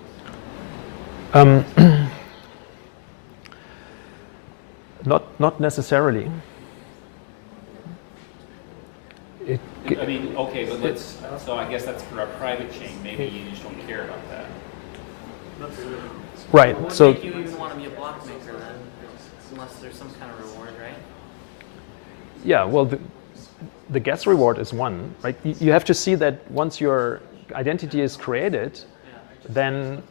Not necessarily. I mean, okay, but so I guess that's for a private chain. Maybe you just don't care about that. Right. What So would make you even want to be a block maker then? Unless there's some kind of reward, right? yeah, well, the gas reward is one, right? You have to see that once your identity is created, then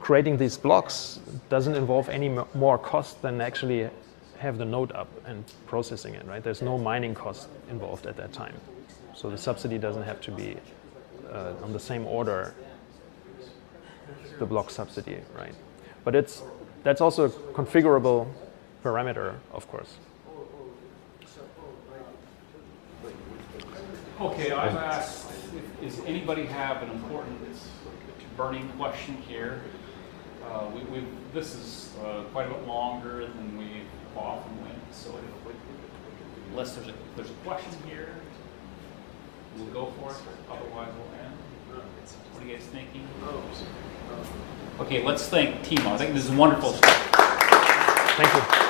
creating these blocks doesn't involve any more cost than actually have the node up and processing it, right? There's no mining cost involved at that time. So the subsidy doesn't have to be on the same order, the block subsidy, right? But that's also a configurable parameter, of course. Okay, I've asked, does anybody have an important burning question here? This is quite a bit longer than we often went, so unless there's a question here, we'll go for it, otherwise we'll end. What are you guys thinking? Okay, let's thank Timo. I think this is wonderful stuff. Thank you.